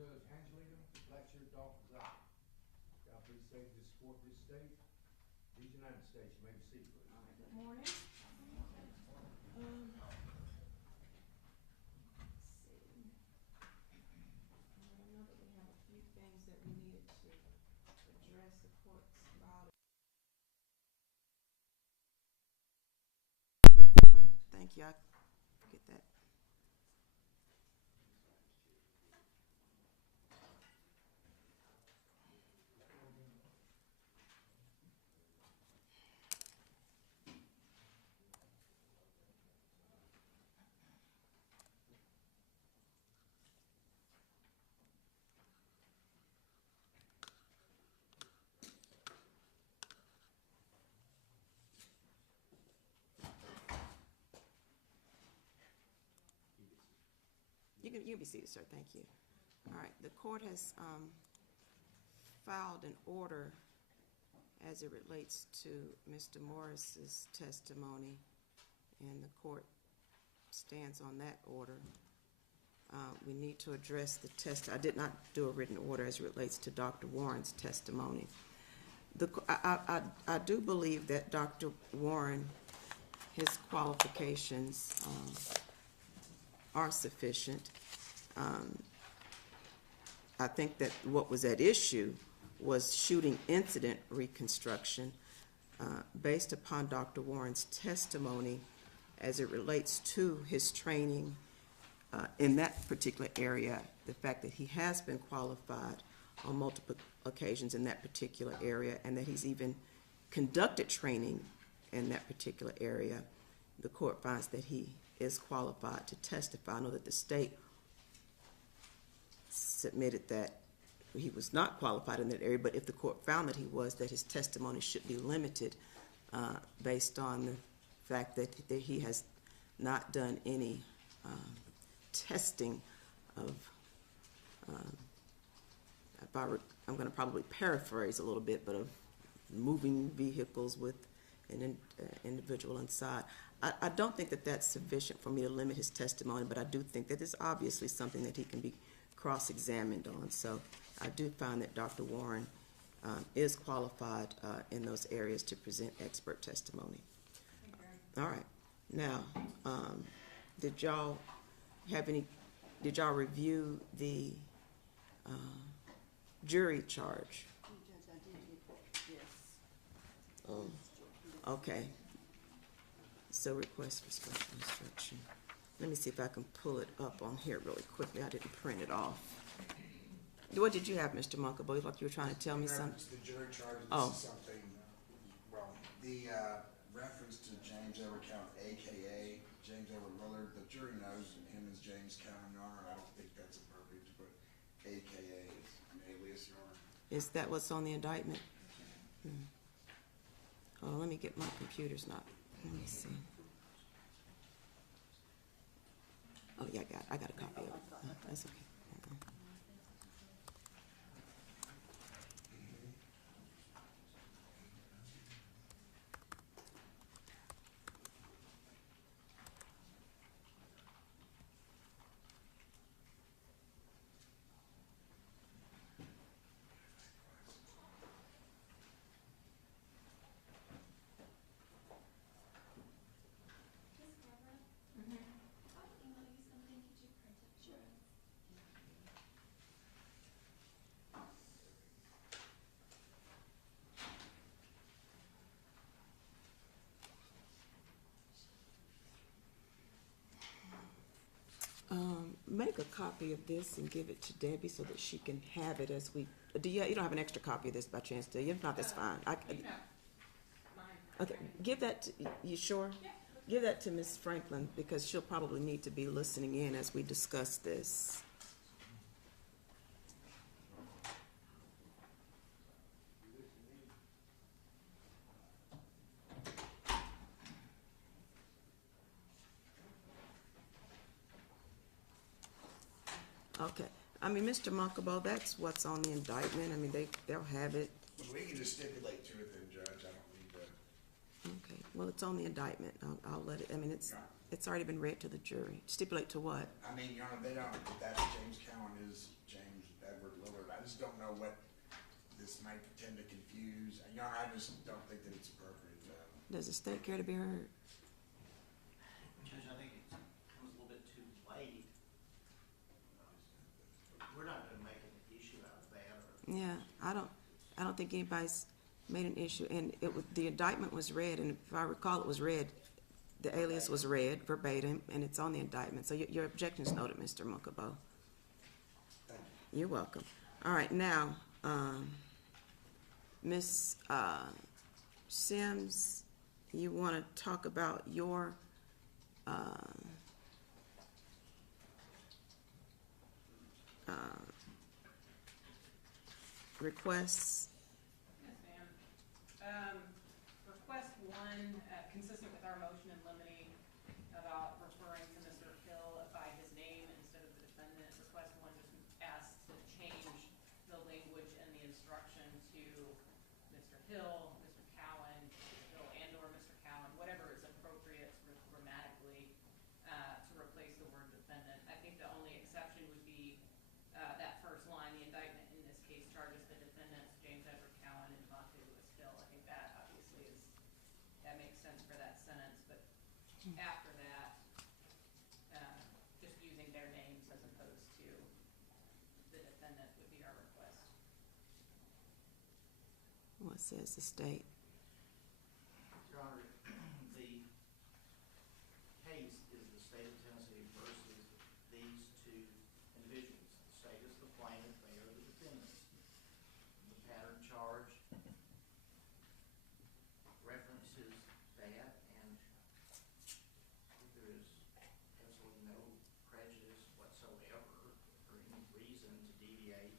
Judge Angelina Blackshear Dawkins out. God be safe to support this state, these United States. You may be seated, please. All right, good morning. Let's see. I know that we have a few things that we needed to address. The court's filed. Thank you. I get that. You can be seated, sir. Thank you. All right. The court has filed an order as it relates to Mr. Morris's testimony, and the court stands on that order. We need to address the test. I did not do a written order as it relates to Dr. Warren's testimony. I do believe that Dr. Warren, his qualifications are sufficient. I think that what was at issue was shooting incident reconstruction based upon Dr. Warren's testimony as it relates to his training in that particular area, the fact that he has been qualified on multiple occasions in that particular area, and that he's even conducted training in that particular area. The court finds that he is qualified to testify. I know that the state submitted that he was not qualified in that area, but if the court found that he was, that his testimony should be limited based on the fact that he has not done any testing of, I'm going to probably paraphrase a little bit, but of moving vehicles with an individual inside. I don't think that that's sufficient for me to limit his testimony, but I do think that it's obviously something that he can be cross-examined on. So I do find that Dr. Warren is qualified in those areas to present expert testimony. Okay. All right. Now, did y'all review the jury charge? Yes. Okay. So request for special instruction. Let me see if I can pull it up on here really quickly. I didn't print it off. What did you have, Mr. Munkabo? Like you were trying to tell me something? The jury charge. Oh. This is something, the reference to James Edward Cowan, a.k.a. James Edward Willard, the jury knows him as James Cowan, Your Honor. I don't think that's appropriate to put a.k.a. as an alias, Your Honor. Is that what's on the indictment? Oh, let me get my computer's not. Let me see. Oh, yeah, I got a copy of it. That's okay. Make a copy of this and give it to Debbie so that she can have it as we. You don't have an extra copy of this by chance, do you? If not, that's fine. Okay, give that. You sure? Yeah. Give that to Ms. Franklin because she'll probably need to be listening in as we discuss this. Okay. I mean, Mr. Munkabo, that's what's on the indictment. I mean, they'll have it. We can just stipulate to it then, Judge. I don't need to. Okay. Well, it's on the indictment. I'll let it. I mean, it's already been read to the jury. Stipulate to what? I mean, Your Honor, they don't. But that's James Cowan is James might tend to confuse, you know, I just don't think that it's appropriate. Does the state care to be heard? Judge, I think it comes a little bit too late. We're not gonna make an issue out of that, or. Yeah, I don't think anybody's made an issue, and the indictment was read, and if I recall, it was read, the alias was read verbatim, and it's on the indictment, so your objection's noted, Mr. Munkabo. Thank you. You're welcome. All right, now, Ms. Sims, you want to talk about your requests? Yes, ma'am. Request one, consistent with our motion in limine about referring to Mr. Hill by his name instead of the defendant. Request one just asks to change the language and the instruction to Mr. Hill, Mr. Cowan, Mr. Hill, and/or Mr. Cowan, whatever is appropriate grammatically, to replace the word defendant. I think the only exception would be that first line, the indictment in this case charges the defendants, James Cowan and Devaunte Lewis Hill. I think that obviously that makes sense for that sentence, but after that, just using their names as opposed to the defendant would be our request. What says the state? Your Honor, the case is the state of Tennessee versus these two individuals. The state is the plaintiff, they are the defendants. The pattern charge references that, and there is absolutely no prejudice whatsoever or any reason to deviate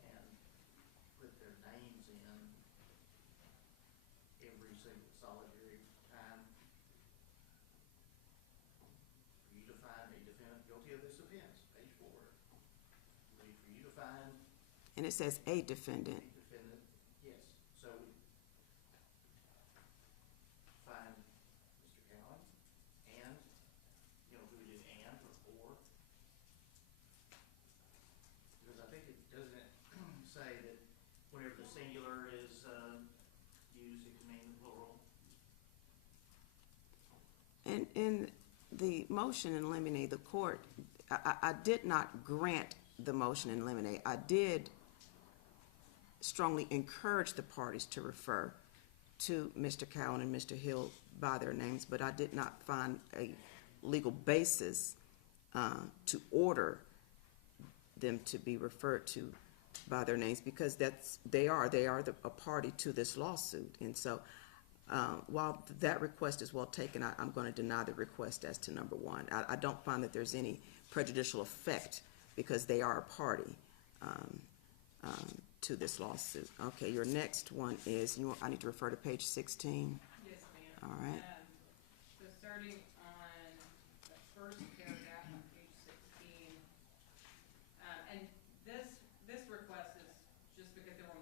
and put their names in every single solitary time for you to find a defendant guilty of this offense, page 4. For you to find And it says a defendant. a defendant, yes, so find Mr. Cowan and, you know, who did and or, because I think it doesn't say that whenever the singular is used, it can mean plural. And in the motion in limine, the court, I did not grant the motion in limine. I did strongly encourage the parties to refer to Mr. Cowan and Mr. Hill by their names, but I did not find a legal basis to order them to be referred to by their names, because they are a party to this lawsuit. And so while that request is well taken, I'm going to deny the request as to number one. I don't find that there's any prejudicial effect because they are a party to this lawsuit. Okay, your next one is, I need to refer to page 16. Yes, ma'am. All right. So starting on the first paragraph on page 16, and this request is just because there were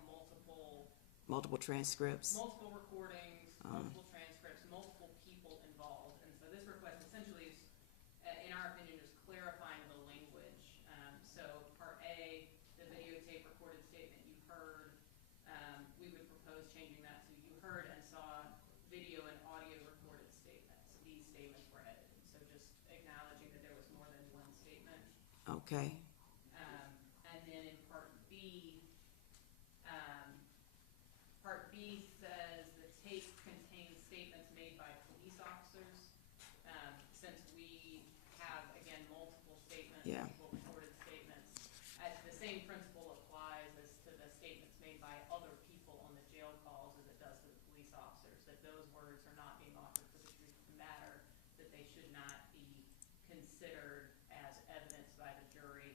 Multiple transcripts. multiple recordings, multiple transcripts, multiple people involved, and so this request essentially is, in our opinion, just clarifying the language. So part A, the videotape recorded statement you heard, we would propose changing that to you heard and saw video and audio recorded statements. These statements were edited, so just acknowledging that there was more than one statement. Okay. And then in part B says the tape contains statements made by police officers. Since we have, again, multiple statements, Yeah. multiple recorded statements, the same principle applies as to the statements made by other people on the jail calls as it does to the police officers, that those words are not being offered for the truth of the matter, that they should not be considered as evidence by the jury,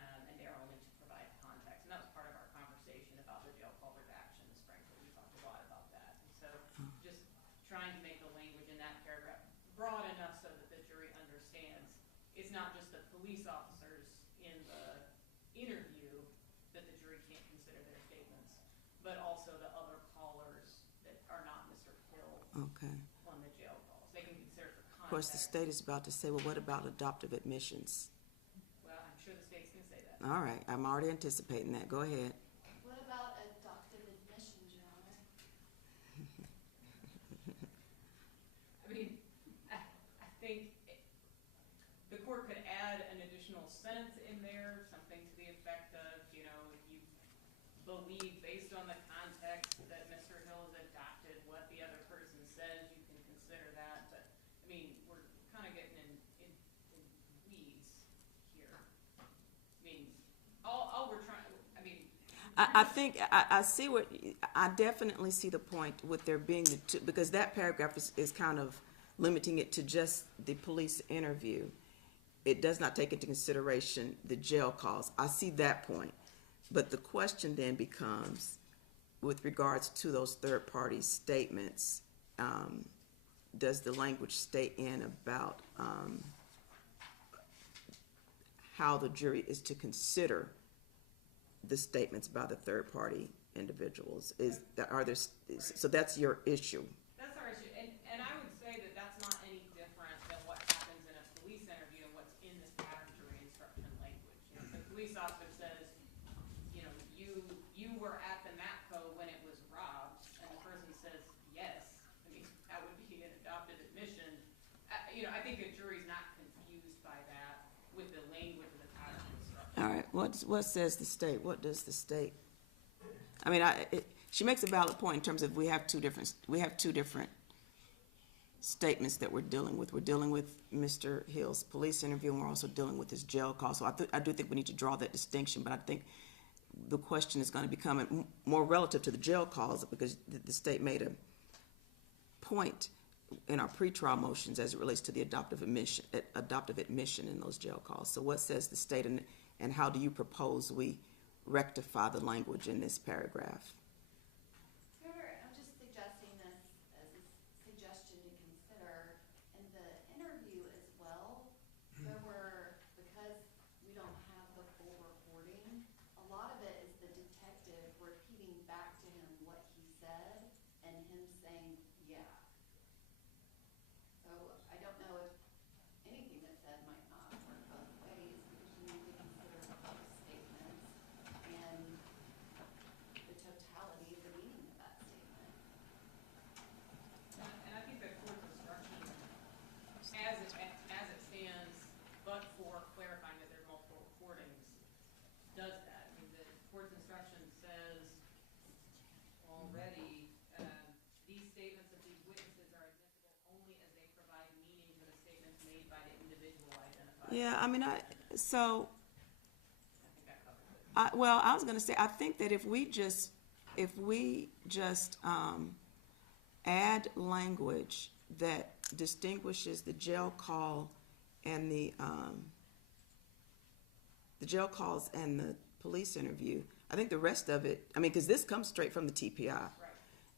and they are only to provide context. And that was part of our conversation about the jail call redactions, frankly. We talked a lot about that. And so just trying to make the language in that paragraph broad enough so that the jury understands it's not just the police officers in the interview that the jury can't consider their statements, but also the other callers that are not Mr. Hill Okay. on the jail calls. They can consider for context. Of course, the state is about to say, well, what about adoptive admissions? Well, I'm sure the state's gonna say that. All right, I'm already anticipating that. Go ahead. What about adoptive sentence in there, something to the effect of, you know, if you believe based on the context that Mr. Hill has adopted what the other person says, you can consider that, but, I mean, we're kind of getting in weeds here. I mean, all we're trying, I mean. I think, I see what, I definitely see the point with there being the two, because that paragraph is kind of limiting it to just the police interview. It does not take into consideration the jail calls. I see that point. But the question then becomes, with regards to those third-party statements, does the language stay in about how the jury is to consider the statements by the third-party individuals? So that's your issue. That's our issue, and I would say that that's not any different than what happens in a police interview and what's in this pattern jury instruction language. You know, the police officer says, you know, you were at the MAPCO when it was robbed, and the person says, yes. I mean, that would be an adopted admission. You know, I think a jury's not confused by that with the language of the pattern instruction. All right, what says the state? What does the state? I mean, she makes a valid point in terms of we have two different statements that we're dealing with. We're dealing with Mr. Hill's police interview, and we're also dealing with his jail call. So I do think we need to draw that distinction, but I think the question is going to become more relative to the jail calls, because the state made a point in our pretrial motions as it relates to the adoptive admission in those jail calls. So what says the state, and how do you propose we rectify the language in this paragraph? I'm just suggesting this as a suggestion to consider in the interview as well. There were, because we don't have the full recording, a lot of it is the detective repeating back to him what he said and him saying, yeah. So I don't know if anything that's said might not work both ways, because you need to consider both statements and the totality of the meaning of that statement. And I think that court instruction, as it stands, but for clarifying that there's multiple recordings, does that. I mean, the court's instruction says already, these statements of these witnesses are admissible only as they provide meaning to the statements made by the individual identified. Yeah, I mean, I think that covers it. well, I was going to say, I think that if we just add language that distinguishes the jail call and the jail calls and the police interview, I think the rest of it, I mean, because this comes straight from the TPI. Right.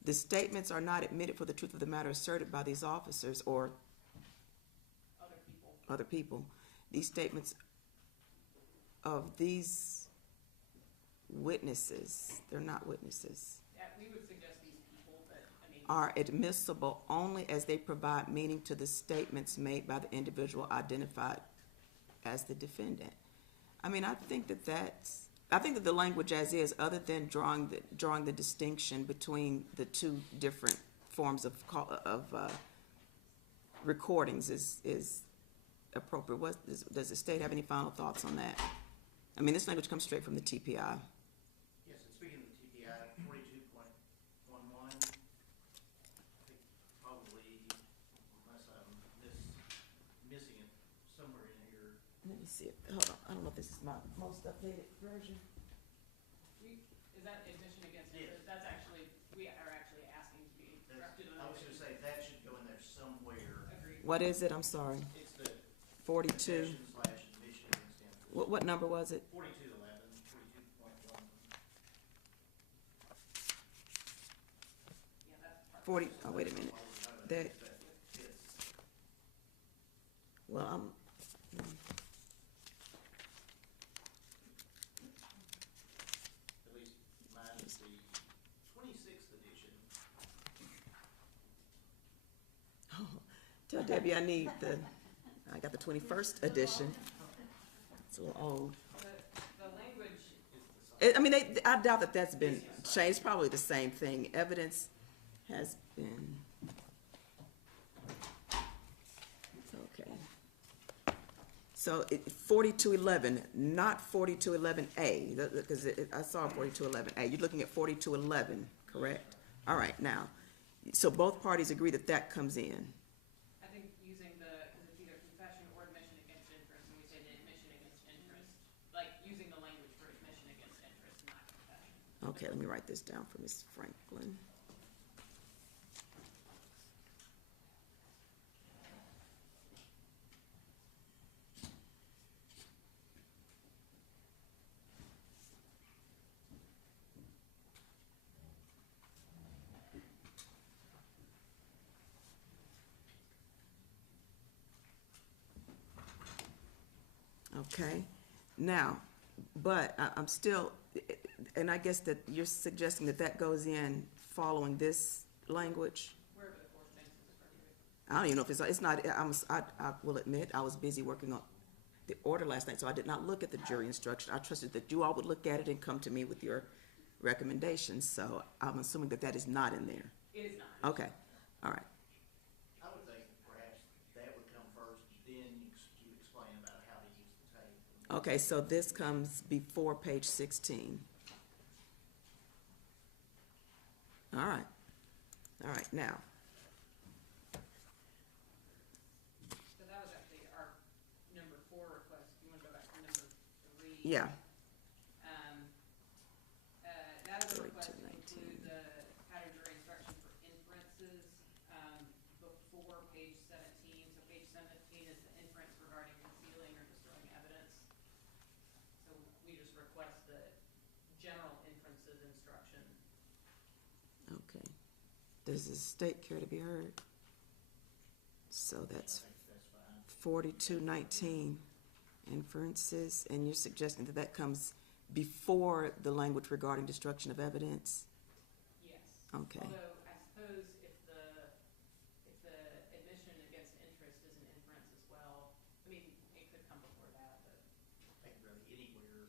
The statements are not admitted for the truth of the matter asserted by these officers or other people. These statements of these witnesses, they're not witnesses, Yeah, we would suggest these people, but I mean. are admissible only as they provide meaning to the statements made by the individual identified as the defendant. I mean, I think that the language as is, other than drawing the distinction between the two different forms of recordings is appropriate. Does the state have any final thoughts on that? I mean, this language comes straight from the TPI. Yes, and speaking of the TPI, 42.11, I think probably, unless I'm missing it somewhere in here. Let me see it. Hold on. I don't know if this is my most updated version. Is that admission against interest? That's actually, we are actually asking to be instructed I on. was gonna say, that should go in there somewhere. Agreed. What is it? I'm sorry. It's the 42. possession/admission against interest. What number was it? 42.11, 42.1. Yeah, that's part. 40. Oh, wait a minute. That. Well, At least mine is the 26th edition. tell Debbie I need I got the 21st edition. It's a little old. The language, I mean, I doubt that that's been changed. It's probably the same thing. Evidence has been. Okay. So 4211, not 4211A, because I saw 4211A. You're looking at 4211, correct? All right, now, so both parties agree that that comes in. I think using because it's either confession or admission against interest, and we say the admission against interest, like using the language for admission against interest, not confession. Okay, let me write this down for Ms. Franklin. Okay, now, but I'm still, and I guess that you're suggesting that that goes in following this language? Wherever the court thinks is appropriate. I don't even know if it's not, I will admit, I was busy working on the order last night, so I did not look at the jury instruction. I trusted that you all would look at it and come to me with your recommendations, so I'm assuming that that is not in there. It is not. Okay, all right. I would think perhaps that would come first, then you explain about how to use the tape. Okay, so this comes before page 16. All right, now, So that was actually our number 4 request. You want to go back to number 3? yeah, That is a 42, request to 19. include the pattern jury instruction for inferences before page 17. So page 17 is the inference regarding concealing or destroying evidence. So we just request the general inferences instruction. okay. Does the state care to be heard? So that's I think that's fine. 4219 inferences, and you're suggesting that that comes before the language regarding destruction of evidence? Yes. Okay, Although I suppose if the admission against interest is an inference as well, I mean, it could come before that, but I think really anywhere.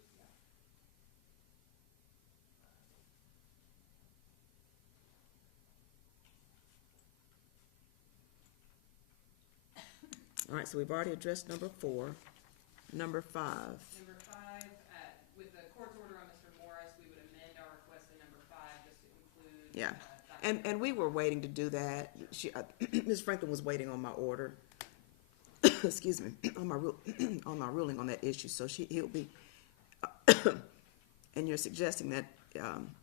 all right, so we've already addressed number 4. Number 5, number 5, with the court's order on Mr. Morris, we would amend our request to number 5 just to include. yeah. Dr. And we were waiting to do that. Ms. Franklin was waiting on my order. Excuse me, on my ruling on that issue, so he'll be, and you're suggesting that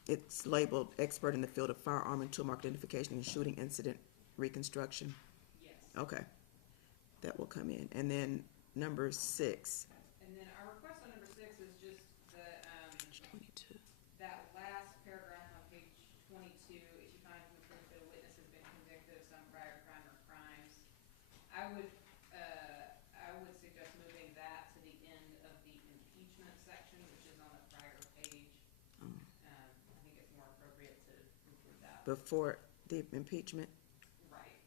it's labeled expert in the field of firearm and tool mark identification and shooting incident reconstruction? Yes. Okay, that will come in. And then number 6. And then our request on number 6 is just the, Page 22. that last paragraph on page 22, if you find from the proof that a witness has been convicted of some prior crime or crimes, I would suggest moving that to the end of the impeachment section, which is on the prior page. I think it's more appropriate to include that. Before the impeachment? Right,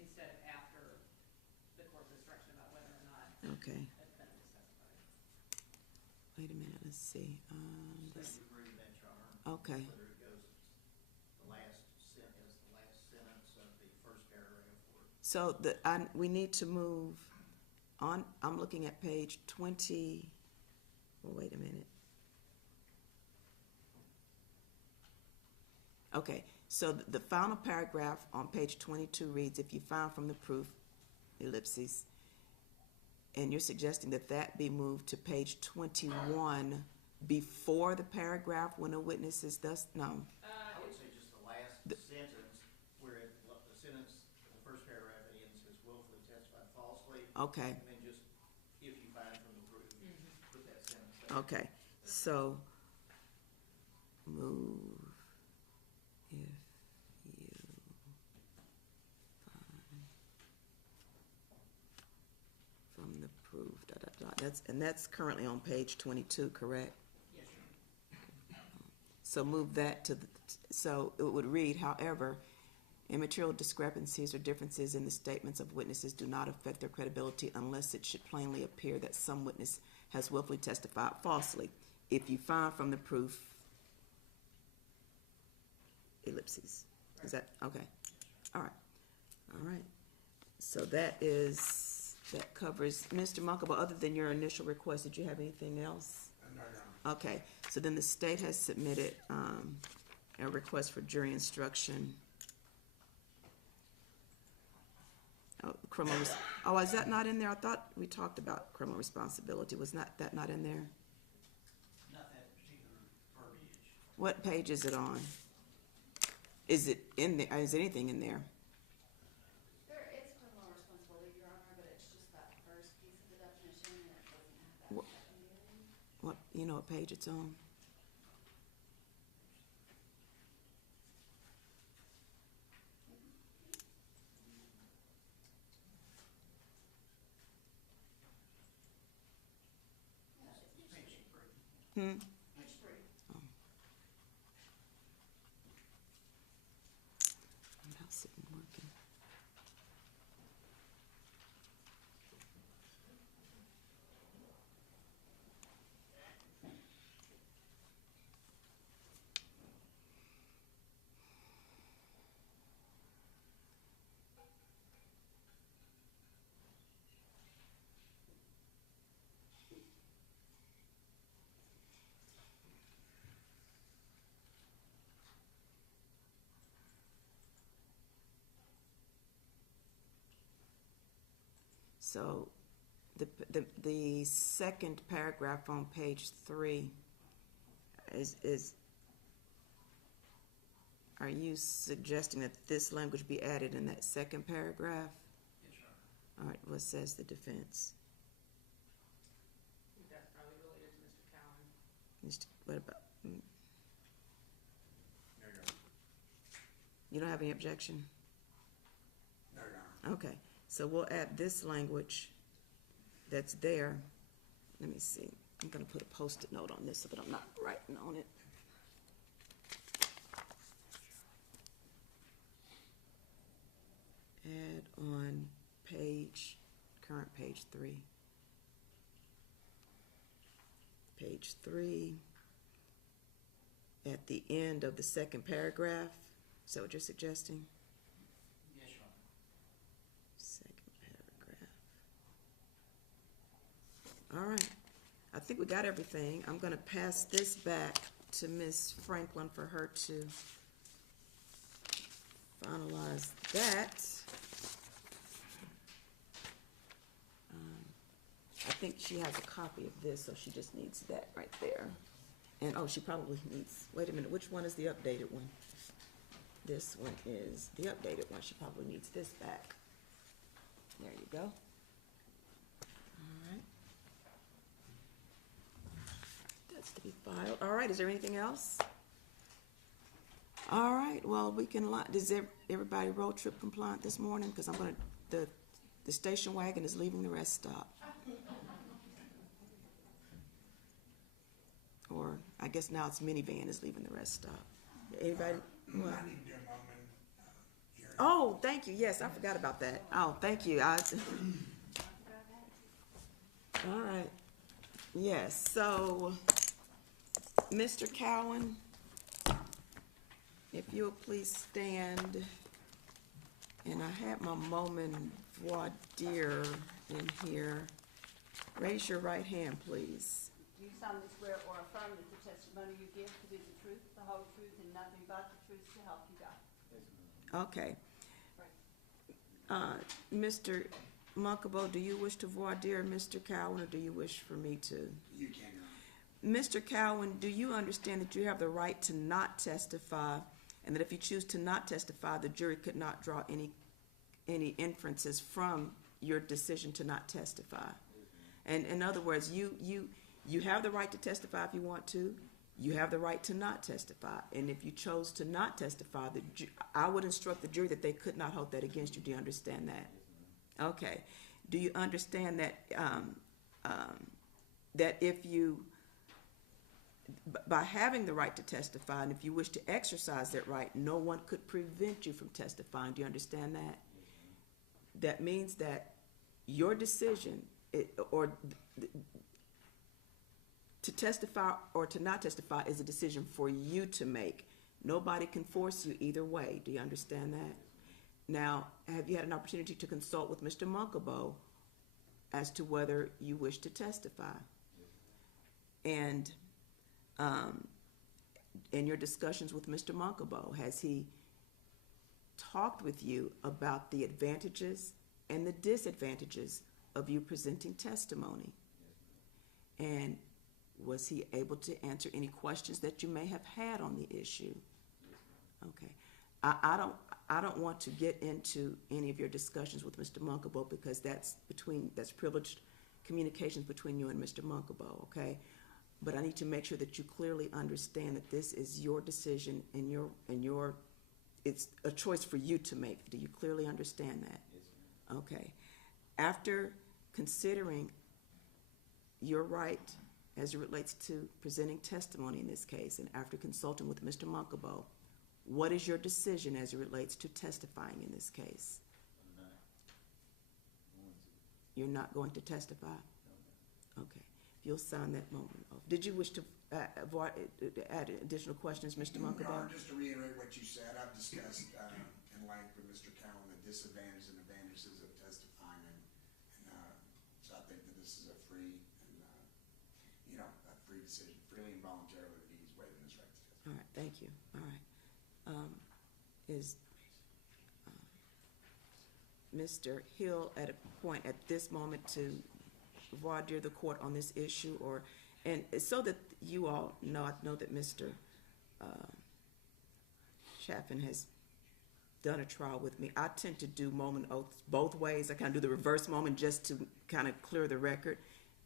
instead of after the court's instruction about whether or not Okay, a defendant is testified. wait a minute, let's see. State would agree with that, Your Honor. Okay, Whether it goes the last sentence of the first paragraph or. so we need to move on. I'm looking at page 20. Well, wait a minute. Okay, so the final paragraph on page 22 reads, if you found from the proof, ellipses, and you're suggesting that that be moved to page 21 before the paragraph when a witness is thus, no. I would say just the last sentence, where the sentence, the first paragraph ends, has willfully testified falsely. Okay, And then just, if you find from the proof, put that sentence there. okay, so move if you find from the proof, that's currently on page 22, correct? Yes, Your Honor. So move that to so it would read, however, immaterial discrepancies or differences in the statements of witnesses do not affect their credibility unless it should plainly appear that some witness has willfully testified falsely. If you find from the proof, ellipses. Is that, okay, all right. So that is that covers, Mr. Munkable, other than your initial request, did you have anything else? No, Your Honor. Okay, so then the state has submitted, a request for jury instruction. Oh, is that not in there? I thought we talked about criminal responsibility. Was that not in there? Not that particular verbiage. What page is it on? Is it in there, is anything in there? There is criminal responsibility, Your Honor, but it's just that first piece of the definition, and it doesn't have that What- secondary. What, you know what page it's on? Yeah, it's Page 3. Hmm? page 3. I'm not sitting working. So, the second paragraph on page 3 is, are you suggesting that this language be added in that second paragraph? Yes, Your Honor. All right, what says the defense? I think that's probably related to Mr. Cowan. What about, No, Your Honor. you don't have any objection? No, Your Honor. Okay, so we'll add this language that's there. Let me see, I'm gonna put a Post-it note on this so that I'm not writing on it. Add on current page 3. Page 3, at the end of the second paragraph, is that what you're suggesting? Yes, Your Honor. Second paragraph. All right, I think we got everything. I'm gonna pass this back to Ms. Franklin for her to finalize that. I think she has a copy of this, so she just needs that right there. And, oh, she probably needs, wait a minute, which one is the updated one? This one is the updated one. She probably needs this back. There you go. All right. That's to be filed. All right, is there anything else? All right, well, we can, is everybody road trip compliant this morning? Because I'm gonna, the station wagon is leaving the rest stop. Or, I guess now it's minivan is leaving the rest stop. Anybody? What? I need to do a moment here. Oh, thank you, yes, I forgot about that. Oh, thank you, all right, yes, so, Mr. Cowan, if you'll please stand, and I have my moment voir dire in here. Raise your right hand, please. Do you solemnly swear or affirm that the testimony you give to be the truth, the whole truth, and nothing but the truth to help you God? Okay. Mr. Munkabo, do you wish to voir dire Mr. Cowan, or do you wish for me to? You can, Your Honor. Mr. Cowan, do you understand that you have the right to not testify, and that if you choose to not testify, the jury could not draw any inferences from your decision to not testify? And in other words, you have the right to testify if you want to. You have the right to not testify. And if you chose to not testify, I would instruct the jury that they could not hold that against you. Do you understand that? Okay. Do you understand that that if you, by having the right to testify, and if you wish to exercise that right, no one could prevent you from testifying? Do you understand that? That means that your decision, to testify or to not testify is a decision for you to make. Nobody can force you either way. Do you understand that? Now, have you had an opportunity to consult with Mr. Munkabo as to whether you wish to testify. And in your discussions with Mr. Munkabo, has he talked with you about the advantages and the disadvantages of you presenting testimony? And was he able to answer any questions that you may have had on the issue? Okay. I don't want to get into any of your discussions with Mr. Munkabo because that's privileged communications between you and Mr. Munkabo, okay? But I need to make sure that you clearly understand that this is your decision and it's a choice for you to make. Do you clearly understand that? Yes, ma'am. Okay. After considering your right as it relates to presenting testimony in this case, and after consulting with Mr. Munkabo, what is your decision as it relates to testifying in this case? I'm not going to. You're not going to testify? No, ma'am. Okay. If you'll sign that moment off. Did you wish to add additional questions, Mr. Your Munkabo? Honor, just to reiterate what you said, I've discussed in length with Mr. Cowan the disadvantages and advantages of testifying, and so I think that this is a free and a free decision, freely and voluntarily that he's waiving his right to testify. All right, thank you. All right. Is Mr. Hill at a point at this moment to voir dire the court on this issue, and so that you all know, I know that Mr. Chaffin has done a trial with me. I tend to do moment oaths both ways. I kind of do the reverse moment just to kind of clear the record.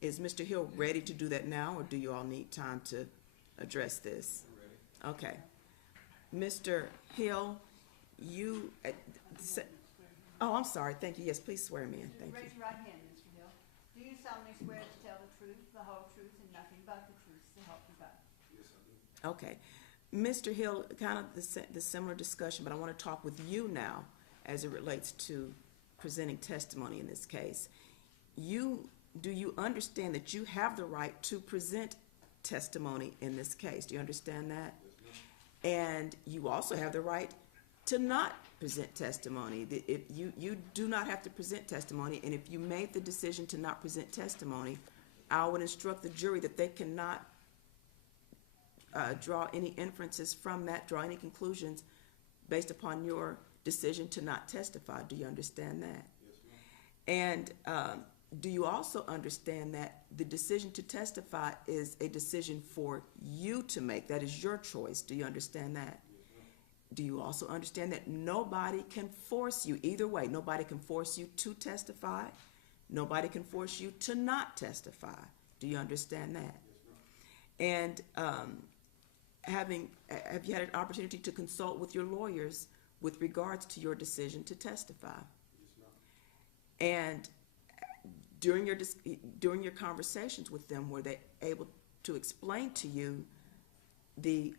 Is Mr. Hill ready to do that now, or do you all need time to address this? I'm ready. Okay. Mr. Hill, oh, I'm sorry, thank you. Yes, please swear me in, thank Raise you. your right hand, Mr. Hill. Do you solemnly swear to tell the truth, the whole truth, and nothing but the truth to help you God? Yes, I do. Okay. Mr. Hill, kind of the similar discussion, but I want to talk with you now as it relates to presenting testimony in this case. Do you understand that you have the right to present testimony in this case? Do you understand that? Yes, ma'am. And you also have the right to not present testimony. If you do not have to present testimony, and if you made the decision to not present testimony, I would instruct the jury that they cannot draw any inferences from that, draw any conclusions based upon your decision to not testify. Do you understand that? Yes, ma'am. And do you also understand that the decision to testify is a decision for you to make? That is your choice. Do you understand that? Yes, ma'am. Do you also understand that nobody can force you, either way, nobody can force you to testify, nobody can force you to not testify? Do you understand that? Yes, ma'am. And have you had an opportunity to consult with your lawyers with regards to your decision to testify? Yes, ma'am. And during your conversations with them, were they able to explain to you the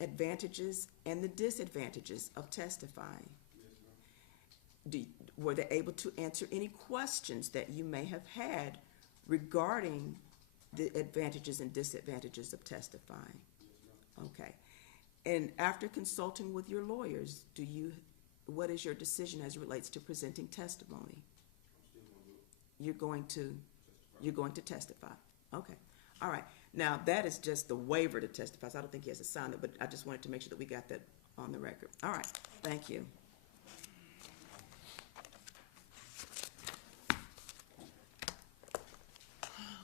advantages and the disadvantages of testifying? Yes, ma'am. Were they able to answer any questions that you may have had regarding the advantages and disadvantages of testifying? Yes, ma'am. Okay. And after consulting with your lawyers, what is your decision as it relates to presenting testimony? I'm still gonna do it. You're going to testify. Okay. All right. Now, that is just the waiver to testify, so I don't think he has to sign it, but I just wanted to make sure that we got that on the record. All right. Thank you.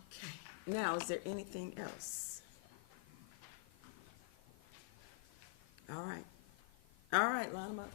Okay. Now, is there anything else? All right. All right, line them up.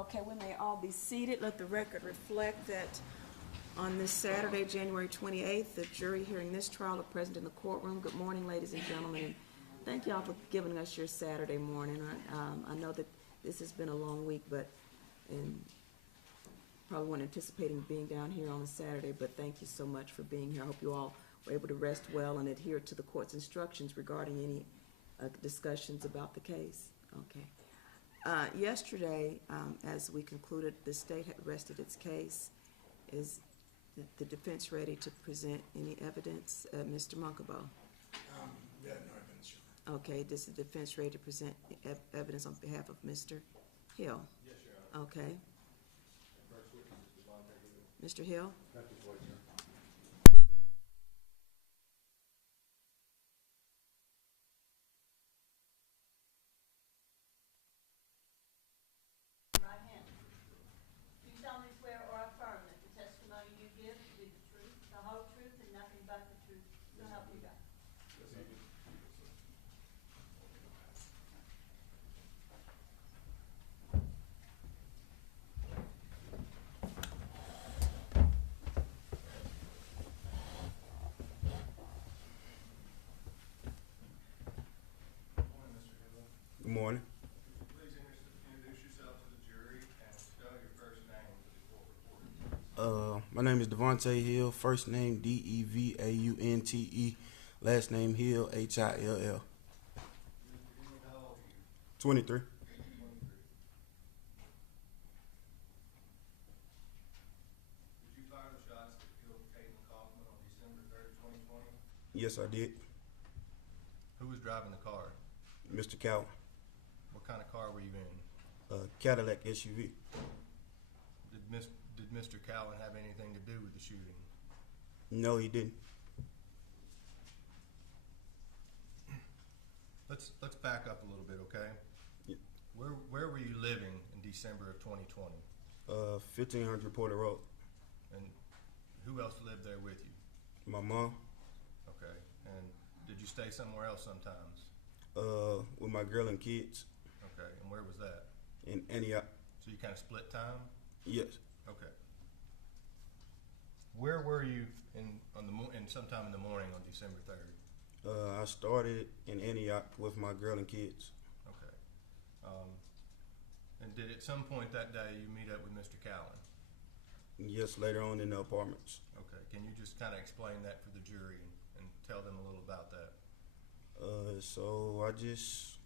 Okay, we may all be seated. Let the record reflect that on this Saturday, January 28th, the jury hearing this trial are present in the courtroom. Good morning, ladies and gentlemen, and thank y'all for giving us your Saturday morning. I know that this has been a long week, and probably weren't anticipating being down here on a Saturday, but thank you so much for being here. I hope you all were able to rest well and adhere to the court's instructions regarding any discussions about the case. Okay. Yesterday, as we concluded, the state had rested its case. Is the defense ready to present any evidence? Mr. Munkabo? We have no evidence, Your Honor. Okay, is the defense ready to present evidence on behalf of Mr. Hill? Yes, Your Honor. Okay. First witness is Devonte Hill. Mr. Hill? Got the voice, sir. Right hand. Do you solemnly swear or affirm that the testimony you give to be the truth, the whole truth, and nothing but the truth, so help you God? Yes, I do. Good morning. Please introduce yourself to the jury and spell your first name for the court reporter. My name is Devaunte Hill. First name Devaunte. Last name Hill Hill. Mr. Hill, how old are you? 23. 23. Did you fire the shots that killed Caitlyn Kaufman on December 3rd, 2020? Yes, I did. Who was driving the car? Mr. Cowan. What kind of car were you in? Cadillac SUV. Did Mr. Cowan have anything to do with the shooting? No, he didn't. Let's back up a little bit, okay? Yeah. Where were you living in December of 2020? 1500 Porter Road. And who else lived there with you? My mom. Okay. And did you stay somewhere else sometimes? With my girl and kids Okay. And where was that? in Antioch. So you kind of split time? Yes. Okay. Where were you in sometime in the morning on December 3rd? I started in Antioch with my girl and kids. Okay. And did at some point that day you meet up with Mr. Cowan? Yes, later on in the apartments. Okay. Can you just kind of explain that for the jury and tell them a little about that? So I just,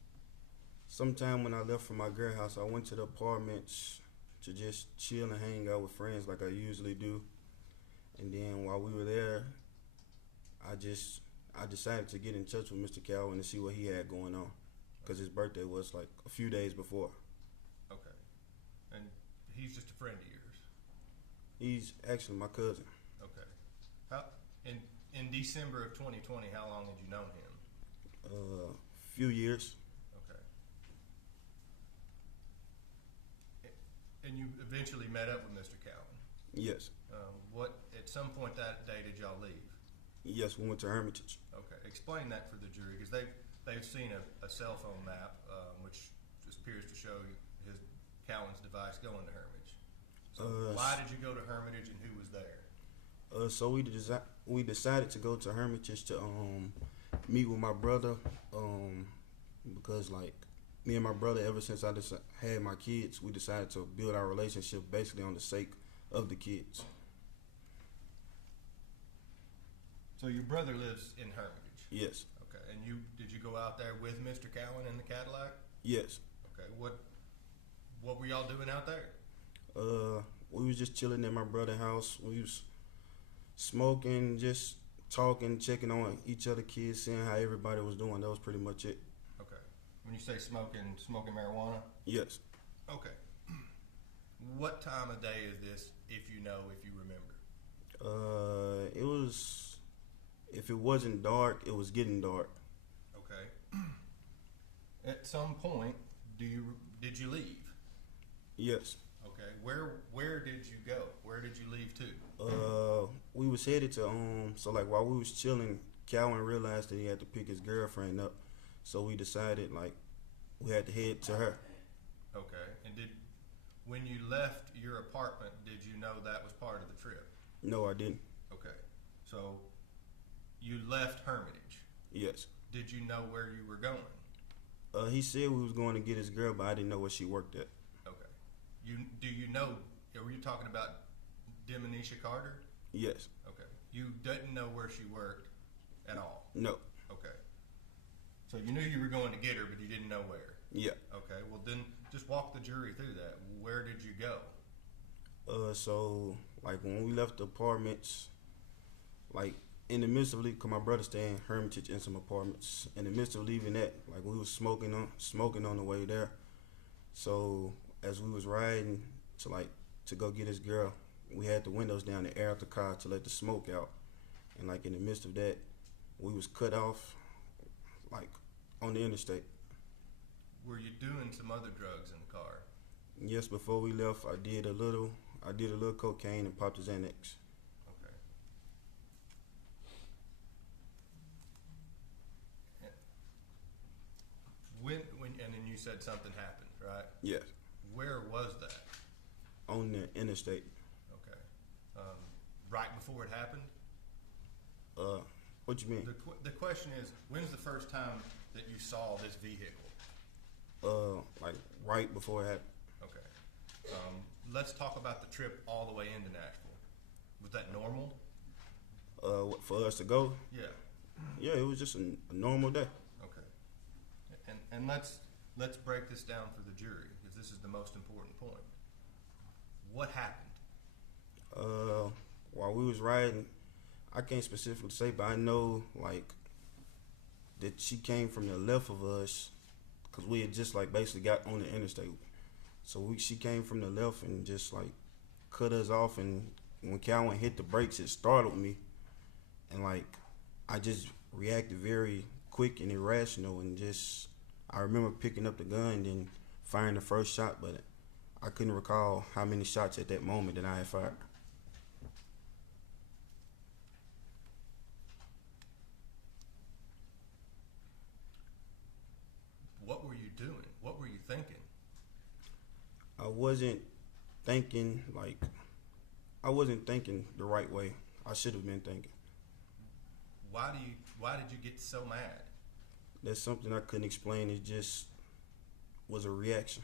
sometime when I left from my girl house, I went to the apartments to just chill and hang out with friends like I usually do. And then while we were there, I decided to get in touch with Mr. Cowan to see what he had going on, because his birthday was like a few days before. Okay. And he's just a friend of yours? He's actually my cousin. Okay. How in December of 2020, how long had you known him? Few years. Okay. And you eventually met up with Mr. Cowan? Yes. At some point that day did y'all leave? Yes, we went to Hermitage. Okay. Explain that for the jury, because they've seen a cell phone map, which just appears to show his Cowan's device going to Hermitage. So why did you go to Hermitage and who was there? So we decided to go to Hermitage to meet with my brother, because like me and my brother, ever since I had my kids, we decided to build our relationship basically on the sake of the kids. So your brother lives in Hermitage? Yes. Okay. And did you go out there with Mr. Cowan in the Cadillac? Yes. Okay. What were y'all doing out there? We was just chilling at my brother's house. We was smoking, just talking, checking on each other kids, seeing how everybody was doing. That was pretty much it. Okay. When you say smoking marijuana? Yes. Okay. What time of day is this, if you remember? It was, if it wasn't dark, it was getting dark. Okay. At some point, did you leave? Yes. Okay. Where did you go? Where did you leave to? We was headed to so like while we was chilling, Cowan realized that he had to pick his girlfriend up, so we decided like we had to head to her. Okay. And When you left your apartment, did you know that was part of the trip? No, I didn't. Okay. So you left Hermitage. Yes. Did you know where you were going? He said we was going to get his girl, but I didn't know where she worked at. Okay. Do you know, were you talking about Demonisha Carter? Yes. Okay. You didn't know where she worked at all? No. Okay. So you knew you were going to get her, but you didn't know where? Yeah. Okay. Well, then just walk the jury through that. Where did you go? So, like, when we left the apartments, like, in the midst of leaving, cause my brother stayed in Hermitage in some apartments. In the midst of leaving that, like, we was smoking on the way there. So, as we was riding to go get his girl, we had the windows down to air out the car to let the smoke out. And, like, in the midst of that, we was cut off, like, on the interstate. Were you doing some other drugs in the car? Yes, before we left, I did a little cocaine and popped a Xanax. Okay. And then you said something happened, right? Yes, Where was that? on the interstate. Okay. Right before it happened? What you mean? The question is, when's the first time that you saw this vehicle? Like right before it happened. Okay. Let's talk about the trip all the way into Nashville. Was that normal? For us to go, Yeah. yeah, it was just a normal day. Okay. And let's break this down for the jury, because this is the most important point. What happened? While we was riding, I can't specifically say, but I know like that she came from the left of us, cause we had just like basically got on the interstate. So she came from the left and just like cut us off, and when Cowan hit the brakes, it startled me, and like I just reacted very quick and irrational, and just I remember picking up the gun and firing the first shot, but I couldn't recall how many shots at that moment that I had fired. What were you doing? What were you thinking? I wasn't thinking the right way. I should have been thinking. Why did you get so mad? That's something I couldn't explain. It just was a reaction.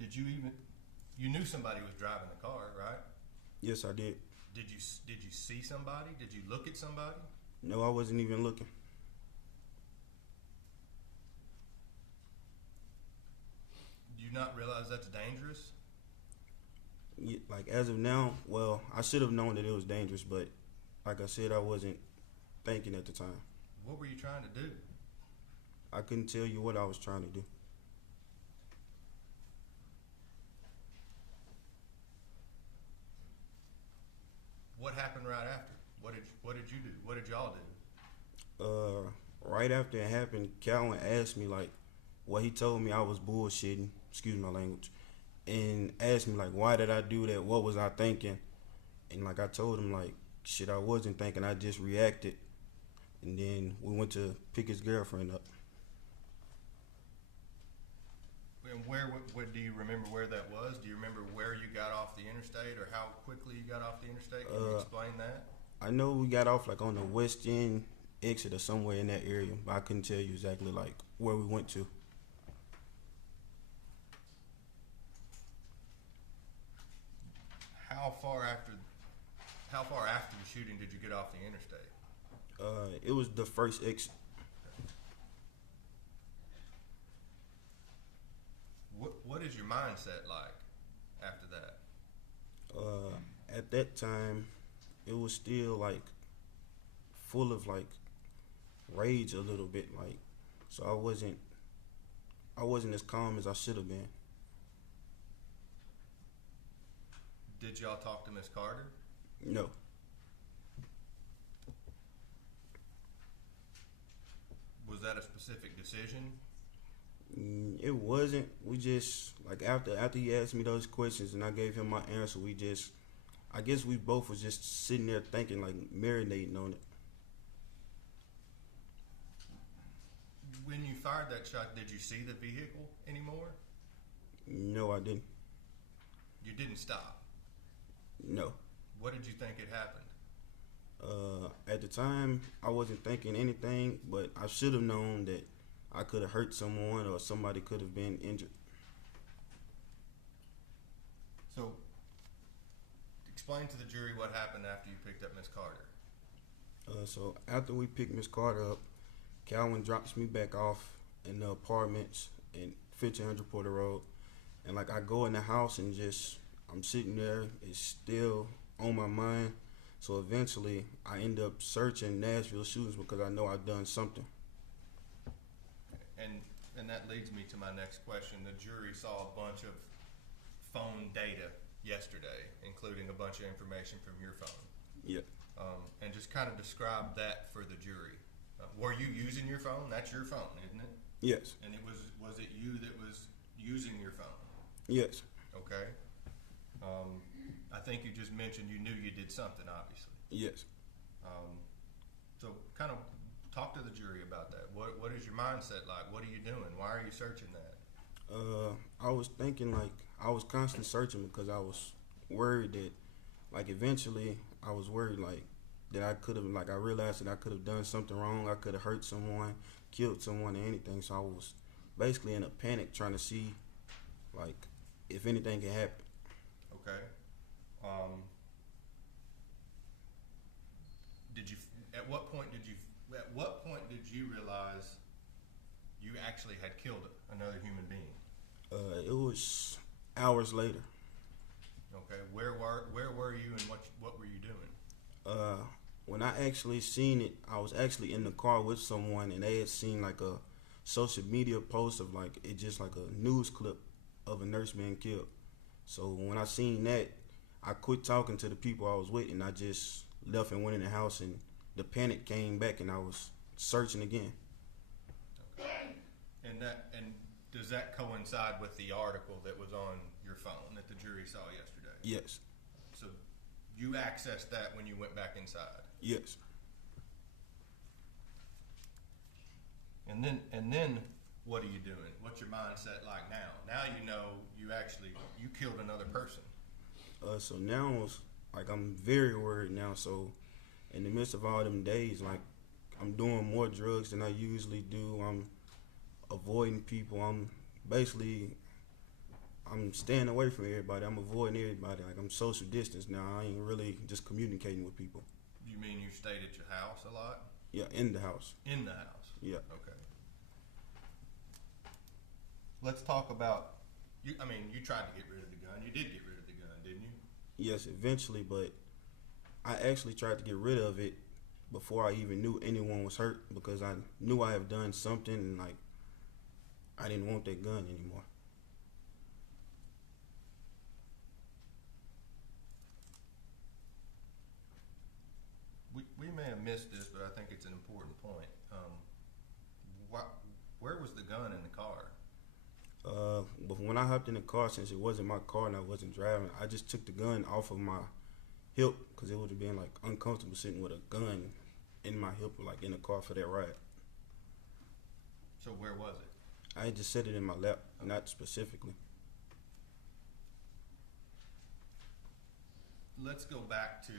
You knew somebody was driving the car, right? Yes, I did. Did you see somebody? Did you look at somebody? No, I wasn't even looking. Do you not realize that's dangerous? Like as of now, well, I should have known that it was dangerous, but like I said, I wasn't thinking at the time. What were you trying to do? I couldn't tell you what I was trying to do. What happened right after? What did you do? What did y'all do? Right after it happened, Calvin asked me like, well, he told me I was bullshitting, excuse my language, and asked me like, why did I do that? What was I thinking? And like I told him like, shit, I wasn't thinking. I just reacted. And then we went to pick his girlfriend up. And what do you remember where that was? Do you remember where you got off the interstate, or how quickly you got off the interstate? Can you explain that? I know we got off like on the west end exit or somewhere in that area, but I couldn't tell you exactly like where we went to. How far after the shooting did you get off the interstate? It was the first exit. What is your mindset like after that? At that time, it was still like full of like rage a little bit, like, so I wasn't as calm as I should have been. Did y'all talk to Miss Carter? No. Was that a specific decision? It wasn't. We just like after he asked me those questions and I gave him my answer, I guess we both was just sitting there thinking, like marinating on it. when you fired that shot, did you see the vehicle anymore? No, I didn't. You didn't stop. No. What did you think had happened? At the time, I wasn't thinking anything, but I should have known that I could have hurt someone or somebody could have been injured. So, explain to the jury what happened after you picked up Miss Carter. So after we picked Miss Carter up, Cowan drops me back off in the apartments in 1500 Porter Road, and like I go in the house and just I'm sitting there. It's still on my mind. So eventually, I end up searching Nashville shootings because I know I've done something. And that leads me to my next question. The jury saw a bunch of phone data yesterday, including a bunch of information from your phone. Yeah. And just kind of describe that for the jury. Were you using your phone? That's your phone, isn't it? Yes. And was it you that was using your phone? Yes. Okay. I think you just mentioned you knew you did something, obviously. Yes. So kind of talk to the jury about that. What is your mindset like? What are you doing? Why are you searching that? I was thinking like I was constantly searching because I was worried that like eventually I was worried like that I could have like I realized that I could have done something wrong. I could have hurt someone, killed someone, or anything. So I was basically in a panic trying to see like if anything can happen. Okay. At what point did you realize you actually had killed another human being? It was hours later. Okay. Where were you and what were you doing? When I actually seen it, I was actually in the car with someone, and they had seen like a social media post of like it just like a news clip of a nurse being killed. So when I seen that, I quit talking to the people I was with, and I just left and went in the house, and the panic came back, and I was searching again. Okay. And does that coincide with the article that was on your phone that the jury saw yesterday? Yes. So you accessed that when you went back inside? Yes. And then what are you doing? What's your mindset like now? Now you know you killed another person. So now it's like I'm very worried now. So in the midst of all them days, like I'm doing more drugs than I usually do. I'm avoiding people. I'm staying away from everybody. I'm avoiding everybody. Like I'm social distance now. I ain't really just communicating with people. You mean you stayed at your house a lot? Yeah, in the house. In the house? Yeah. Okay. Let's talk about, you tried to get rid of the gun. You did get rid of the gun, didn't you? Yes, eventually, but I actually tried to get rid of it before I even knew anyone was hurt because I knew I have done something and like I didn't want that gun anymore. We may have missed this, but I think it's an important point. Where was the gun in the car? But when I hopped in the car, since it wasn't my car and I wasn't driving, I just took the gun off of my hip because it would have been like uncomfortable sitting with a gun in my hip, like in the car for that ride. So where was it? I just set it in my lap, not specifically. Let's go back to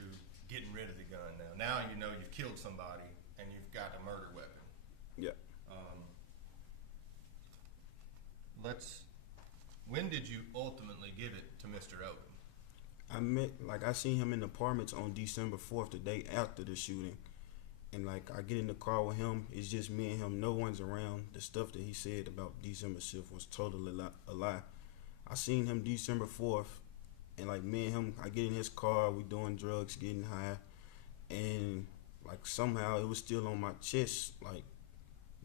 getting rid of the gun now. Now you know you've killed somebody and you've got a murder weapon. Yeah. When did you ultimately give it to Mr. Odom? I seen him in the apartments on December 4th, the day after the shooting. And like I get in the car with him, it's just me and him, no one's around. The stuff that he said about December 6th was totally a lie. I seen him December 4th, and like me and him, I get in his car, we doing drugs, getting high, and like somehow it was still on my chest, like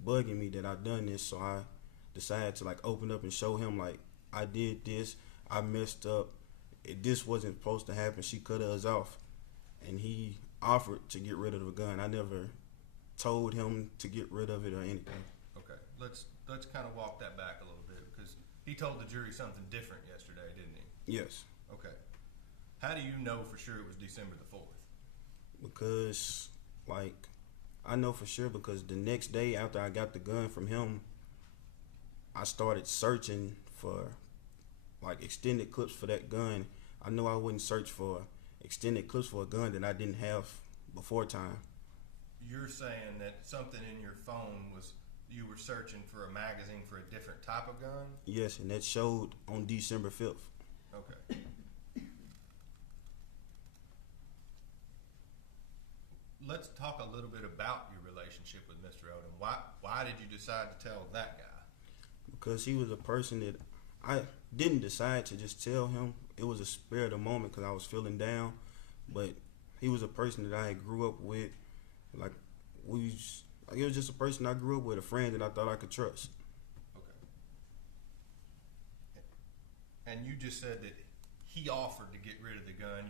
bugging me that I done this, so I decided to like open up and show him like I did this, I messed up, this wasn't supposed to happen, she cut us off, and he offered to get rid of the gun. I never told him to get rid of it or anything. Okay, let's kind of walk that back a little bit because he told the jury something different yesterday, didn't he? Yes. Okay. How do you know for sure it was December the 4th? Because like I know for sure because the next day after I got the gun from him, I started searching for like extended clips for that gun. I know I wouldn't search for extended clips for a gun that I didn't have before time. You're saying that something in your phone was, you were searching for a magazine for a different type of gun? Yes, and that showed on December 5th. Okay. Let's talk a little bit about your relationship with Mr. Odom. Why did you decide to tell that guy? Because he was a person that I didn't decide to just tell him. It was a spur of the moment because I was feeling down. But he was a person that I grew up with. Like, it was just a person I grew up with, a friend that I thought I could trust. Okay. And you just said that he offered to get rid of the gun.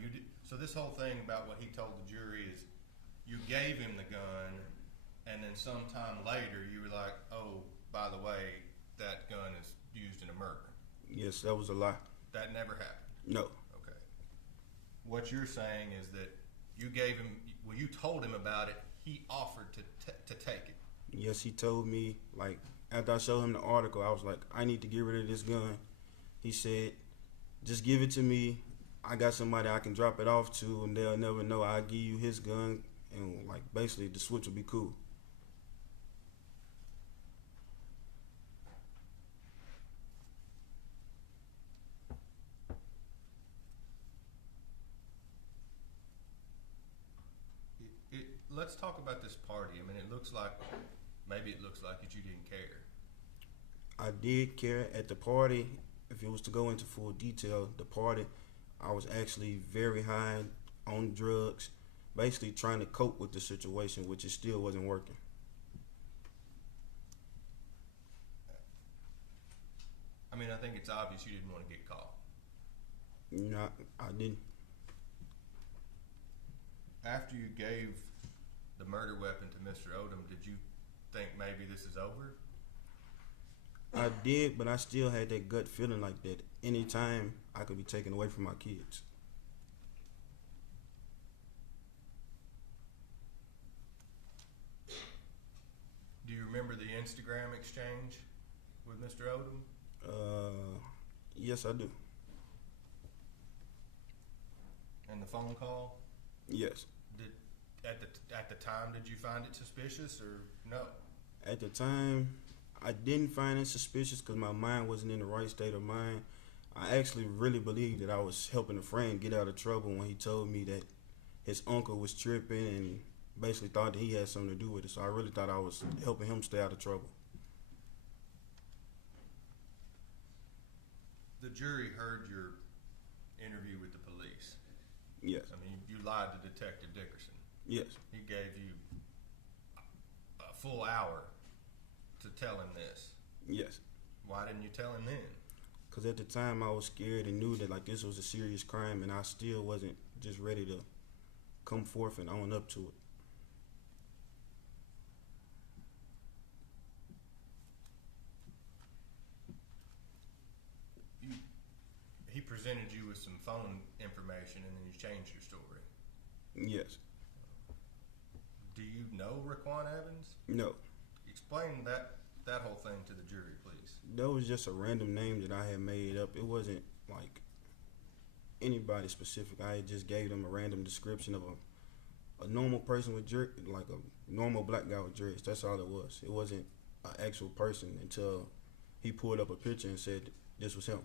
So this whole thing about what he told the jury is you gave him the gun, and then sometime later you were like, oh, by the way, that gun is used in a murder. Yes, that was a lie. That never happened. No. Okay. What you're saying is that you gave him, well, you told him about it. He offered to take it. Yes, he told me, like, after I showed him the article, I was like, I need to get rid of this gun. He said, just give it to me. I got somebody I can drop it off to, and they'll never know. I'll give you his gun, and, like, basically the switch will be cool. Let's talk about this party. I mean, maybe it looks like that you didn't care. I did care at the party. If it was to go into full detail, the party, I was actually very high on drugs, basically trying to cope with the situation, which it still wasn't working. I mean, I think it's obvious you didn't want to get caught. No, I didn't. After you gave the murder weapon to Mr. Odom, did you think maybe this is over? I did, but I still had that gut feeling like that anytime I could be taken away from my kids. Do you remember the Instagram exchange with Mr. Odom? Yes, I do. And the phone call? Yes. At the time, did you find it suspicious or no? At the time, I didn't find it suspicious because my mind wasn't in the right state of mind. I actually really believed that I was helping a friend get out of trouble when he told me that his uncle was tripping and basically thought that he had something to do with it. So I really thought I was helping him stay out of trouble. The jury heard your interview with the police. Yes. I mean, you lied to Detective Dickerson. Yes. He gave you a full hour to tell him this. Yes. Why didn't you tell him then? Because at the time I was scared and knew that like this was a serious crime, and I still wasn't just ready to come forth and own up to it. He presented you with some phone information and then you changed your story. Yes. Do you know Raquan Evans? No. Explain that whole thing to the jury, please. That was just a random name that I had made up. It wasn't like anybody specific. I just gave them a random description of a normal person with like a normal black guy with dreads. That's all it was. It wasn't an actual person until he pulled up a picture and said this was him.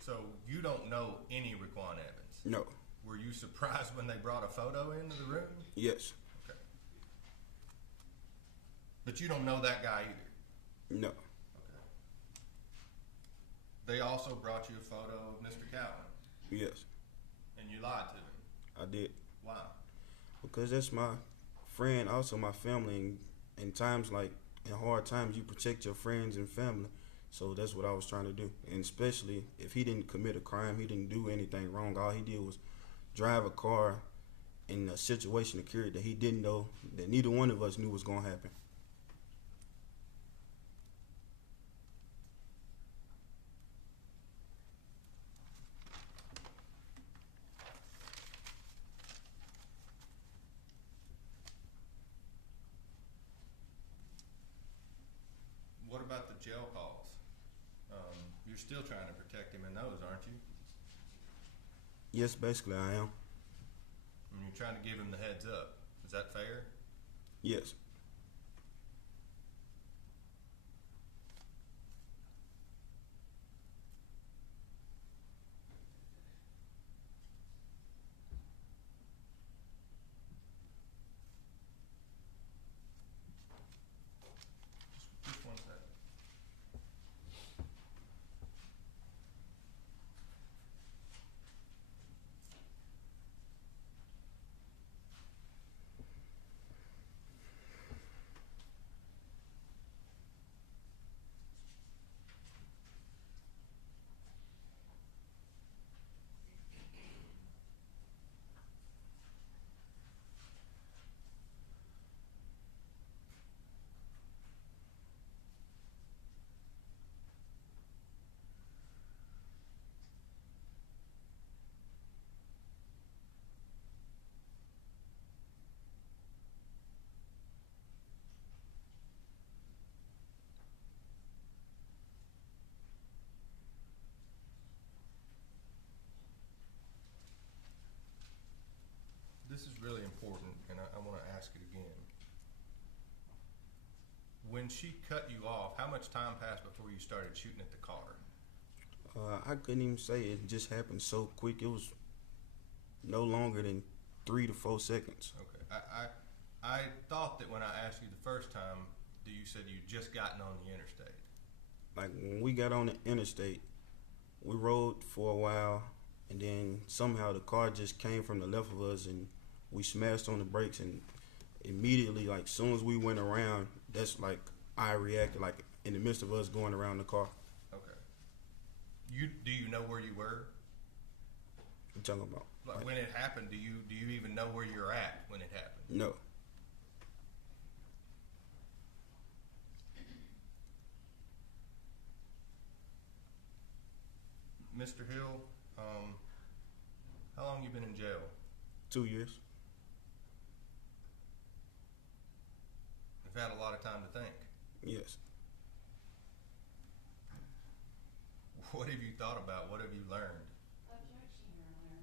So you don't know any Raquan Evans? No. Were you surprised when they brought a photo into the room? Yes. Okay. But you don't know that guy either? No. Okay. They also brought you a photo of Mr. Cowan? Yes. And you lied to him? I did. Why? Because that's my friend, also my family. And in times like, in hard times, you protect your friends and family. So that's what I was trying to do. And especially if he didn't commit a crime, he didn't do anything wrong. All he did was drive a car in a situation occurred that he didn't know, that neither one of us knew was going to happen. still trying to protect him in those, aren't you? Yes, basically I am. I mean, you're trying to give him the heads up. Is that fair? Yes. Just one second. This is really important, and I want to ask it again. When she cut you off, how much time passed before you started shooting at the car? I couldn't even say it just happened so quick. It was no longer than 3 to 4 seconds. Okay. I thought that when I asked you the first time, you said you'd just gotten on the interstate. Like when we got on the interstate, we rode for a while, and then somehow the car just came from the left of us, and we smashed on the brakes, and immediately, like soon as we went around, that's like I reacted, like in the midst of us going around the car. Okay. Do you know where you were? What you talking about? Like when it happened, do you even know where you're at when it happened? No. Mr. Hill, how long you been in jail? 2 years. You've had a lot of time to think. Yes. What have you thought about? What have you learned? Objection, Your Honor.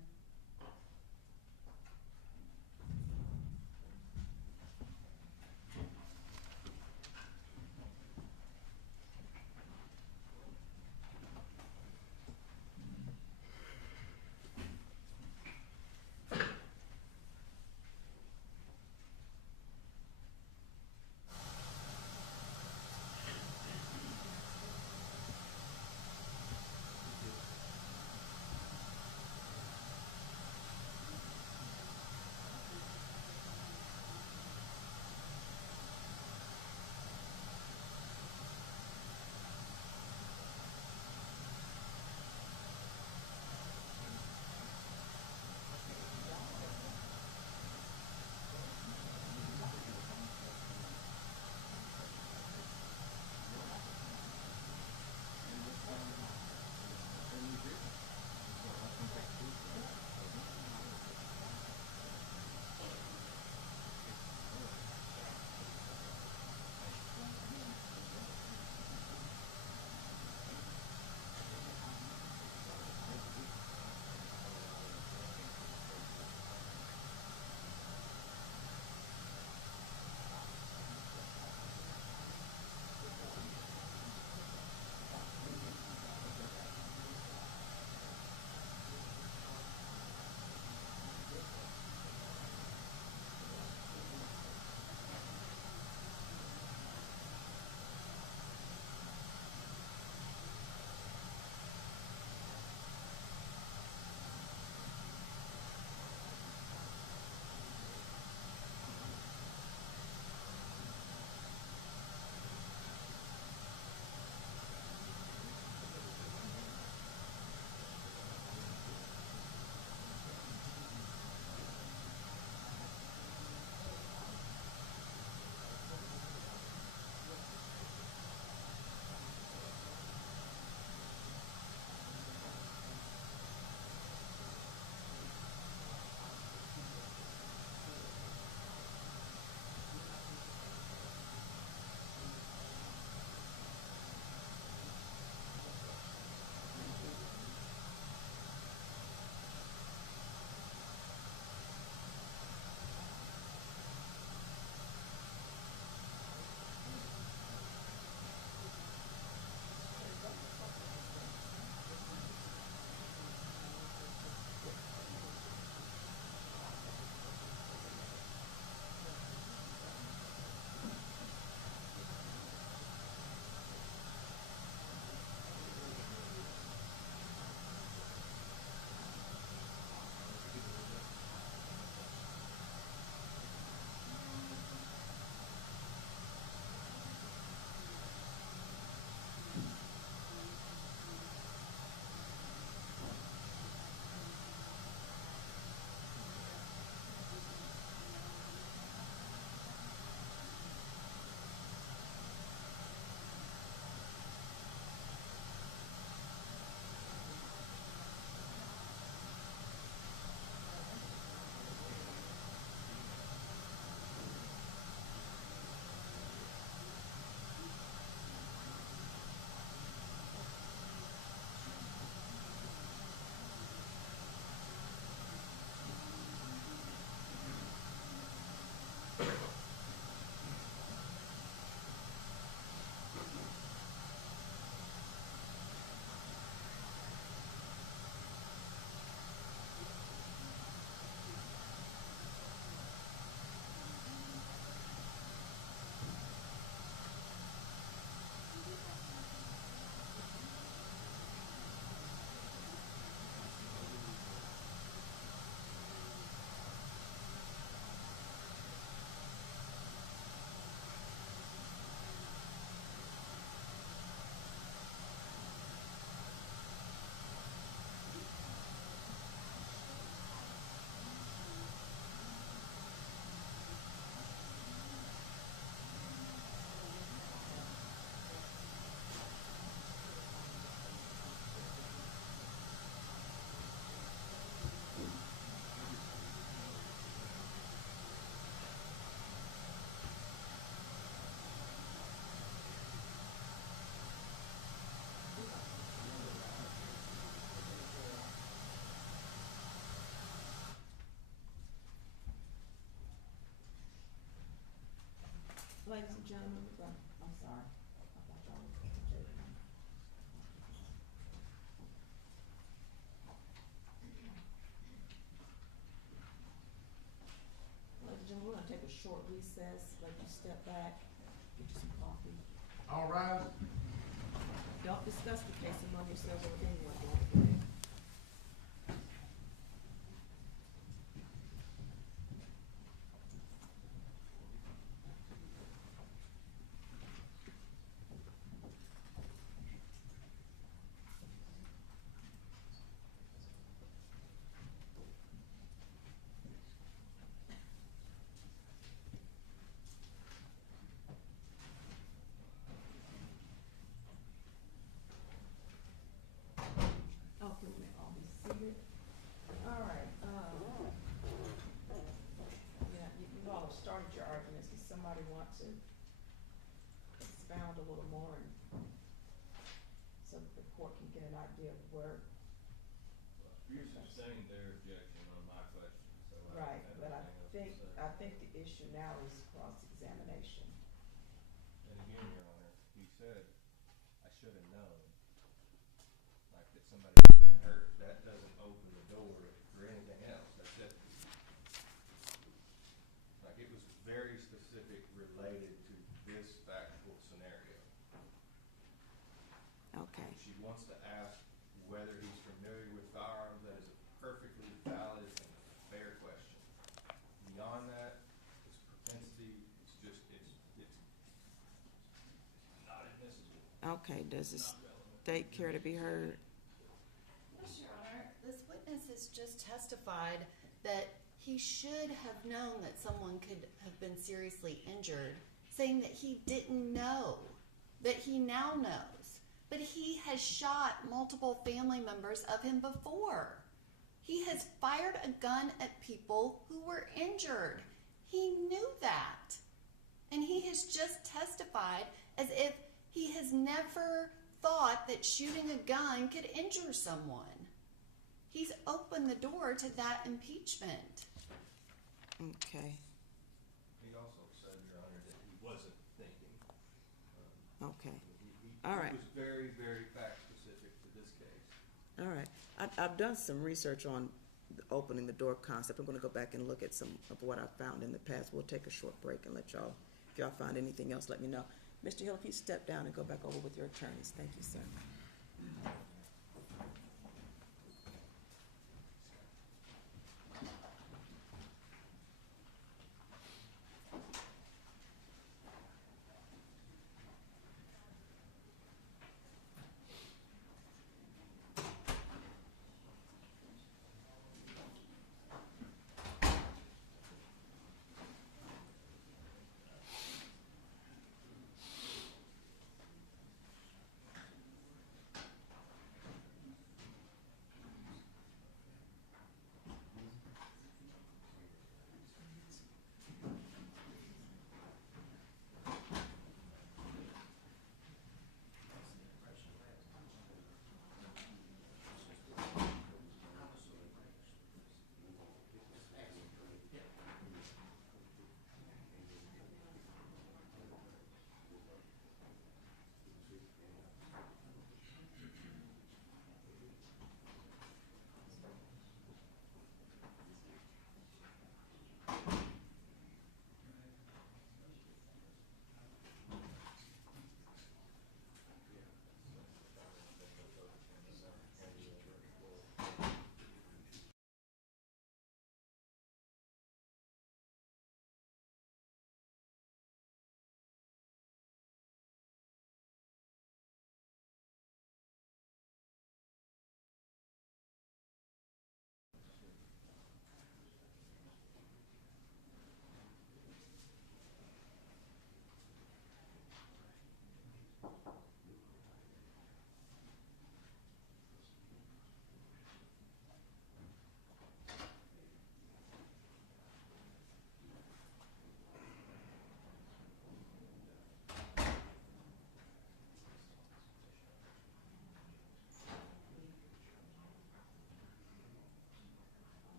gentlemen, I'm sorry. I thought y'all was taking. Ladies and gentlemen, we're gonna take a short recess, let you step back, get you some coffee. All rise. Don't discuss the case among yourselves or with anyone, okay? Okay, we may all be seated. All right, yeah, you all have started your arguments. Does somebody want to expound a little more and so that the court can get an idea of where? You sustained their objection on my question, so I don't Right, have but anything else to say. I think the issue now is cross-examination. And again, Your Honor, you said, I should have known, like that somebody would have been hurt. That doesn't open the door for anything else. That's it. Like it was very specific related to this factual scenario. Okay, She wants to ask whether he's familiar with firearms. That is a perfectly valid and fair question. Beyond that, it's propensity. It's just, it's not admissible. okay, does the state care to be heard? Yes, Your Honor, this witness has just testified that he should have known that someone could have been seriously injured, saying that he didn't know, that he now knows. But he has shot multiple family members of him before. He has fired a gun at people who were injured. He knew that. And he has just testified as if he has never thought that shooting a gun could injure someone. He's opened the door to that impeachment. Okay, He also said, Your Honor, that he wasn't thinking. okay, He all right. was very, very fact specific to this case. All right, I've done some research on the opening the door concept. I'm gonna go back and look at some of what I found in the past. We'll take a short break and let y'all, if y'all find anything else, let me know. Mr. Hill, if you step down and go back over with your attorneys. Thank you, sir.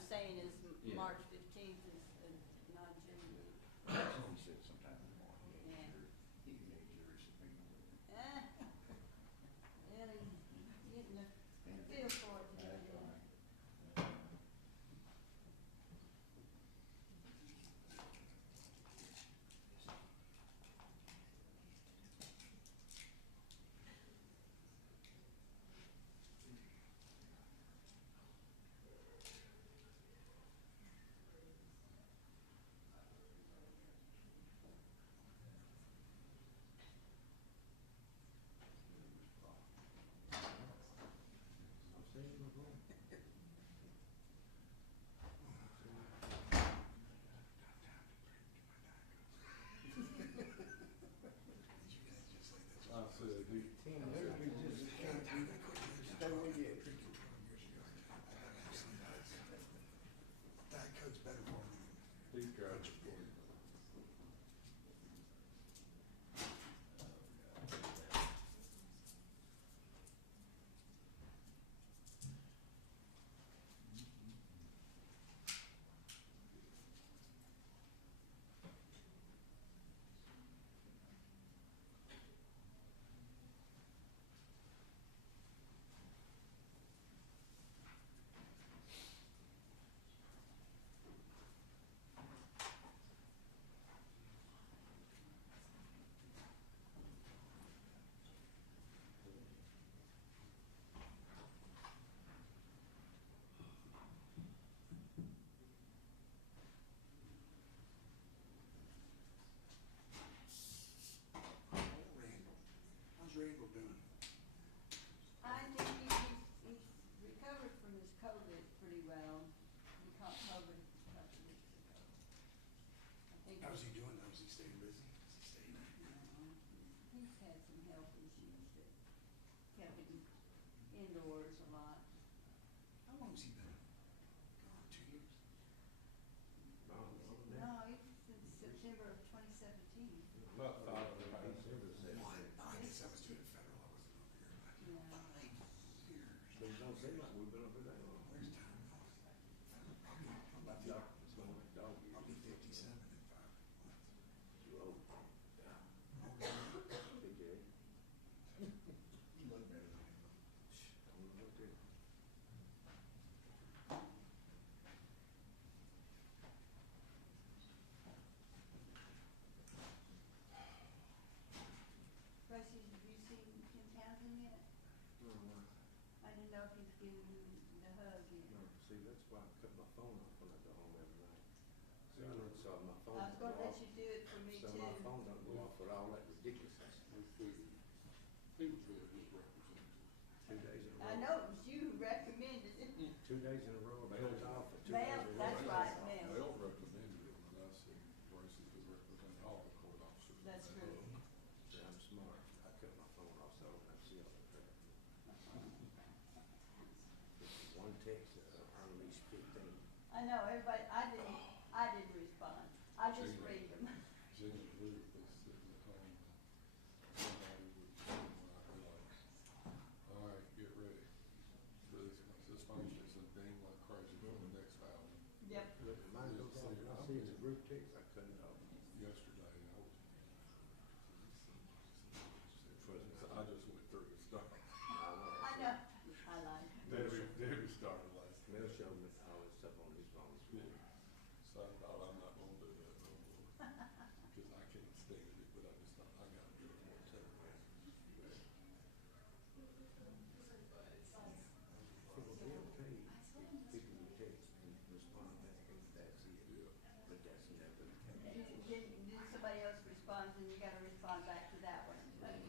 I'm saying is Yeah. March 15th is not June. He said sometime in the morning. Yeah. He can make jury subpoena. Really getting a feel for it today. That's right. I'm saying we're going. I said, he, Tim, maybe we just can't stay with you. Diet Coke's better for me. He tried to for you. Randall. How's Randall doing? I think he's recovered from his COVID pretty well. He caught COVID a couple of weeks ago. I think. How's he doing? How's he staying busy? Is he staying active? He's had some health issues that kept him indoors a lot. How long has he been gone? 2 years? No, it's since September of 2017. About 5 December What? I guess I was doing federal. I wasn't over here. Yeah. 5 years. But it don't seem like we've been over there long. Where's time going? I'll be 57 in 5 months. You old. Yeah. BJ. You look better than him. Don't know what to do. Tracy, have you seen Tim Townsend yet? No, I didn't know if he's given you the hug yet. no, see, that's why I cut my phone off when I go home every night. See, I don't, so my phone I was don't gonna go let off. you do it for me So too. my phone don't go off with all that ridiculousness. He would be a good representative. 2 days in a row. I know it was you who recommended it. 2 days in a row, they was off for 2 days Mel, in a row. that's right, Mel. They'll recommend it, and I said, Tracy could represent all the court officers. That's true. See, I'm smart. I cut my phone off so I don't have to see all the crap. One text, unleashed 15. I know, everybody, I didn't respond. I just Gina. read them. Jimmy Blue was sitting at home, and somebody was saying, when I realized, all right, get ready. This phone just a ding like crazy from the next hour. Yep. Look, mine goes off, and I see it's a group text, I cut it off. Yesterday, I just went through and started. I know, I like it. Debbie started last Mel night. showed me all this stuff on his phone. Yeah. So I thought, I'm not gonna do that no more, cause I can't stand it, but I just thought, I gotta do it more time. People get paid, people will text and respond back, and that's it. Yeah. But that's never the case. Then somebody else responds and you gotta respond back to that one. And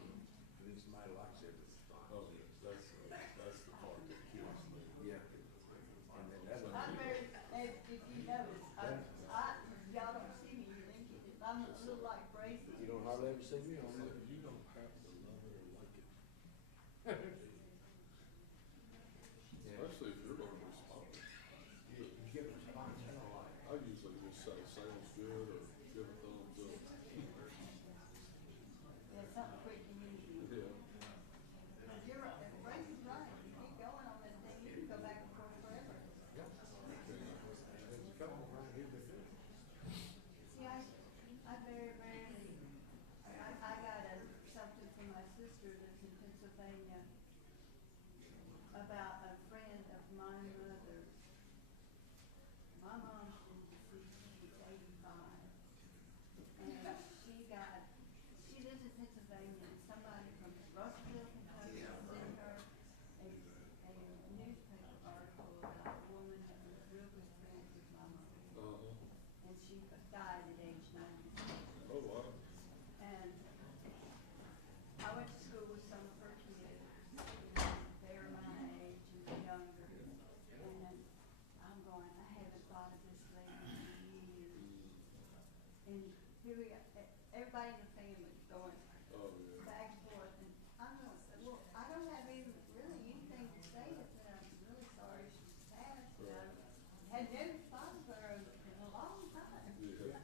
then somebody likes every response. Oh, yeah, that's the part that kills me. Yeah. And then that one. I'm very, if you notice, y'all don't see me linking it. I'm a little like Bracy. You don't hardly ever see me on So there. you don't have to love it or like it, Yeah. especially if you're gonna respond. You get a response, I don't like. I usually just say, sounds good, or give a thumbs up. Yeah, something quick and easy. Yeah. Cause you're right, Bracy's right. You keep going on that thing, you can go back and forth forever. Yeah. here we got, everybody in the family going Oh, yeah. back and forth, and I'm going, well, I don't have even really anything to say, I said, I'm really sorry she passed, and I had never thought of her in a long time. Yeah.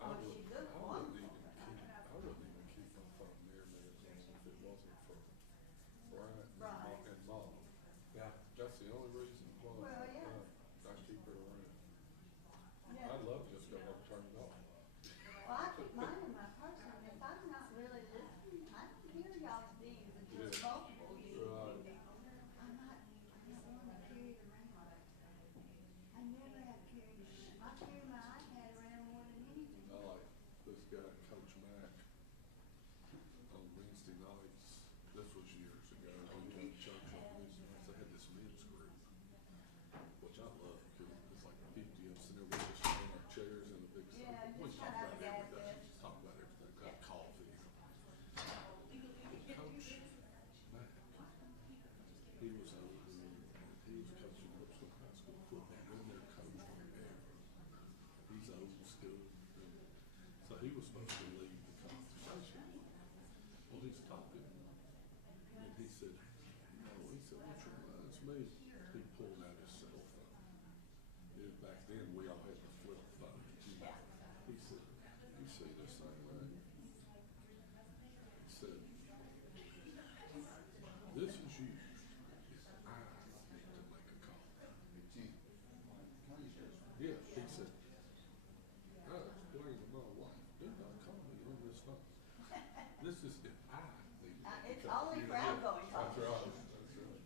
Oh, she looked wonderful. I wouldn't even keep my phone near me as long if it wasn't for Bryant Right. and Mom. Yeah. That's the only reason why Well, yeah. I keep her around. Yeah. I'd love to just go home and turn it off. Well, I keep mine in my purse, and if I'm not really listening, I don't hear y'all's dings until Yeah. multiple dings. Right. I'm not one to carry it around. I never have carried it. I carry my iPad around more than anything. I like this guy, Coach Mack, on Wednesday nights. This was years ago. We had church on Wednesday nights. They had this men's group, which I love because it's like 50 of us in there. We just sit in our chairs in a big circle. Yeah, We just talk kind about of like everything. that. Talk about everything. Got coffee. Coach Mack, he was old. He was coaching Lipscomb High School football. Been their coach forever. He's old school. So he was supposed to lead the conversation. Well, he's talking, and he said, "No," he said, "which reminds me." He pulled out his cell phone. Back then, we all had the flip phone. He said, "You see this thing, right?" He said, "This is you. I need to make a call." Yeah, he said, "I explained to my wife, do not call me on this phone. This is if I need to make It's a call." only for outgoing That's calls. right. That's right.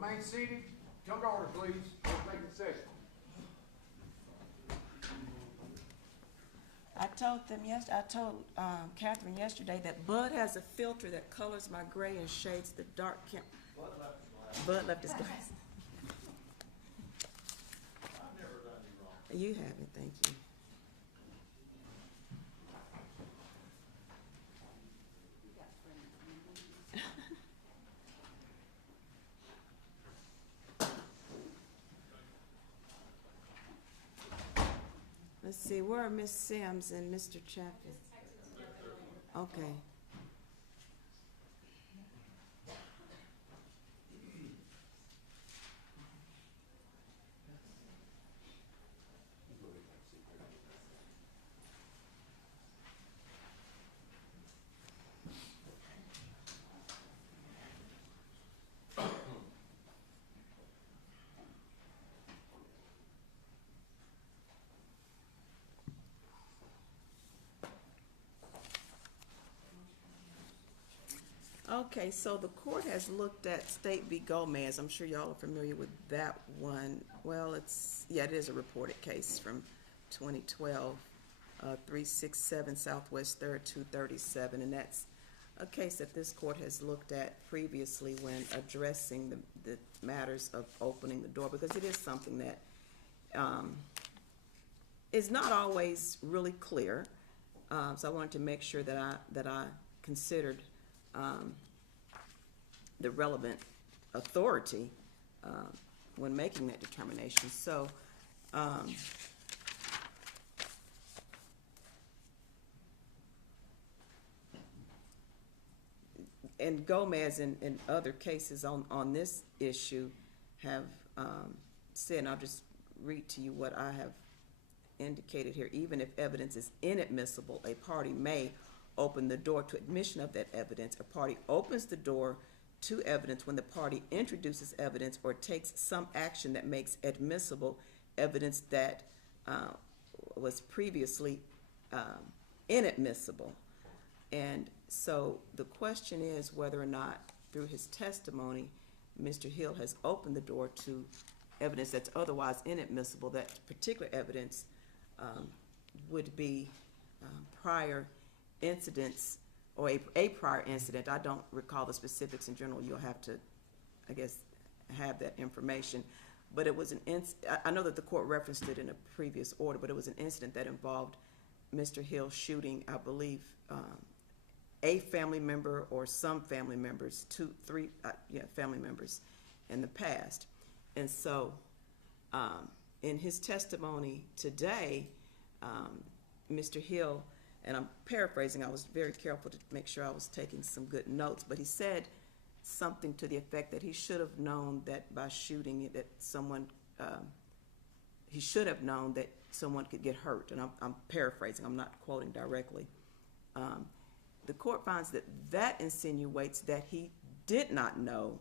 remain seated. Come to order, please. We'll take the session. I told Catherine yesterday that Bud has a filter that colors my gray and shades the dark. Bud left his glasses. I've never done you wrong. You haven't, thank you. Let's see, where are Miss Sims and Mr. Chapman? Okay. Okay, so the court has looked at State v. Gomez. I'm sure y'all are familiar with that one. Well, it is a reported case from 2012, 367 Southwest 3rd, 237, and that's a case that this court has looked at previously when addressing the matters of opening the door, because it is something that is not always really clear. So I wanted to make sure that I considered the relevant authority when making that determination. So, and Gomez and other cases on this issue have said, and I'll just read to you what I have indicated here. Even if evidence is inadmissible, a party may open the door to admission of that evidence. A party opens the door to evidence when the party introduces evidence or takes some action that makes admissible evidence that was previously inadmissible. And so the question is whether or not, through his testimony, Mr. Hill has opened the door to evidence that's otherwise inadmissible. That particular evidence would be prior incidents or a prior incident. I don't recall the specifics in general. You'll have to, I guess, have that information. But it was I know that the court referenced it in a previous order, but it was an incident that involved Mr. Hill shooting, I believe, a family member or some family members, three family members in the past. And so in his testimony today, Mr. Hill, and I'm paraphrasing, I was very careful to make sure I was taking some good notes, but he said something to the effect that he should have known that by shooting it, that someone, he should have known that someone could get hurt. And I'm paraphrasing, I'm not quoting directly. The court finds that insinuates that he did not know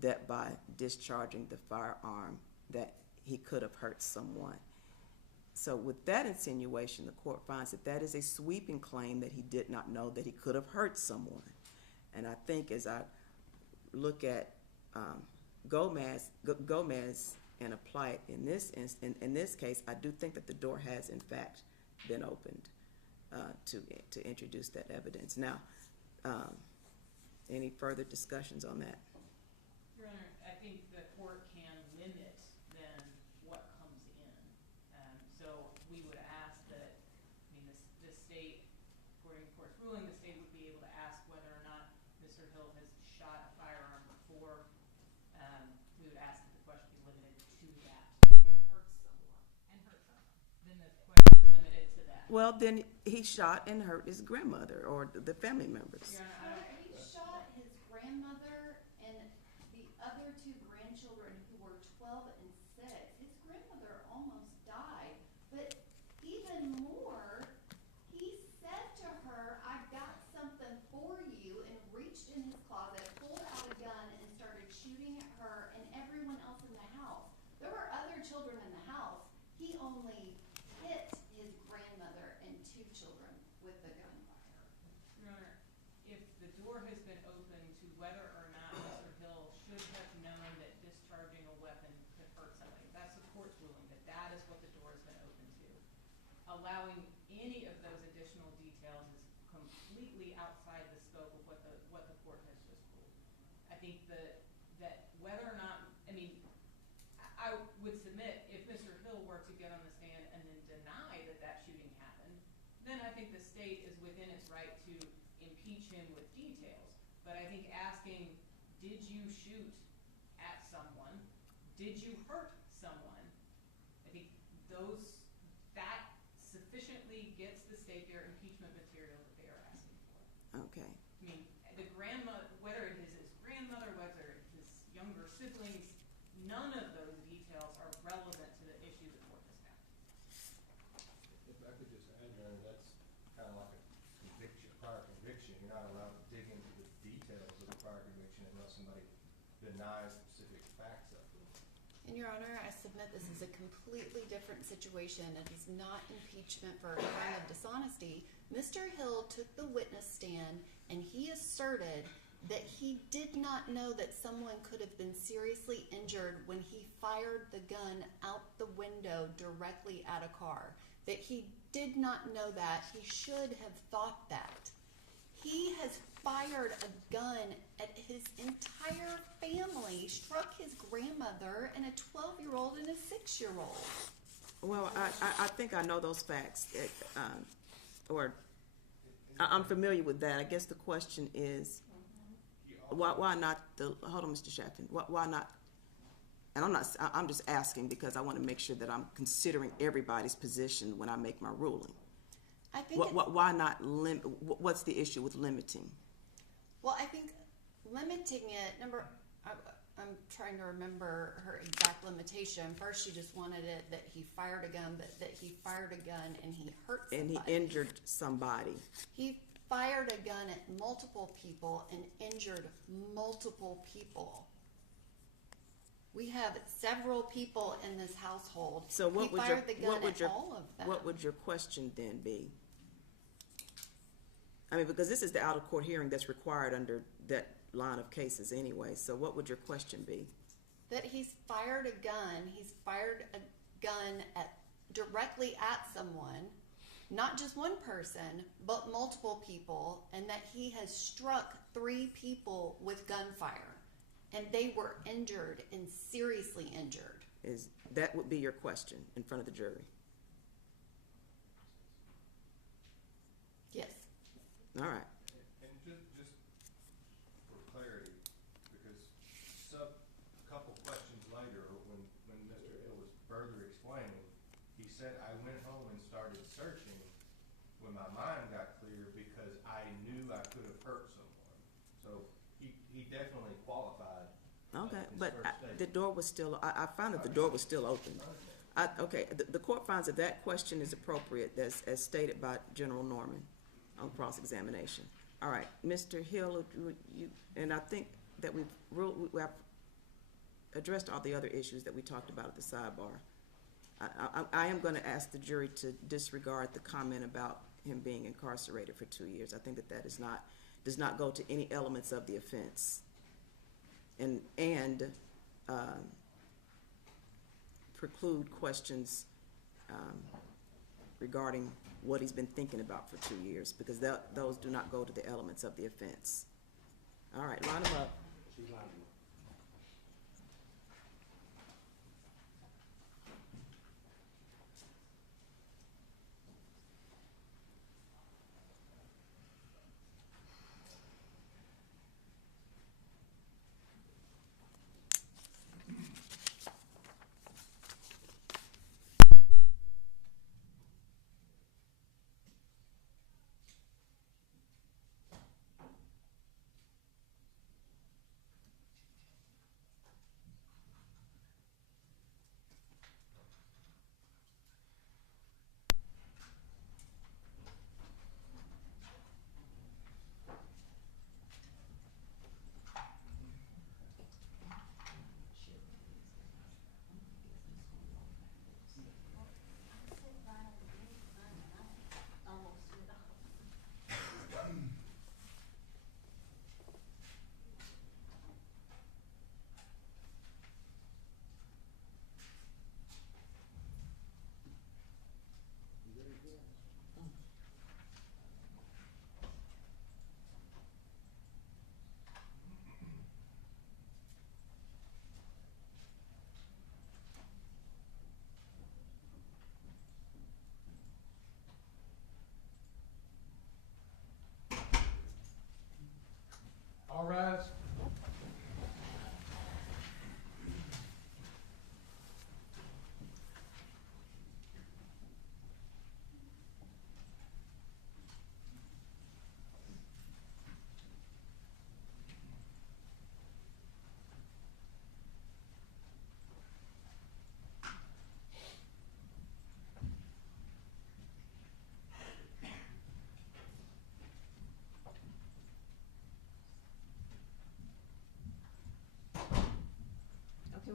that by discharging the firearm that he could have hurt someone. So with that insinuation, the court finds that is a sweeping claim that he did not know that he could have hurt someone. And I think as I look at Gomez and apply it in this case, I do think that the door has in fact been opened to introduce that evidence. Now, any further discussions on that? Your Honor, I think the court can limit then what comes in. So we would ask that, the state, according to the court's ruling, the state would be able to ask whether or not Mr. Hill has shot a firearm before. We would ask that the question be limited to that. And hurt someone. Then the question is limited to that. Well, then he shot and hurt his grandmother or the family members. Your Honor, He shot his grandmother and the other two grandchildren who were 12 and 6. His grandmother almost died, but even more, he said to her, "I've got something for you," and reached in his closet, pulled out a gun, and started shooting at her and everyone else in the house. There were other children in the house. He only hit his grandmother and 2 children with the gunfire. Your Honor, if the door has been opened to whether or not Mr. Hill should have known that allowing any of those additional details is completely outside the scope of what the court has just ruled. I think that whether or not, I mean, I would submit if Mr. Hill were to get on the stand and then deny that shooting happened, then I think the state is within its right to impeach him with details. But I think asking, did you shoot at someone? Did you hurt someone? I think that sufficiently gets the state their impeachment material that they are asking for. Okay. I mean, the grandmother, whether it is his grandmother, whether it's his younger siblings, none of those details are relevant to the issue the court has found. If I could just add, Your Honor, that's kind of like a conviction, a prior conviction. You're not allowed to dig into the details of the prior conviction unless somebody denies specific facts of it. And Your Honor, I submit this is a completely different situation. It is not impeachment for a crime of dishonesty. Mr. Hill took the witness stand and he asserted that he did not know that someone could have been seriously injured when he fired the gun out the window directly at a car. That he did not know that. He should have thought that. He has fired a gun at his entire family, struck his grandmother and a 12-year-old and a 6-year-old. Well, I think I know those facts, I'm familiar with that. I guess the question is, why not hold on, Mr. Shafton, why not, and I'm just asking because I want to make sure that I'm considering everybody's position when I make my ruling. I think why not what's the issue with limiting? Well, I think limiting it, I'm trying to remember her exact limitation. First, she just wanted it that he fired a gun, but that he fired a gun and he hurt somebody. And he injured somebody. He fired a gun at multiple people and injured multiple people. We have several people in this household. So what he would fired the gun what would at your all of them. what would your question then be? I mean, because this is the out of court hearing that's required under that line of cases anyway. So what would your question be? That he's fired a gun. He's fired a gun directly at someone, not just one person, but multiple people, and that he has struck 3 people with gunfire, and they were injured and seriously injured. That would be your question in front of the jury? Yes. All right. And just for clarity, because a couple questions later, when Mr. Hill was further explaining, he said, I went home and started searching when my mind got clear because I knew I could have hurt someone. So he definitely qualified. Okay, his but first statement. the door was still, I found that the door was still open. Okay, the court finds that that question is appropriate as stated by General Norman on cross-examination. All right, Mr. Hill, and I think that we have addressed all the other issues that we talked about at the sidebar. I am going to ask the jury to disregard the comment about him being incarcerated for 2 years. I think that does not go to any elements of the offense, and preclude questions regarding what he's been thinking about for 2 years, because those do not go to the elements of the offense. All right, line them up. She's lying.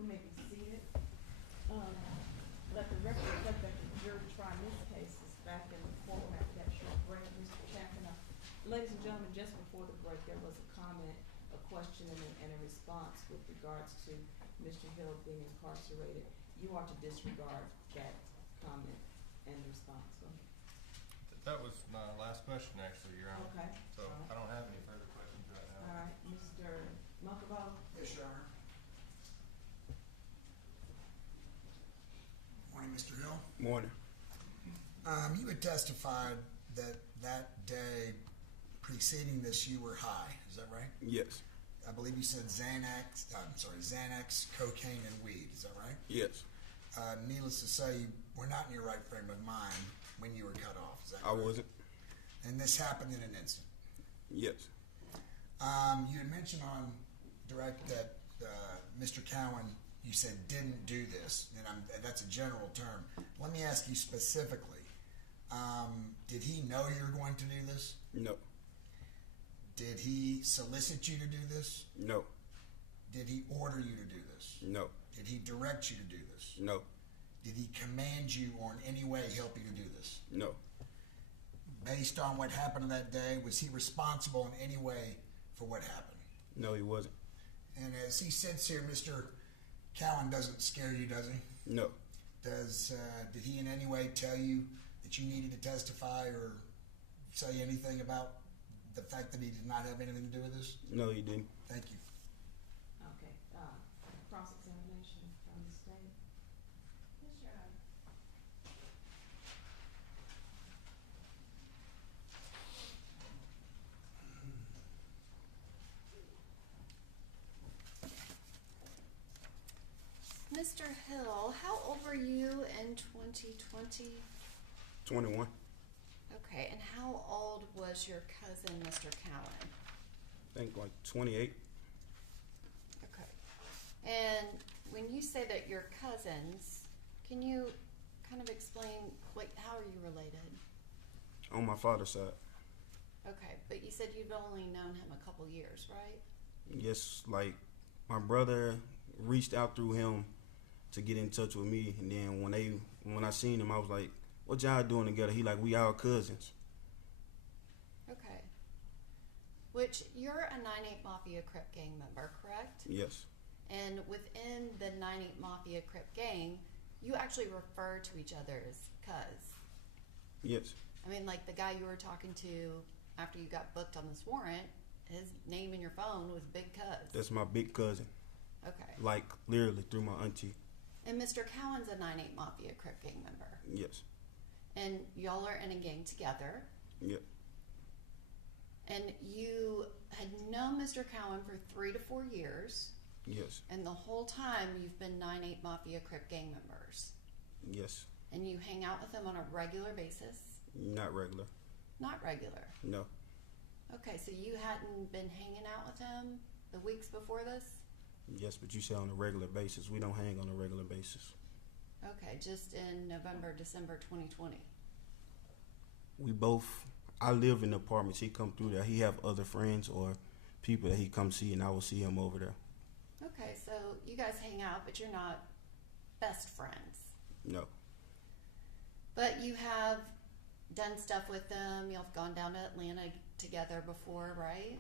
may be seated. Let the record reflect that the jury trial in this case is back in the courtroom after that short break. Mr. Chapman, ladies and gentlemen, just before the break, there was a comment, a question, and a response with regards to Mr. Hill being incarcerated. You are to disregard that comment and response. Go ahead. That was my last question, actually, Your Honor. Okay. So I don't have any further questions right now. All right, Mr. Munkabo? Yes, Your Honor. Morning, Mr. Hill. Morning. You had testified that that day preceding this you were high, is that right? Yes. I believe you said Xanax, cocaine, and weed, is that right? Yes. Needless to say, you were not in your right frame of mind when you were cut off, is that I correct? wasn't. And this happened in an instant. Yes. You had mentioned on direct that Mr. Cowan, you said, didn't do this, and that's a general term. Let me ask you specifically, did he know you were going to do this? No. Did he solicit you to do this? No. Did he order you to do this? No. Did he direct you to do this? No. Did he command you or in any way help you to do this? No. Based on what happened that day, was he responsible in any way for what happened? No, he wasn't. And as he sits here, Mr. Cowan doesn't scare you, does he? No. Did he in any way tell you that you needed to testify or say anything about the fact that he did not have anything to do with this? No, he didn't. Thank you. Okay, cross-examination from the state. Yes, Your Honor. Mr. Hill, how old were you in 2020? 21. Okay, and how old was your cousin, Mr. Cowan? I think like 28. Okay. And when you say that you're cousins, can you kind of explain, like, how are you related? On my father's side. Okay, but you said you've only known him a couple years, right? Yes, like my brother reached out through him to get in touch with me, and then when I seen him, I was like, "What y'all doing together?" He like, "We all cousins." Okay. Which, you're a 9/8 Mafia Crip gang member, correct? Yes. And within the 9/8 Mafia Crip gang, you actually refer to each other as cuz. Yes. I mean, like the guy you were talking to after you got booked on this warrant, his name in your phone was Big Cuz. That's my big cousin. Okay. Like literally through my auntie. And Mr. Cowan's a 9/8 Mafia Crip gang member. Yes. And y'all are in a gang together. Yep. And you had known Mr. Cowan for 3 to 4 years. Yes. And the whole time you've been 9/8 Mafia Crip gang members. Yes. And you hang out with them on a regular basis. Not regular. Not regular. No. Okay, so you hadn't been hanging out with him the weeks before this? Yes, but you say on a regular basis. We don't hang on a regular basis. Okay, just in November, December 2020. I live in apartments. He come through there. He have other friends or people that he come see, and I will see him over there. Okay, so you guys hang out, but you're not best friends. No. But you have done stuff with them. You've gone down to Atlanta together before, right?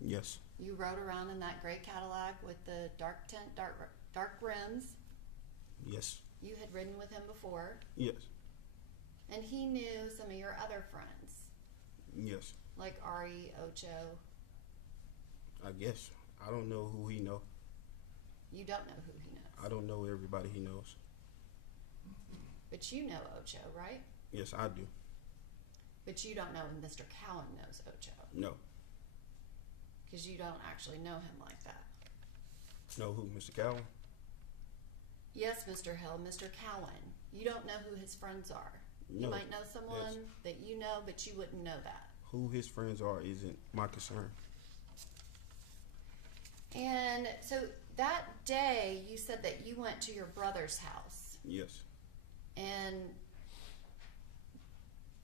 Yes. You rode around in that gray Cadillac with the dark tint, dark rims. Yes. You had ridden with him before. Yes. And he knew some of your other friends, Yes. like Ari, Ocho. I guess. I don't know who he know. You don't know who he knows. I don't know everybody he knows. But you know Ocho, right? Yes, I do. But you don't know if Mr. Cowan knows Ocho. No. Because you don't actually know him like that. Know who, Mr. Cowan? Yes, Mr. Hill, Mr. Cowan. You don't know who his friends are. No. You might know someone Yes. that you know, but you wouldn't know that. Who his friends are isn't my concern. And so that day, you said that you went to your brother's house. Yes. And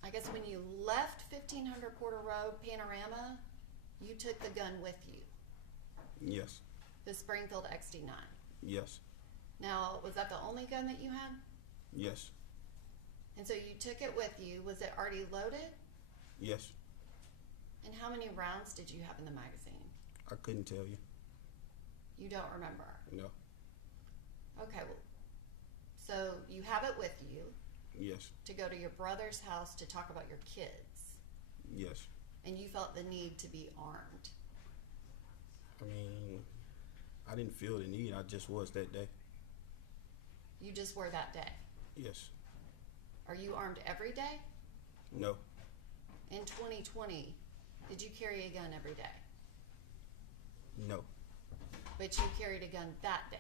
I guess when you left 1500 Porter Road, Panorama, you took the gun with you, Yes. the Springfield XD9. Yes. Now, was that the only gun that you had? Yes. And so you took it with you. Was it already loaded? Yes. And how many rounds did you have in the magazine? I couldn't tell you. You don't remember? No. Okay, well, so you have it with you Yes. to go to your brother's house to talk about your kids, Yes. and you felt the need to be armed. I mean, I didn't feel the need. I just was that day. You just were that day. Yes. Are you armed every day? No. In 2020, did you carry a gun every day? No. But you carried a gun that day.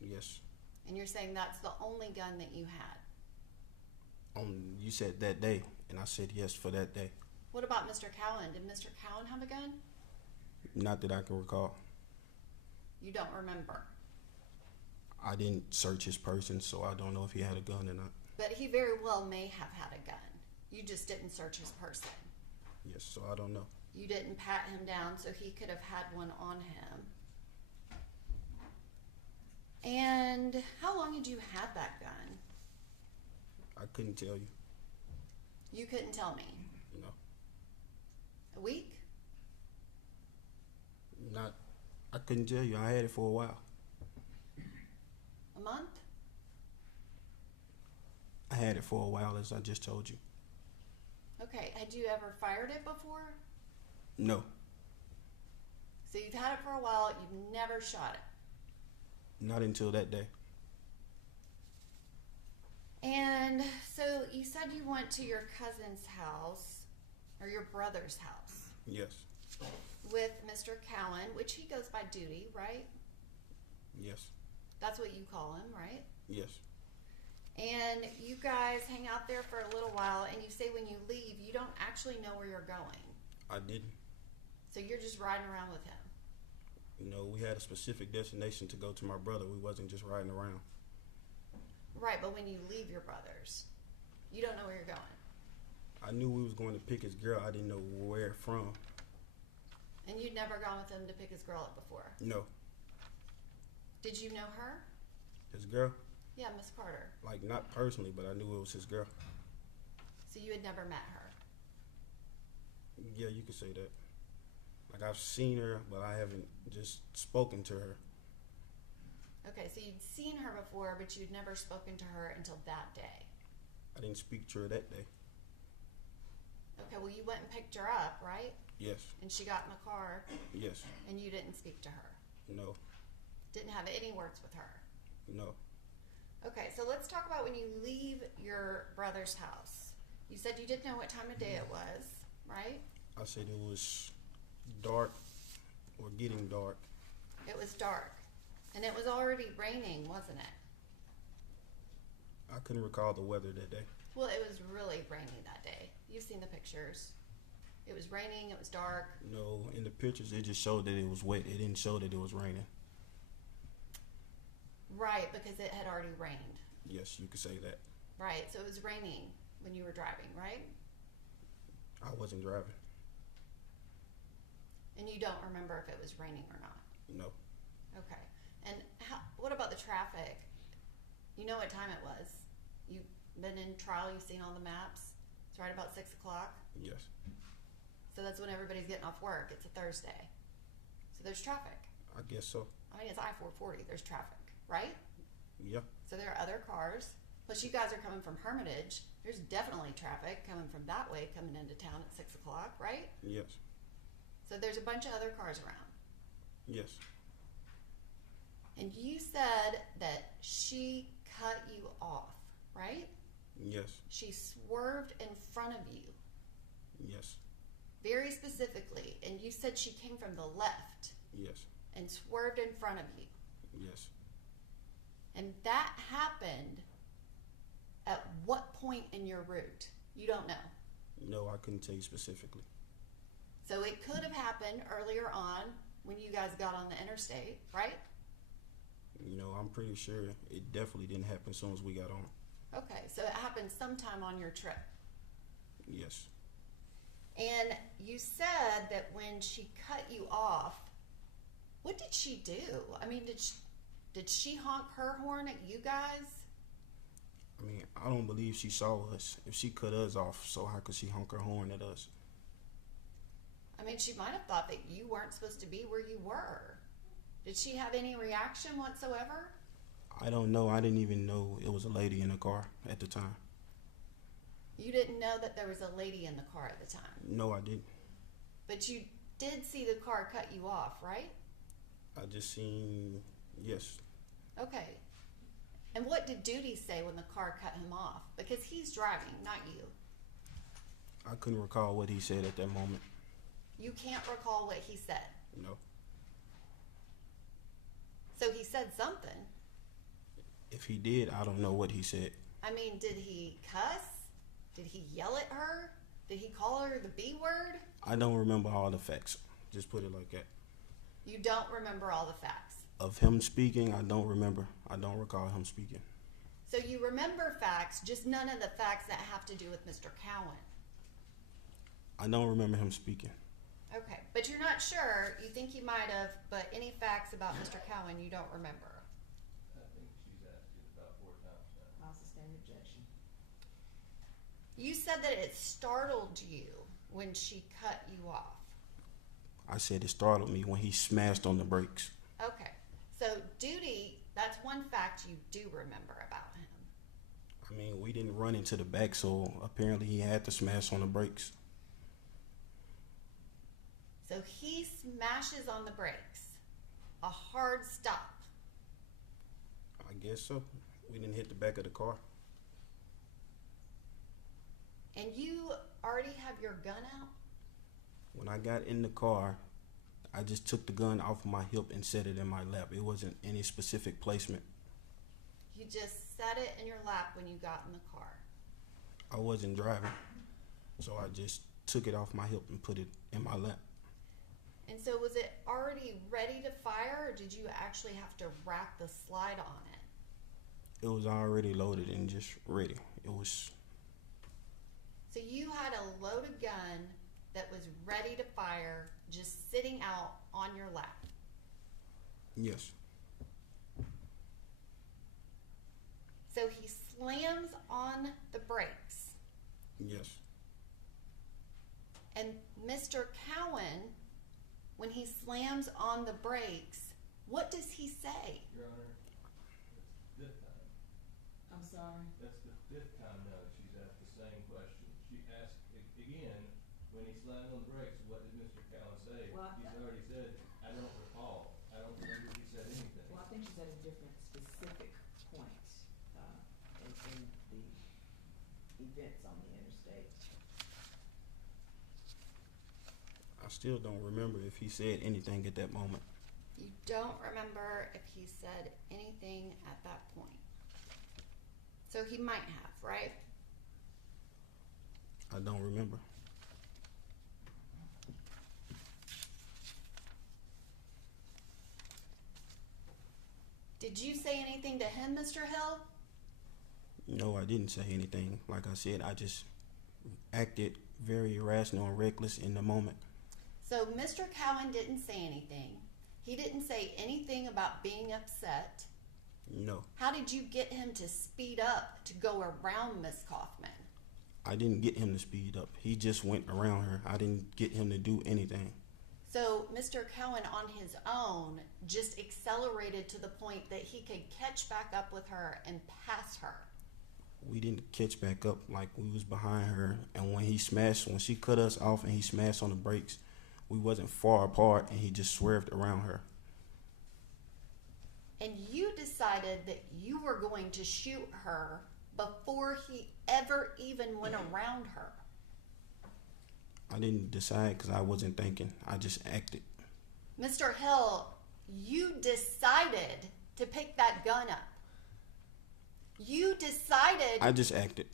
Yes. And you're saying that's the only gun that you had. You said that day, and I said yes for that day. What about Mr. Cowan? Did Mr. Cowan have a gun? Not that I can recall. You don't remember. I didn't search his person, so I don't know if he had a gun or not. But he very well may have had a gun. You just didn't search his person. Yes, so I don't know. You didn't pat him down so he could have had one on him. And how long had you had that gun? I couldn't tell you. You couldn't tell me. No. A week? Not. I couldn't tell you. I had it for a while. A month? I had it for a while, as I just told you. Okay, had you ever fired it before? No. So you've had it for a while, you've never shot it. Not until that day. And so you said you went to your cousin's house, or your brother's house, Yes. with Mr. Cowan, which he goes by Duty, right? Yes. That's what you call him, right? Yes. And you guys hang out there for a little while, and you say when you leave, you don't actually know where you're going. I didn't. So you're just riding around with him. You know, we had a specific destination to go to my brother. We wasn't just riding around. Right, but when you leave your brother's, you don't know where you're going. I knew we was going to pick his girl. I didn't know where from. And you'd never gone with him to pick his girl up before. No. Did you know her? His girl? Yeah, Miss Carter. Like, not personally, but I knew it was his girl. So you had never met her. Yeah, you could say that. Like, I've seen her, but I haven't just spoken to her. Okay, so you'd seen her before, but you'd never spoken to her until that day. I didn't speak to her that day. Okay, well, you went and picked her up, right? Yes. And she got in the car, Yes. and you didn't speak to her. No. Didn't have any words with her. No. Okay, so let's talk about when you leave your brother's house. You said you didn't know what time of day it was, right? I said it was dark or getting dark. It was dark. And it was already raining, wasn't it? I couldn't recall the weather that day. Well, it was really rainy that day. You've seen the pictures. It was raining, it was dark. No, in the pictures, it just showed that it was wet. It didn't show that it was raining. Right, because it had already rained. Yes, you could say that. Right, so it was raining when you were driving, right? I wasn't driving. And you don't remember if it was raining or not? No. Okay. And what about the traffic? You know what time it was. You've been in trial, you've seen all the maps. It's right about 6 o'clock. Yes. So that's when everybody's getting off work. It's a Thursday. So there's traffic. I guess so. I mean, it's I-440. There's traffic, right? Yeah. So there are other cars. Plus, you guys are coming from Hermitage. There's definitely traffic coming from that way, coming into town at 6 o'clock, right? Yes. So there's a bunch of other cars around. Yes. And you said that she cut you off, right? Yes. She swerved in front of you, Yes. very specifically, and you said she came from the left Yes. and swerved in front of you. Yes. And that happened at what point in your route? You don't know. No, I couldn't tell you specifically. So it could have happened earlier on when you guys got on the interstate, right? You know, I'm pretty sure it definitely didn't happen as soon as we got on. Okay, so it happened sometime on your trip. Yes. And you said that when she cut you off, what did she do? I mean, Did she honk her horn at you guys? I mean, I don't believe she saw us. If she cut us off, so how could she honk her horn at us? I mean, she might have thought that you weren't supposed to be where you were. Did she have any reaction whatsoever? I don't know. I didn't even know it was a lady in the car at the time. You didn't know that there was a lady in the car at the time. No, I didn't. But you did see the car cut you off, right? I just seen, yes. Okay. And what did Duty say when the car cut him off? Because he's driving, not you. I couldn't recall what he said at that moment. You can't recall what he said. No. So he said something. If he did, I don't know what he said. I mean, did he cuss? Did he yell at her? Did he call her the B word? I don't remember all the facts. Just put it like that. You don't remember all the facts. Of him speaking, I don't remember. I don't recall him speaking. So you remember facts, just none of the facts that have to do with Mr. Cowan. I don't remember him speaking. Okay, but you're not sure. You think he might have, but any facts about Mr. Cowan you don't remember. I think she's asked it about 4 times now. I'll sustain objection. You said that it startled you when she cut you off. I said it startled me when he smashed on the brakes. Okay, so Duty, that's one fact you do remember about him. I mean, we didn't run into the back, so apparently he had to smash on the brakes. So he smashes on the brakes. A hard stop. I guess so. We didn't hit the back of the car. And you already have your gun out? When I got in the car, I just took the gun off my hip and set it in my lap. It wasn't any specific placement. You just set it in your lap when you got in the car. I wasn't driving, so I just took it off my hip and put it in my lap. And so was it already ready to fire, or did you actually have to rack the slide on it? It was already loaded and just ready. It was... So you had a loaded gun that was ready to fire, just sitting out on your lap. Yes. So he slams on the brakes. Yes. And Mr. Cowan, when he slams on the brakes, what does he say? Your Honor, that's the 5th time. I'm sorry. That's the 5th time now that she's asked the same question. She asked again, when he slammed on the brakes, what did Mr. Cowan say? Well, He's already said, I don't recall. I don't remember if he said anything. Well, I think she's at a different specific point in the events on the interstate. I still don't remember if he said anything at that moment. You don't remember if he said anything at that point. So he might have, right? I don't remember. Did you say anything to him, Mr. Hill? No, I didn't say anything. Like I said, I just acted very irrational and reckless in the moment. So Mr. Cowan didn't say anything. He didn't say anything about being upset. No. How did you get him to speed up to go around Miss Kaufman? I didn't get him to speed up. He just went around her. I didn't get him to do anything. So Mr. Cowan on his own just accelerated to the point that he could catch back up with her and pass her. We didn't catch back up, like we was behind her, and when she cut us off and he smashed on the brakes, we wasn't far apart and he just swerved around her. And you decided that you were going to shoot her before he ever even went around her. I didn't decide because I wasn't thinking. I just acted. Mr. Hill, you decided to pick that gun up. You decided... I just acted.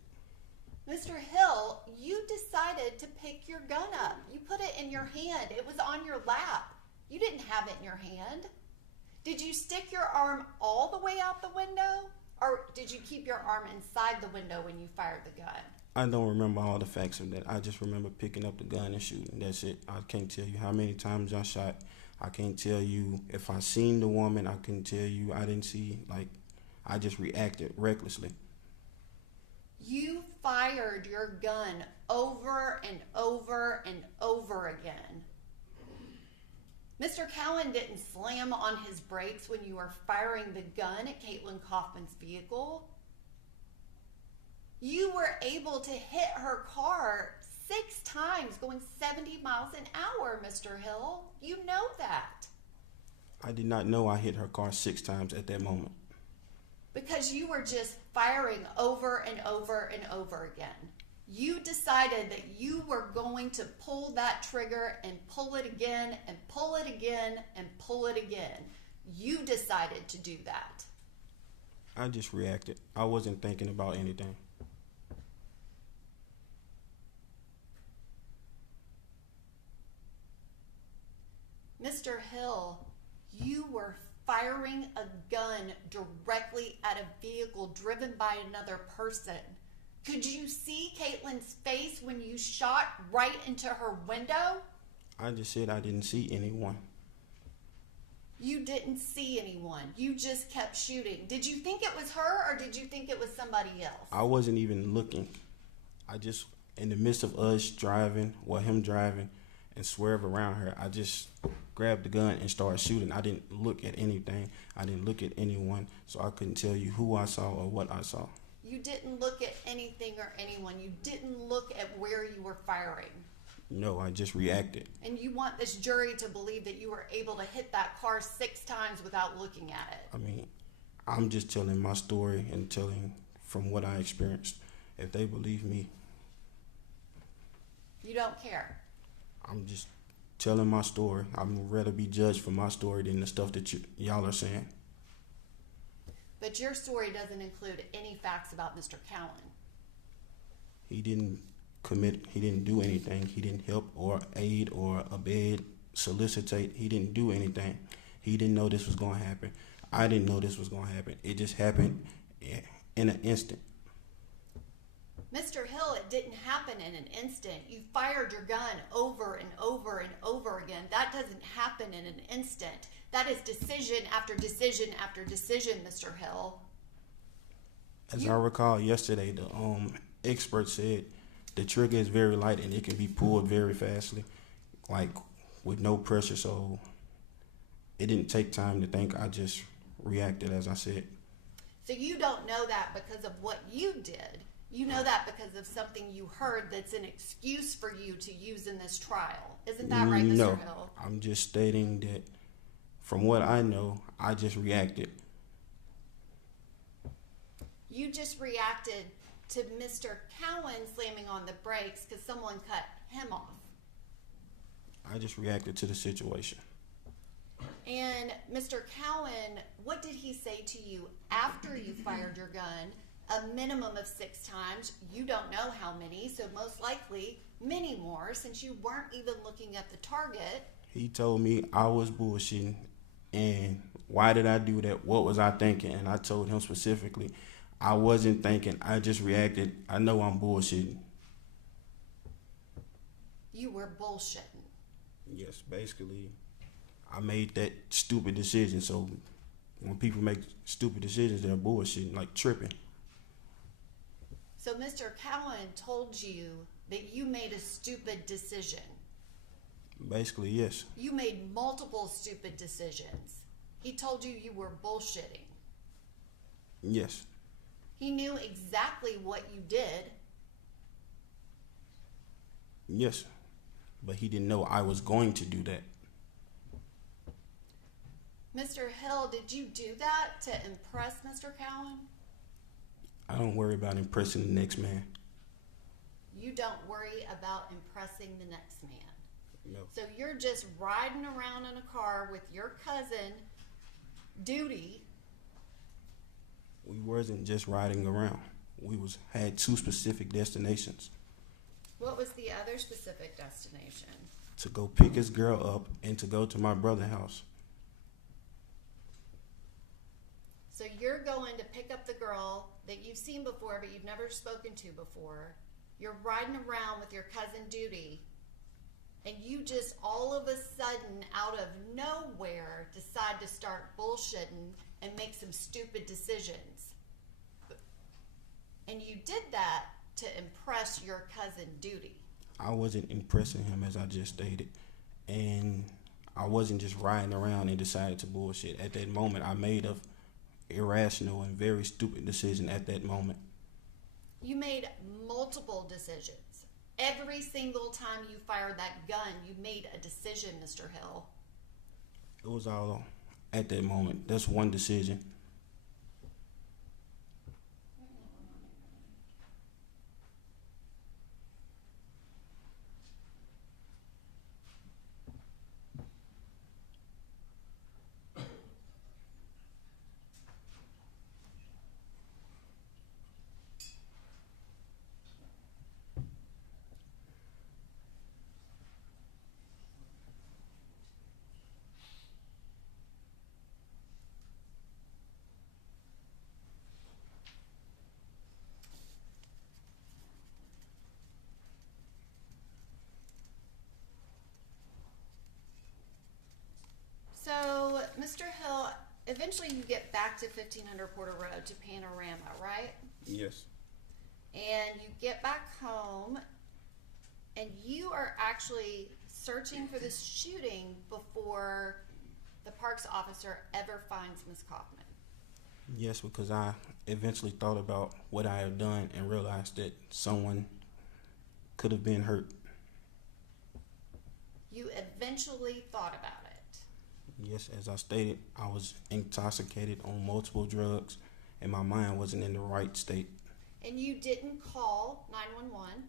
Mr. Hill, you decided to pick your gun up. You put it in your hand. It was on your lap. You didn't have it in your hand. Did you stick your arm all the way out the window? Or did you keep your arm inside the window when you fired the gun? I don't remember all the facts of that. I just remember picking up the gun and shooting. That's it. I can't tell you how many times I shot. I can't tell you if I seen the woman. I couldn't tell you I didn't see. Like, I just reacted recklessly. You fired your gun over and over and over again. Mr. Cowan didn't slam on his brakes when you were firing the gun at Caitlyn Kaufman's vehicle. You were able to hit her car 6 times going 70 miles an hour, Mr. Hill. You know that. I did not know I hit her car 6 times at that moment. Because you were just firing over and over and over again. You decided that you were going to pull that trigger and pull it again and pull it again and pull it again. You decided to do that. I just reacted. I wasn't thinking about anything. Mr. Hill, you were firing a gun directly at a vehicle driven by another person. Could you see Caitlyn's face when you shot right into her window? I just said I didn't see anyone. You didn't see anyone. You just kept shooting. Did you think it was her or did you think it was somebody else? I wasn't even looking. I just, in the midst of us driving, or him driving, and swerve around her, I just grabbed the gun and started shooting. I didn't look at anything. I didn't look at anyone, so I couldn't tell you who I saw or what I saw. You didn't look at anything or anyone. You didn't look at where you were firing. No, I just reacted. And you want this jury to believe that you were able to hit that car 6 times without looking at it. I mean, I'm just telling my story and telling from what I experienced. If they believe me, You don't care. I'm just telling my story. I'd rather be judged for my story than the stuff that y'all are saying. But your story doesn't include any facts about Mr. Cowan. He didn't do anything. He didn't help or aid or abet, solicitate. He didn't do anything. He didn't know this was going to happen. I didn't know this was going to happen. It just happened in an instant. Mr. Hill, it didn't happen in an instant. You fired your gun over and over and over again. That doesn't happen in an instant. That is decision after decision after decision, Mr. Hill. As I recall yesterday, the expert said the trigger is very light and it can be pulled very fastly, like with no pressure. So it didn't take time to think. I just reacted, as I said. So you don't know that because of what you did. You know that because of something you heard that's an excuse for you to use in this trial. Isn't that right, Mr. No, Hill? I'm just stating that from what I know, I just reacted. You just reacted to Mr. Cowan slamming on the brakes because someone cut him off. I just reacted to the situation. And Mr. Cowan, what did he say to you after you fired your gun? A minimum of 6 times. You don't know how many, so most likely many more since you weren't even looking at the target. He told me I was bullshitting and why did I do that? What was I thinking? And I told him specifically, I wasn't thinking. I just reacted. I know I'm bullshitting. You were bullshitting. Yes, basically, I made that stupid decision. So when people make stupid decisions, they're bullshitting, like tripping. So Mr. Cowan told you that you made a stupid decision. Basically, yes. You made multiple stupid decisions. He told you you were bullshitting. Yes. He knew exactly what you did. Yes. But he didn't know I was going to do that. Mr. Hill, did you do that to impress Mr. Cowan? I don't worry about impressing the next man. You don't worry about impressing the next man. No. So you're just riding around in a car with your cousin, Duty. We wasn't just riding around. We had 2 specific destinations. What was the other specific destination? To go pick his girl up and to go to my brother's house. So you're going to pick up the girl that you've seen before but you've never spoken to before. You're riding around with your cousin Duty and you just all of a sudden, out of nowhere, decide to start bullshitting and make some stupid decisions. And you did that to impress your cousin Duty. I wasn't impressing him, as I just stated, and I wasn't just riding around and decided to bullshit. At that moment, I made a irrational and very stupid decision at that moment. You made multiple decisions. Every single time you fired that gun, you made a decision, Mr. Hill. It was all at that moment. That's one decision. So, Mr. Hill, eventually you get back to 1500 Porter Road to Panorama, right? Yes. And you get back home, and you are actually searching for this shooting before the parks officer ever finds Miss Kaufman. Yes, because I eventually thought about what I had done and realized that someone could have been hurt. You eventually thought about it. Yes, as I stated, I was intoxicated on multiple drugs and my mind wasn't in the right state. And you didn't call 911.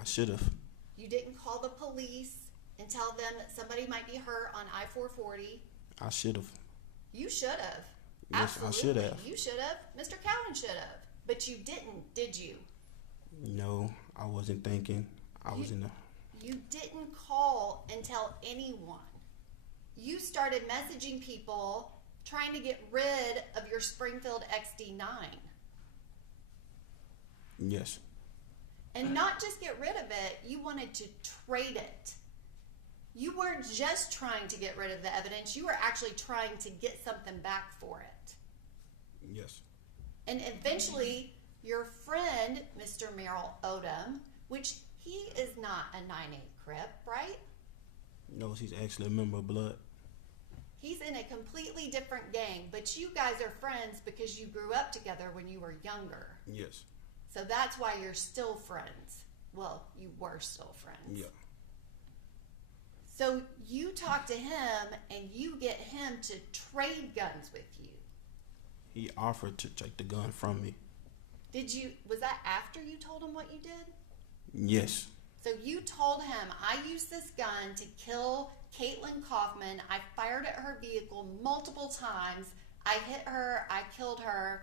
I should have. You didn't call the police and tell them that somebody might be hurt on I-440. I should have. You should have. Yes, Absolutely. I should have. You should have. Mr. Cowan should have. But you didn't, did you? No, I wasn't thinking. I was in the... You didn't call and tell anyone. You started messaging people trying to get rid of your Springfield XD9. Yes. And not just get rid of it, you wanted to trade it. You weren't just trying to get rid of the evidence, you were actually trying to get something back for it. Yes. And eventually, your friend, Mr. Merrill Odom, which he is not a 9/8 Crip, right? No, he's actually a member of Blood. He's in a completely different gang, but you guys are friends because you grew up together when you were younger. Yes. So that's why you're still friends. Well, you were still friends. Yeah. So you talk to him and you get him to trade guns with you. He offered to take the gun from me. Was that after you told him what you did? Yes. So you told him, I used this gun to kill Caitlyn Kaufman. I fired at her vehicle multiple times. I hit her. I killed her.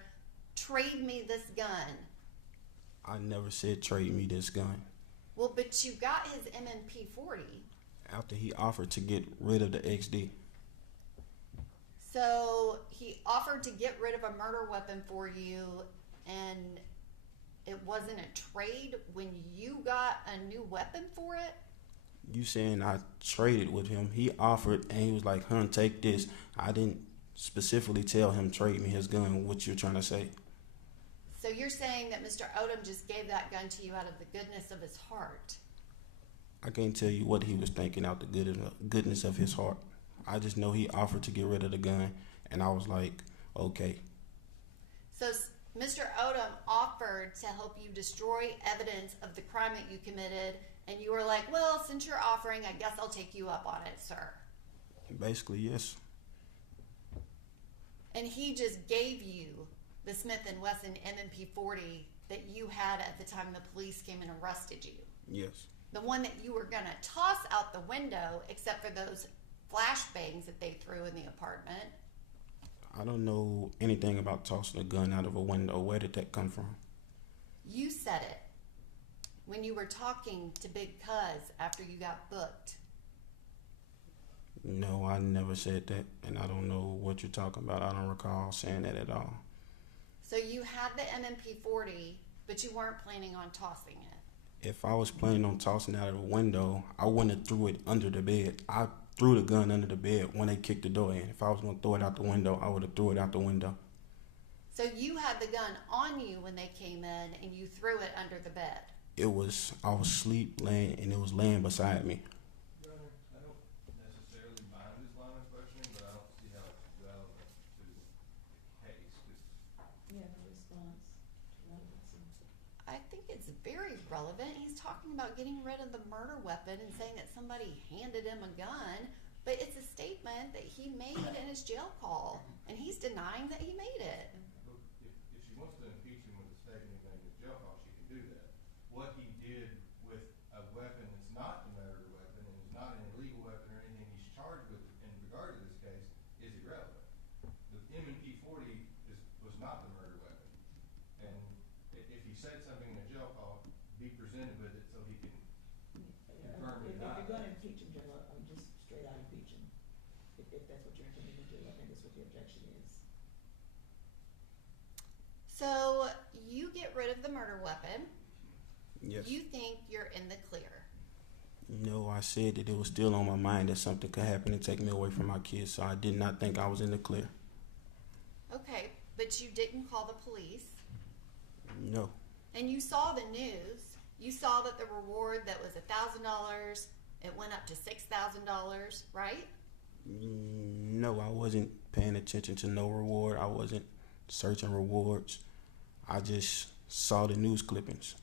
Trade me this gun. I never said trade me this gun. Well, but you got his M&P40. After he offered to get rid of the XD. So he offered to get rid of a murder weapon for you, and it wasn't a trade when you got a new weapon for it? You saying I traded with him. He offered and he was like, "Hun, take this." I didn't specifically tell him trade me his gun. What you're trying to say? So you're saying that Mr. Odom just gave that gun to you out of the goodness of his heart? I can't tell you what he was thinking out the goodness of his heart. I just know he offered to get rid of the gun, and I was like, okay. So Mr. Odom offered to help you destroy evidence of the crime that you committed, and you were like, well, since you're offering, I guess I'll take you up on it, sir. Basically, yes. And he just gave you the Smith & Wesson M&P40 that you had at the time the police came and arrested you. Yes. The one that you were going to toss out the window, except for those flashbangs that they threw in the apartment. I don't know anything about tossing a gun out of a window. Where did that come from? You said it when you were talking to Big Cuz after you got booked. No, I never said that, and I don't know what you're talking about. I don't recall saying that at all. So you had the M&P40, but you weren't planning on tossing it. If I was planning on tossing it out of the window, I wouldn't have threw it under the bed. I threw the gun under the bed when they kicked the door in. If I was going to throw it out the window, I would have threw it out the window. So you had the gun on you when they came in and you threw it under the bed? I was asleep laying, and it was laying beside me. Your Honor, I don't necessarily mind this line of questioning, but I don't see how it's relevant to the case. Yeah, the response, relevancy. I think it's very relevant. He's talking about getting rid of the murder weapon and saying that somebody handed him a gun, but it's a statement that he made in his jail call, and he's denying that he made it. Look, if she wants to impeach him with a statement he made in his jail call, she can do that. What he did with a weapon that's not the murder weapon and is not an illegal weapon or anything he's charged with in regard to this case is irrelevant. The M&P 40 was not the murder weapon. And if he said something in a jail call, be presented with it so he can confirm or If deny you're that. gonna impeach him, General, just straight out impeach him. If that's what you're intending to do, I think that's what the objection is. So you get rid of the murder weapon. Yes. You think you're in the clear. No, I said that it was still on my mind that something could happen and take me away from my kids, so I did not think I was in the clear. Okay, but you didn't call the police. No. And you saw the news. You saw that the reward that was $1,000, it went up to $6,000, right? No, I wasn't paying attention to no reward. I wasn't searching rewards. I just saw the news clippings.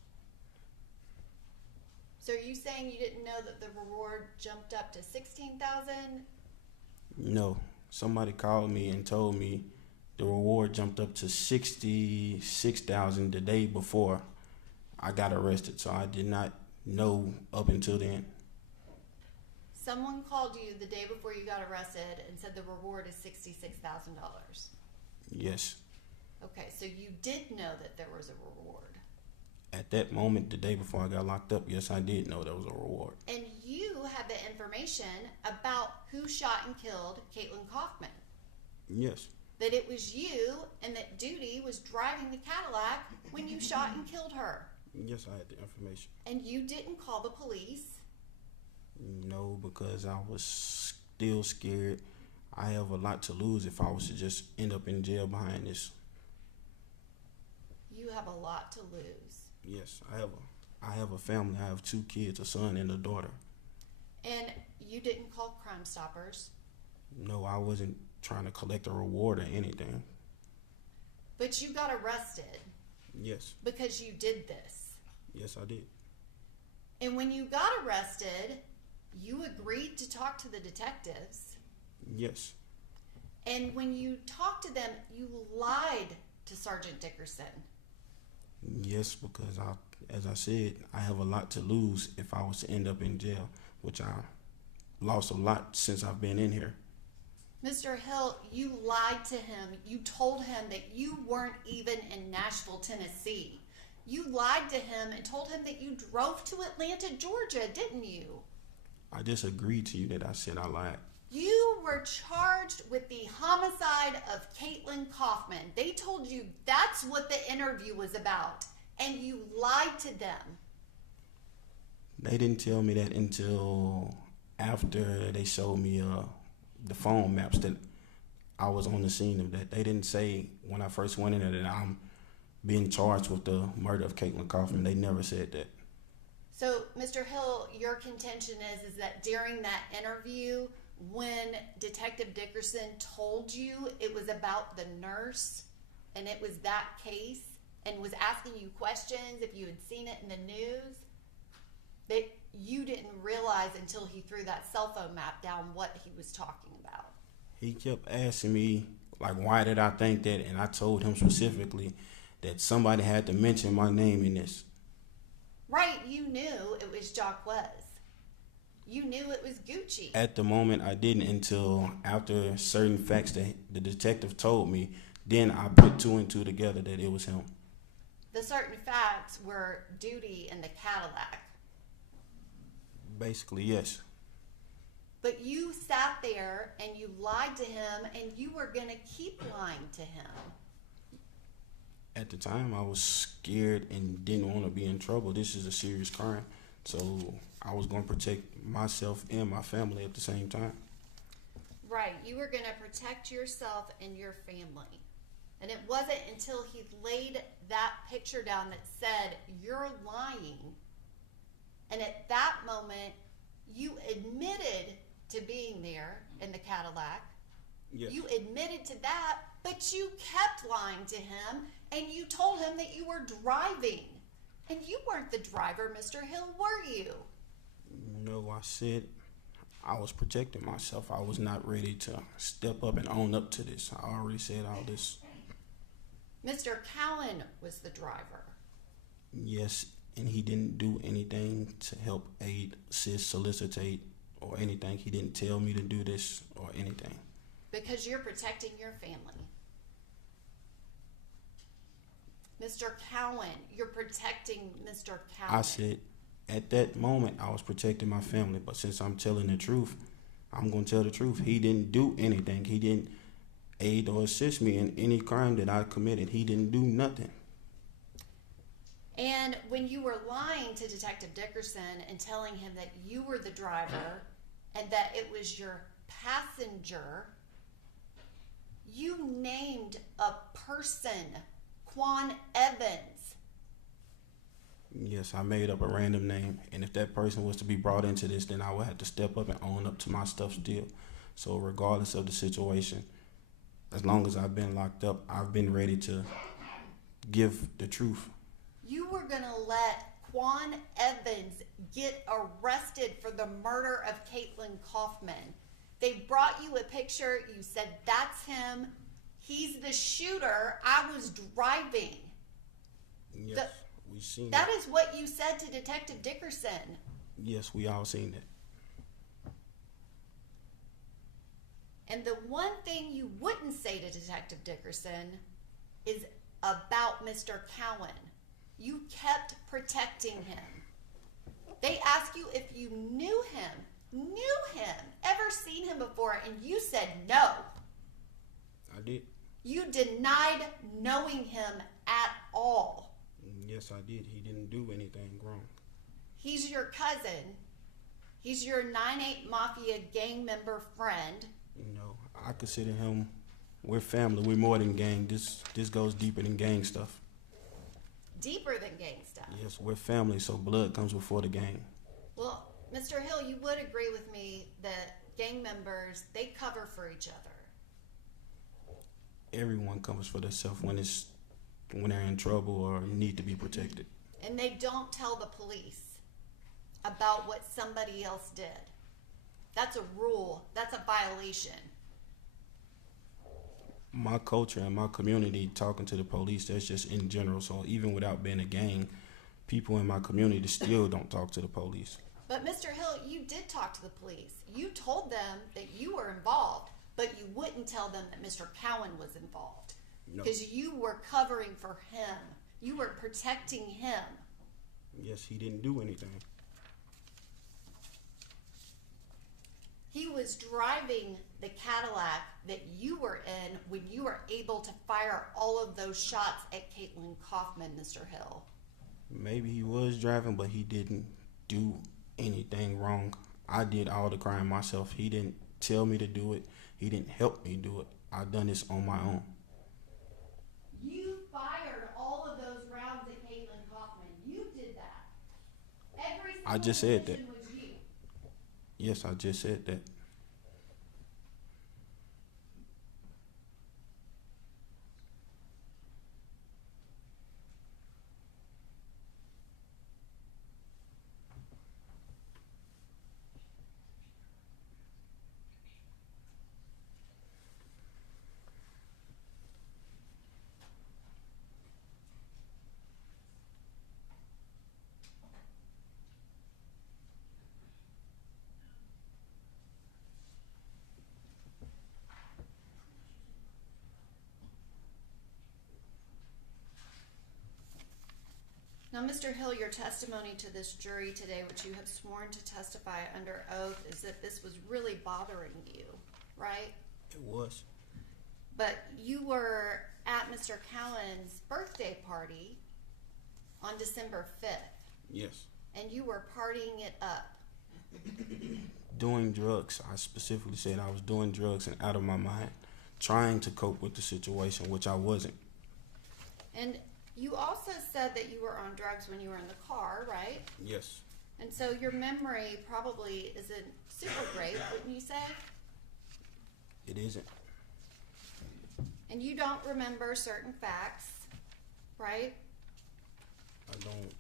So are you saying you didn't know that the reward jumped up to $16,000? No. Somebody called me and told me the reward jumped up to $66,000 the day before I got arrested, so I did not know up until then. Someone called you the day before you got arrested and said the reward is $66,000. Yes. Okay, so you did know that there was a reward. At that moment, the day before I got locked up, yes, I did know there was a reward. And you had the information about who shot and killed Caitlyn Kaufman. Yes. That it was you and that Duty was driving the Cadillac when you shot and killed her. Yes, I had the information. And you didn't call the police. No, because I was still scared. I have a lot to lose if I was to just end up in jail behind this. You have a lot to lose. Yes, I have a family. I have 2 kids, a son and a daughter. And you didn't call Crime Stoppers. No, I wasn't trying to collect a reward or anything. But you got arrested. Yes. Because you did this. Yes, I did. And when you got arrested, you agreed to talk to the detectives. Yes. And when you talked to them, you lied to Sergeant Dickerson. Yes, because as I said, I have a lot to lose if I was to end up in jail, which I lost a lot since I've been in here. Mr. Hill, you lied to him. You told him that you weren't even in Nashville, Tennessee. You lied to him and told him that you drove to Atlanta, Georgia, didn't you? I just agreed to you that I said I lied. You were charged with the homicide of Caitlyn Kaufman. They told you that's what the interview was about, and you lied to them. They didn't tell me that until after they showed me the phone maps that I was on the scene of that. They didn't say when I first went in there that I'm being charged with the murder of Caitlyn Kaufman. They never said that. So, Mr. Hill, your contention is that during that interview, when Detective Dickerson told you it was about the nurse and it was that case and was asking you questions if you had seen it in the news, that you didn't realize until he threw that cell phone map down what he was talking about. He kept asking me, like, why did I think that? And I told him specifically that somebody had to mention my name in this. Right, you knew it was Jacquez. You knew it was Gucci. At the moment, I didn't until after certain facts that the detective told me. Then I put 2 and 2 together that it was him. The certain facts were Duty and the Cadillac. Basically, yes. But you sat there and you lied to him and you were going to keep lying to him. At the time, I was scared and didn't want to be in trouble. This is a serious crime. So I was going to protect myself and my family at the same time. Right, you were gonna protect yourself and your family. And it wasn't until he laid that picture down that said, "You're lying." And at that moment, you admitted to being there in the Cadillac. Yes. You admitted to that, but you kept lying to him, and you told him that you were driving. And you weren't the driver, Mr. Hill, were you? No, I said I was protecting myself. I was not ready to step up and own up to this. I already said all this. Mr. Cowan was the driver. Yes, and he didn't do anything to help aid, assist, solicitate, or anything. He didn't tell me to do this or anything. Because you're protecting your family. Mr. Cowan, you're protecting Mr. Cowan. I said at that moment I was protecting my family, but since I'm telling the truth, I'm going to tell the truth. He didn't do anything. He didn't aid or assist me in any crime that I committed. He didn't do nothing. And when you were lying to Detective Dickerson and telling him that you were the driver and that it was your passenger, you named a person, Quan Evans. Yes, I made up a random name, and if that person was to be brought into this, then I would have to step up and own up to my stuff still. So regardless of the situation, as long as I've been locked up, I've been ready to give the truth. You were going to let Quan Evans get arrested for the murder of Caitlyn Kaufman. They brought you a picture. You said, "That's him. He's the shooter. I was driving." Yes, we seen That it. is what you said to Detective Dickerson. Yes, we all seen it. And the one thing you wouldn't say to Detective Dickerson is about Mr. Cowan. You kept protecting him. They asked you if you knew him, ever seen him before, and you said no. I did. You denied knowing him at all. Yes, I did. He didn't do anything wrong. He's your cousin. He's your 9/8 Mafia gang member friend. You know, I consider him, we're family. We're more than gang. This goes deeper than gang stuff. Deeper than gang stuff. Yes, we're family, so blood comes before the gang. Well, Mr. Hill, you would agree with me that gang members, they cover for each other. Everyone covers for themselves when they're in trouble or need to be protected. And they don't tell the police about what somebody else did. That's a rule. That's a violation. My culture and my community talking to the police, that's just in general. So even without being a gang, people in my community still don't talk to the police. But Mr. Hill, you did talk to the police. You told them that you were involved, but you wouldn't tell them that Mr. Cowan was involved. No. Because you were covering for him. You were protecting him. Yes, he didn't do anything. He was driving the Cadillac that you were in when you were able to fire all of those shots at Caitlyn Kaufman, Mr. Hill. Maybe he was driving, but he didn't do anything wrong. I did all the crime myself. He didn't tell me to do it. He didn't help me do it. I done this on my own. You fired all of those rounds at Caitlyn Kaufman. You did that. Every single I just said that. decision was you. Yes, I just said that. Now, Mr. Hill, your testimony to this jury today, which you have sworn to testify under oath, is that this was really bothering you, right? It was. But you were at Mr. Cowan's birthday party on December 5th, Yes. and you were partying it up. Doing drugs. I specifically said I was doing drugs and out of my mind, trying to cope with the situation, which I wasn't. And you also said that you were on drugs when you were in the car, right? Yes. And so your memory probably isn't super great, wouldn't you say? It isn't. And you don't remember certain facts, right? I don't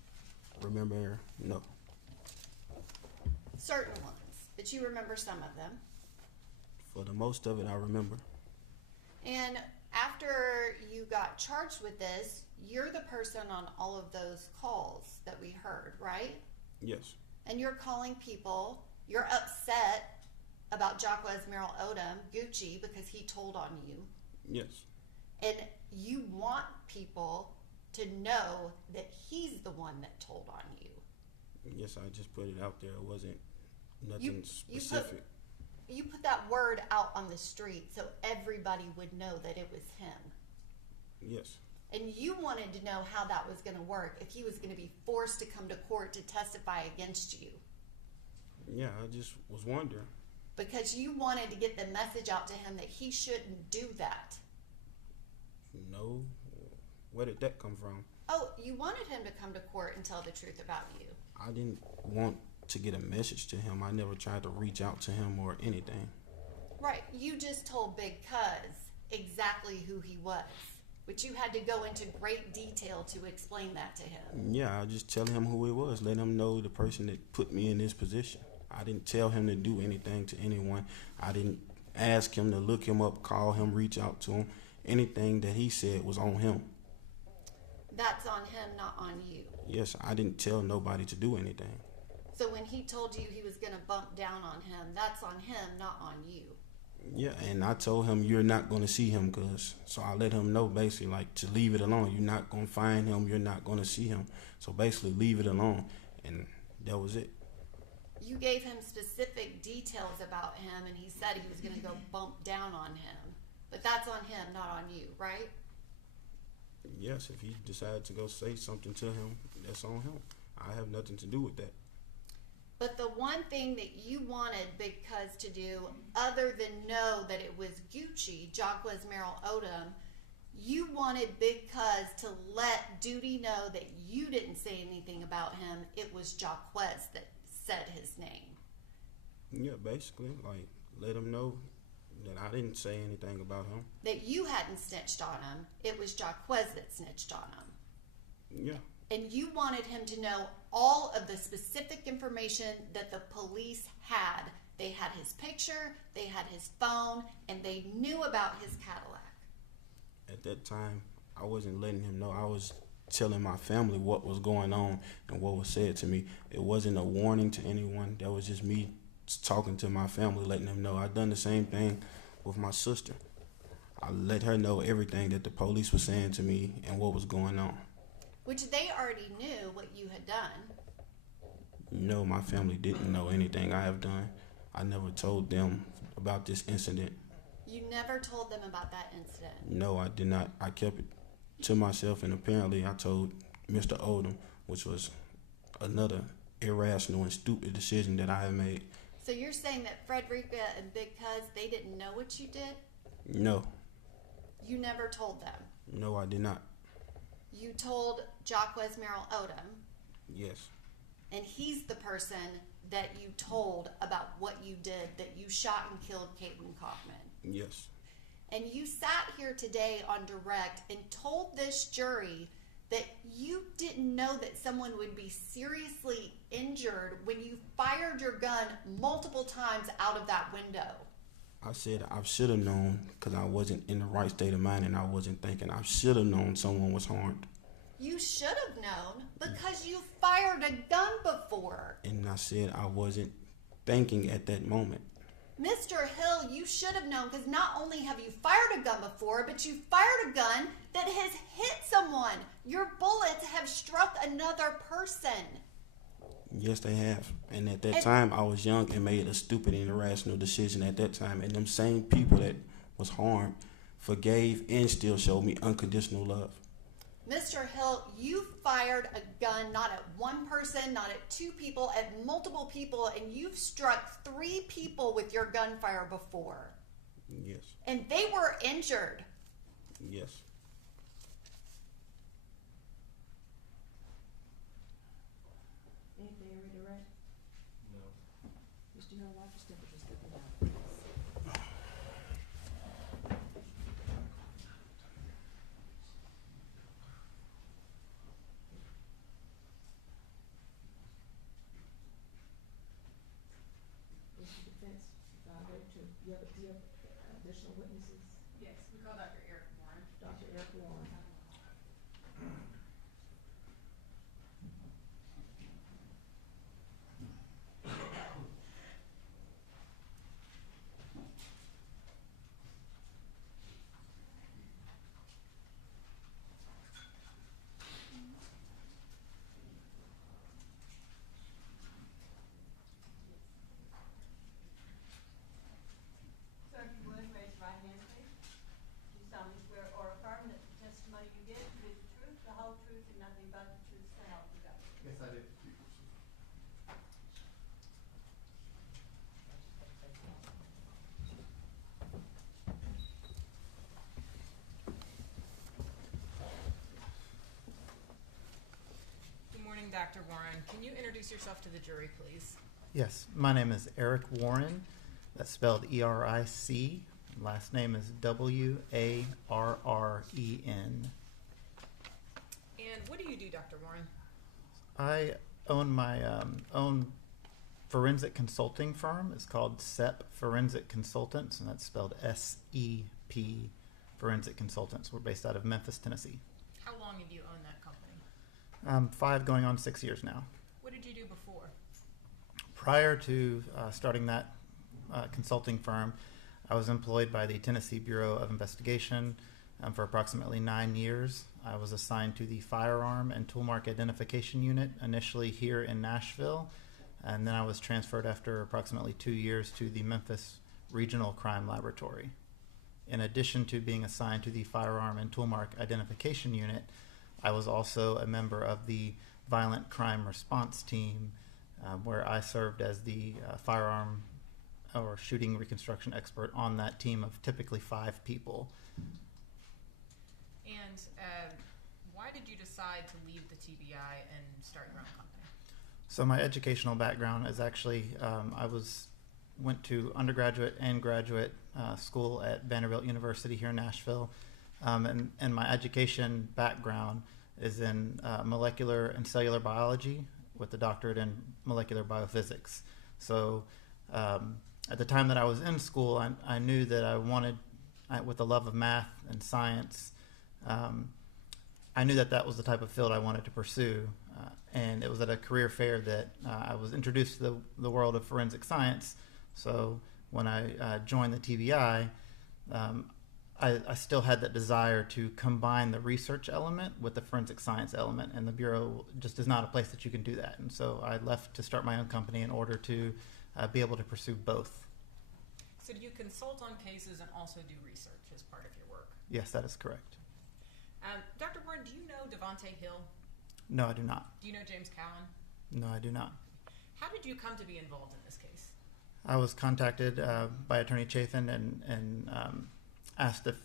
remember. No. Certain ones, but you remember some of them. For the most of it, I remember. And after you got charged with this, you're the person on all of those calls that we heard, right? Yes. And you're calling people, you're upset about Jacquez Merrill Odom, Gucci, because he told on you. Yes. And you want people to know that he's the one that told on you. Yes, I just put it out there. It wasn't nothing You specific. put that word out on the street so everybody would know that it was him. Yes. And you wanted to know how that was going to work, if he was going to be forced to come to court to testify against you. Yeah, I just was wondering. Because you wanted to get the message out to him that he shouldn't do that. No. Where did that come from? Oh, you wanted him to come to court and tell the truth about you. I didn't want to get a message to him. I never tried to reach out to him or anything. Right, you just told Big Cuz exactly who he was. But you had to go into great detail to explain that to him. Yeah, I just tell him who it was. Let him know the person that put me in this position. I didn't tell him to do anything to anyone. I didn't ask him to look him up, call him, reach out to him. Anything that he said was on him. That's on him, not on you. Yes, I didn't tell nobody to do anything. So when he told you he was going to bump down on him, that's on him, not on you. Yeah, and I told him you're not going to see him, cuz. So I let him know basically like to leave it alone. You're not going to find him. You're not going to see him. So basically leave it alone. And that was it. You gave him specific details about him, and he said he was going to go bump down on him. But that's on him, not on you, right? Yes, if he decided to go say something to him, that's on him. I have nothing to do with that. But the one thing that you wanted Big Cuz to do, other than know that it was Gucci, Jacquez Merrill Odom, you wanted Big Cuz to let Duty know that you didn't say anything about him. It was Jacquez that said his name. Yeah, basically, like, let him know that I didn't say anything about him. That you hadn't snitched on him. It was Jacquez that snitched on him. Yeah. And you wanted him to know all of the specific information that the police had. They had his picture, they had his phone, and they knew about his Cadillac. At that time, I wasn't letting him know. I was telling my family what was going on and what was said to me. It wasn't a warning to anyone. That was just me talking to my family, letting them know. I done the same thing with my sister. I let her know everything that the police was saying to me and what was going on. Which they already knew what you had done. No, my family didn't know anything I have done. I never told them about this incident. You never told them about that incident. No, I did not. I kept it to myself, and apparently I told Mr. Odom, which was another irrational and stupid decision that I had made. So you're saying that Frederica and Big Cuz, they didn't know what you did? No. You never told them? No, I did not. You told Jacquez Merrill Odom, Yes. and he's the person that you told about what you did, that you shot and killed Caitlyn Kaufman. Yes. And you sat here today on direct and told this jury that you didn't know that someone would be seriously injured when you fired your gun multiple times out of that window. I said I should have known because I wasn't in the right state of mind and I wasn't thinking. I should have known someone was harmed. You should have known because you fired a gun before. And I said I wasn't thinking at that moment. Mr. Hill, you should have known because not only have you fired a gun before, but you fired a gun that has hit someone. Your bullets have struck another person. Yes, they have. And at that time, I was young and made a stupid and irrational decision at that time. And them same people that was harmed forgave, and still showed me unconditional love. Mr. Hill, you fired a gun not at one person, not at two people, at multiple people, and you've struck 3 people with your gunfire before. Yes. And they were injured. Yes. Anything you ready to write? No. Mr. Hill, watch your step, just step it out, please. Mr. Defense, ready to, do you have additional witnesses? Yes, we call Dr. Eric Warren. Dr. Eric Warren. Sir, if you would, raise your right hand, please. Do you solemnly swear or affirm that the testimony you give is the truth, the whole truth, and nothing but the truth, so help you God? Yes, I do. Good morning, Dr. Warren. Can you introduce yourself to the jury, please? Yes, my name is Eric Warren. That's spelled E-R-I-C. Last name is W-A-R-R-E-N. And what do you do, Dr. Warren? I own my own forensic consulting firm. It's called SEP Forensic Consultants, and that's spelled S-E-P Forensic Consultants. We're based out of Memphis, Tennessee. How long have you owned that company? 5 going on 6 years now. What did you do before? Prior to starting that consulting firm, I was employed by the Tennessee Bureau of Investigation for approximately 9 years. I was assigned to the Firearm and Toolmark Identification Unit, initially here in Nashville, and then I was transferred after approximately 2 years to the Memphis Regional Crime Laboratory. In addition to being assigned to the Firearm and Toolmark Identification Unit, I was also a member of the Violent Crime Response Team, where I served as the firearm or shooting reconstruction expert on that team of typically 5 people. And why did you decide to leave the TBI and start your own company? So my educational background is actually, went to undergraduate and graduate school at Vanderbilt University here in Nashville. And my education background is in molecular and cellular biology with a doctorate in molecular biophysics. So at the time that I was in school, I knew that I wanted, with the love of math and science, I knew that that was the type of field I wanted to pursue. And it was at a career fair that I was introduced to the world of forensic science. So when I joined the TBI, I still had that desire to combine the research element with the forensic science element, and the Bureau just is not a place that you can do that. And so I left to start my own company in order to be able to pursue both. So do you consult on cases and also do research as part of your work? Yes, that is correct. Dr. Warren, do you know Devonte Hill? No, I do not. Do you know James Cowan? No, I do not. How did you come to be involved in this case? I was contacted by Attorney Chafin and asked if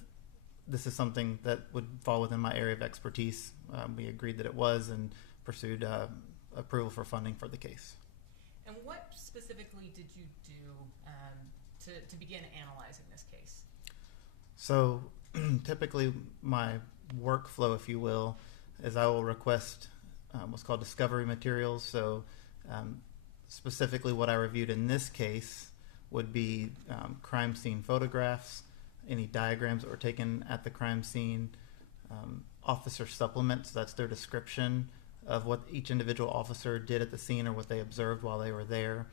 this is something that would fall within my area of expertise. We agreed that it was and pursued approval for funding for the case. And what specifically did you do to begin analyzing this case? So typically my workflow, if you will, is I will request what's called discovery materials. So specifically what I reviewed in this case would be crime scene photographs, any diagrams that were taken at the crime scene, officer supplements, that's their description of what each individual officer did at the scene or what they observed while they were there.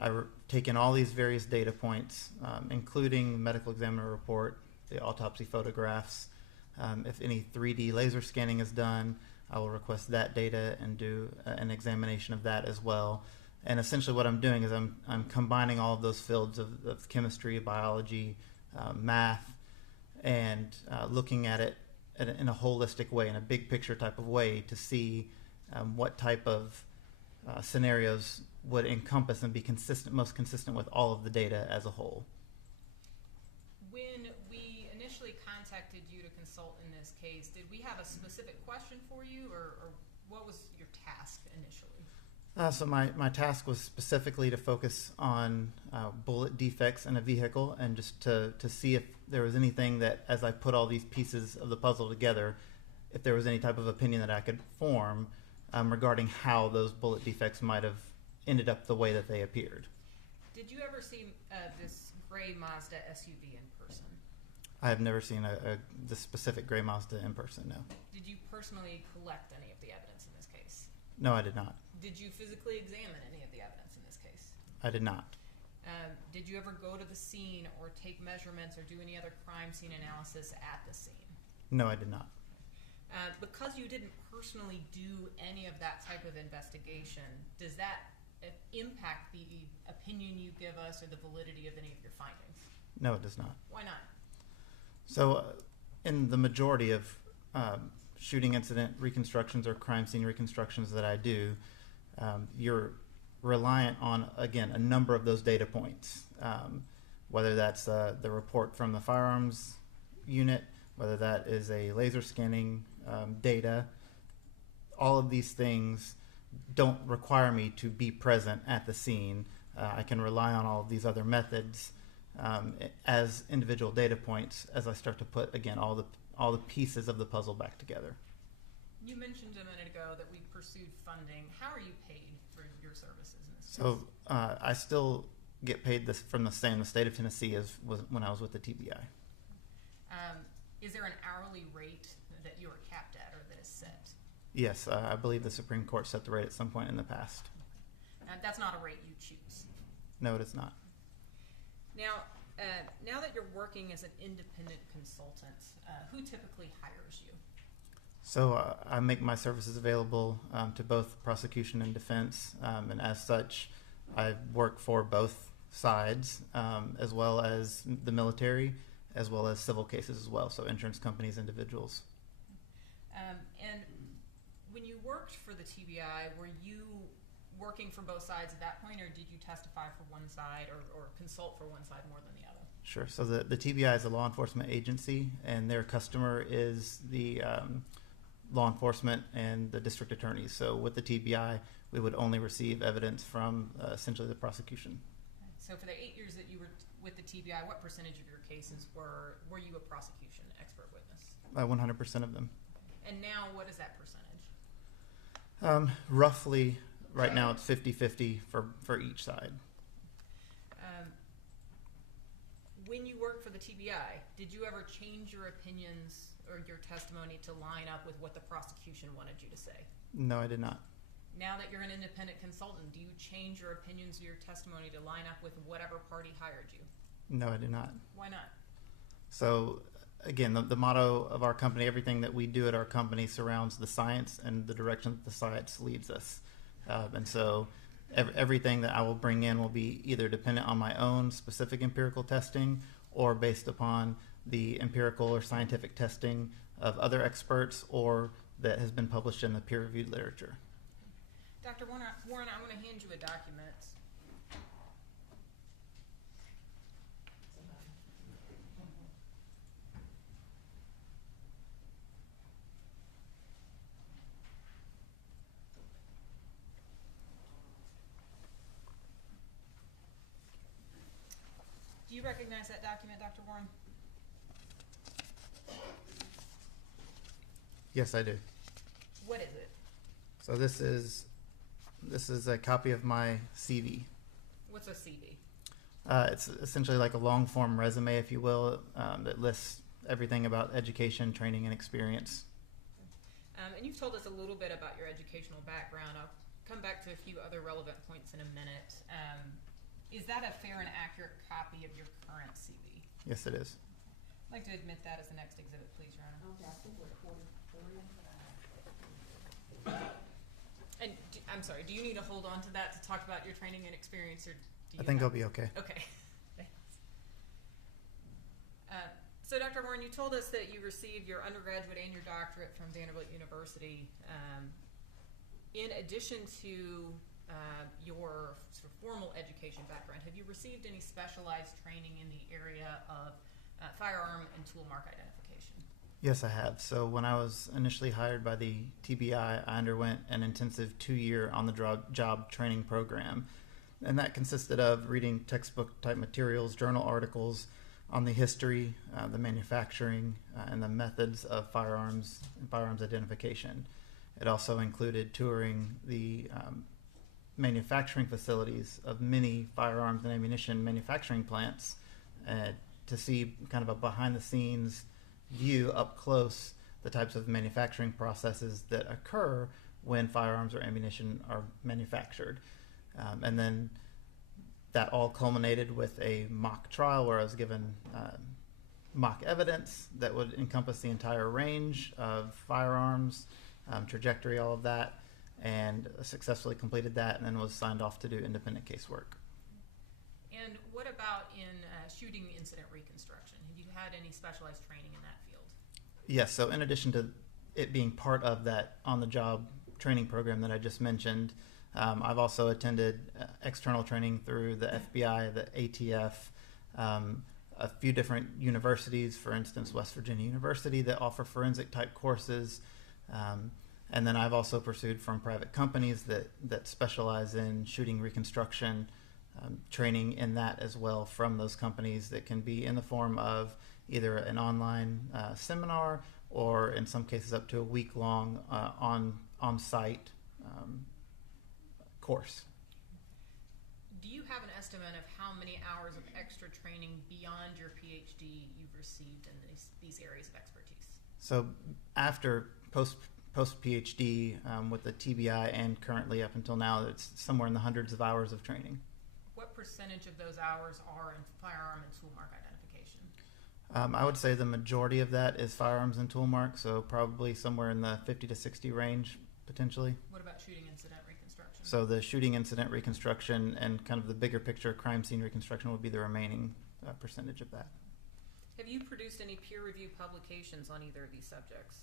I've taken all these various data points, including the medical examiner report, the autopsy photographs. If any 3D laser scanning is done, I will request that data and do an examination of that as well. And essentially what I'm doing is I'm combining all of those fields of chemistry, biology, math, and looking at it in a holistic way, in a big picture type of way, to see what type of scenarios would encompass and be most consistent with all of the data as a whole. When we initially contacted you to consult in this case, did we have a specific question for you, or what was your task initially? So my task was specifically to focus on bullet defects in a vehicle, and just to see if there was anything that, as I put all these pieces of the puzzle together, if there was any type of opinion that I could form regarding how those bullet defects might have ended up the way that they appeared. Did you ever see this gray Mazda SUV in person? I have never seen the specific gray Mazda in person, no. Did you personally collect any of the evidence in this case? No, I did not. Did you physically examine any of the evidence in this case? I did not. Did you ever go to the scene or take measurements or do any other crime scene analysis at the scene? No, I did not. Because you didn't personally do any of that type of investigation, does that impact the opinion you give us or the validity of any of your findings? No, it does not. Why not? So in the majority of shooting incident reconstructions or crime scene reconstructions that I do, you're reliant on, again, a number of those data points, whether that's the report from the firearms unit, whether that is a laser scanning data. All of these things don't require me to be present at the scene. I can rely on all of these other methods as individual data points as I start to put, again, all the pieces of the puzzle back together. You mentioned a minute ago that we pursued funding. How are you paid for your services in this case? So I still get paid from the state of Tennessee as when I was with the TBI. Is there an hourly rate that you are capped at or that is set? Yes, I believe the Supreme Court set the rate at some point in the past. That's not a rate you choose. No, it is not. Now that you're working as an independent consultant, who typically hires you? So I make my services available to both prosecution and defense, and as such, I work for both sides, as well as the military, as well as civil cases as well, so insurance companies, individuals. And when you worked for the TBI, were you working for both sides at that point, or did you testify for one side or consult for one side more than the other? Sure. So the TBI is a law enforcement agency, and their customer is the law enforcement and the district attorneys. So with the TBI, we would only receive evidence from essentially the prosecution. So for the 8 years that you were with the TBI, what percentage of your cases were you a prosecution expert witness? 100% of them. And now what is that percentage? Roughly, right now it's 50-50 for each side. When you worked for the TBI, did you ever change your opinions or your testimony to line up with what the prosecution wanted you to say? No, I did not. Now that you're an independent consultant, do you change your opinions or your testimony to line up with whatever party hired you? No, I did not. Why not? So again, the motto of our company, everything that we do at our company surrounds the science and the direction that the science leads us. And so everything that I will bring in will be either dependent on my own specific empirical testing or based upon the empirical or scientific testing of other experts or that has been published in the peer-reviewed literature. Dr. Warren, I'm going to hand you a document. Do you recognize that document, Dr. Warren? Yes, I do. What is it? So this is a copy of my CV. What's a CV? It's essentially like a long form resume, if you will, that lists everything about education, training, and experience. And you've told us a little bit about your educational background. I'll come back to a few other relevant points in a minute. Is that a fair and accurate copy of your current CV? Yes, it is. I'd like to admit that as the next exhibit, please, Your Honor. Okay, I think we're 43. And I'm sorry, do you need to hold on to that to talk about your training and experience, or do you I think I'll be okay. Okay. Thanks. So, Dr. Warren, you told us that you received your undergraduate and your doctorate from Vanderbilt University. In addition to your sort of formal education background, have you received any specialized training in the area of firearm and tool mark identification? Yes, I have. So when I was initially hired by the TBI, I underwent an intensive 2-year on-the-job training program. And that consisted of reading textbook-type materials, journal articles on the history, the manufacturing, and the methods of firearms and firearms identification. It also included touring the manufacturing facilities of many firearms and ammunition manufacturing plants to see kind of a behind-the-scenes view up close the types of manufacturing processes that occur when firearms or ammunition are manufactured. And then that all culminated with a mock trial where I was given mock evidence that would encompass the entire range of firearms, trajectory, all of that, and successfully completed that and then was signed off to do independent casework. And what about in shooting incident reconstruction? Have you had any specialized training in that field? Yes, so in addition to it being part of that on-the-job training program that I just mentioned, I've also attended external training through the FBI, the ATF, a few different universities, for instance, West Virginia University, that offer forensic-type courses. And then I've also pursued from private companies that specialize in shooting reconstruction, training in that as well from those companies that can be in the form of either an online seminar or in some cases up to a week-long on-site course. Do you have an estimate of how many hours of extra training beyond your PhD you've received in these areas of expertise? So after post PhD with the TBI and currently up until now, it's somewhere in the hundreds of hours of training. What percentage of those hours are in firearm and tool mark identification? I would say the majority of that is firearms and tool mark, so probably somewhere in the 50 to 60 range potentially. What about shooting incident reconstruction? So the shooting incident reconstruction and kind of the bigger picture crime scene reconstruction would be the remaining percentage of that. Have you produced any peer-reviewed publications on either of these subjects?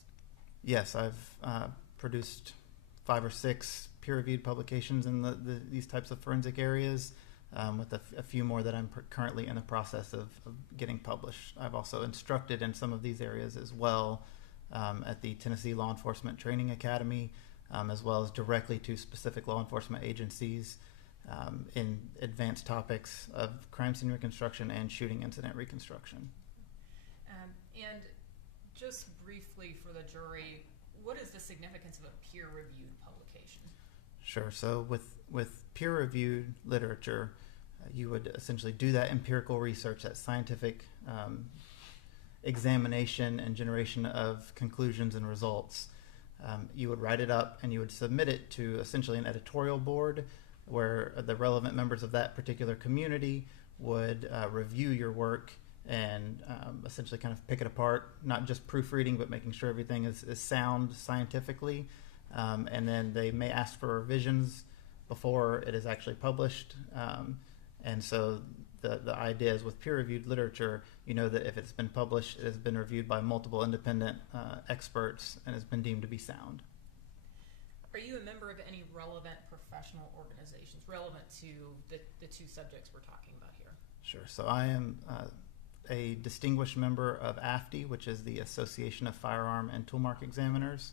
Yes, I've produced 5 or 6 peer-reviewed publications in these types of forensic areas, with a few more that I'm currently in the process of getting published. I've also instructed in some of these areas as well at the Tennessee Law Enforcement Training Academy, as well as directly to specific law enforcement agencies in advanced topics of crime scene reconstruction and shooting incident reconstruction. And just briefly for the jury, what is the significance of a peer-reviewed publication? Sure. So with peer-reviewed literature, you would essentially do that empirical research, that scientific examination and generation of conclusions and results. You would write it up and you would submit it to essentially an editorial board where the relevant members of that particular community would review your work and essentially kind of pick it apart, not just proofreading, but making sure everything is sound scientifically. And then they may ask for revisions before it is actually published. And so the idea is with peer-reviewed literature, you know that if it's been published, it has been reviewed by multiple independent experts and has been deemed to be sound. Are you a member of any relevant professional organizations relevant to the two subjects we're talking about here? Sure. So I am a distinguished member of AFTE, which is the Association of Firearm and Toolmark Examiners,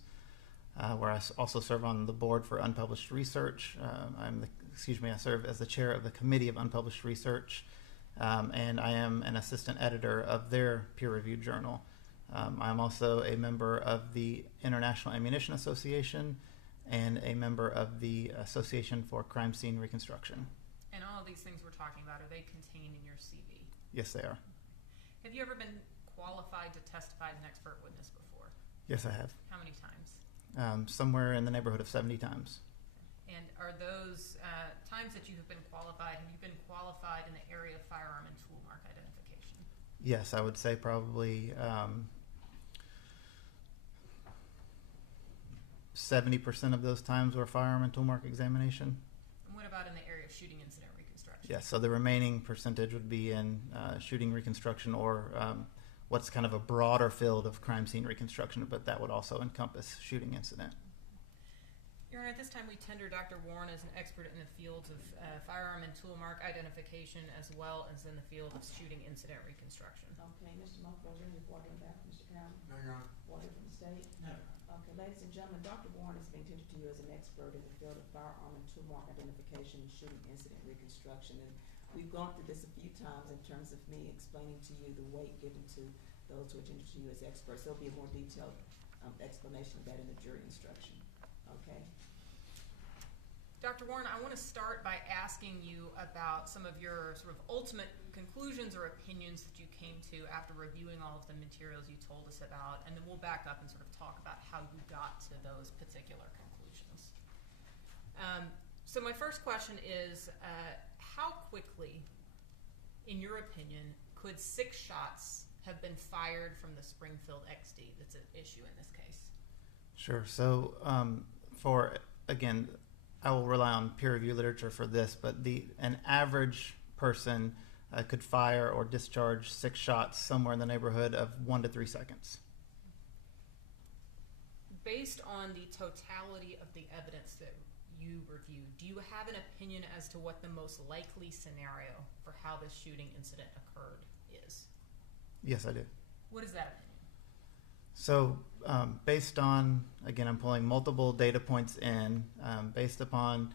where I also serve on the board for unpublished research. I serve as the chair of the Committee of Unpublished Research, and I am an assistant editor of their peer-reviewed journal. I'm also a member of the International Ammunition Association and a member of the Association for Crime Scene Reconstruction. And all of these things we're talking about, are they contained in your CV? Yes, they are. Have you ever been qualified to testify as an expert witness before? Yes, I have. How many times? Somewhere in the neighborhood of 70 times. And are those times that you have been qualified, have you been qualified in the area of firearm and tool mark identification? Yes, I would say probably 70% of those times were firearm and tool mark examination. And what about in the area of shooting incident reconstruction? Yes, so the remaining percentage would be in shooting reconstruction or what's kind of a broader field of crime scene reconstruction, but that would also encompass shooting incident. Your Honor, at this time we tender Dr. Warren as an expert in the fields of firearm and tool mark identification as well as in the field of shooting incident reconstruction. Okay, Mr. Mumphrey, is there any water in back, Mr. Cowan? No, Your Honor. Water from the state? No. Okay, ladies and gentlemen, Dr. Warren has been tendered to you as an expert in the field of firearm and tool mark identification and shooting incident reconstruction. And we've gone through this a few times in terms of me explaining to you the weight given to those who are tendered to you as experts. There'll be a more detailed explanation of that in the jury instruction. Okay? Dr. Warren, I want to start by asking you about some of your sort of ultimate conclusions or opinions that you came to after reviewing all of the materials you told us about, and then we'll back up and sort of talk about how you got to those particular conclusions. So my first question is, how quickly, in your opinion, could 6 shots have been fired from the Springfield XD that's at issue in this case? Sure. So again, I will rely on peer review literature for this, but an average person could fire or discharge 6 shots somewhere in the neighborhood of 1 to 3 seconds. Based on the totality of the evidence that you reviewed, do you have an opinion as to what the most likely scenario for how this shooting incident occurred is? Yes, I do. What is that opinion? So based on, again, I'm pulling multiple data points in, based upon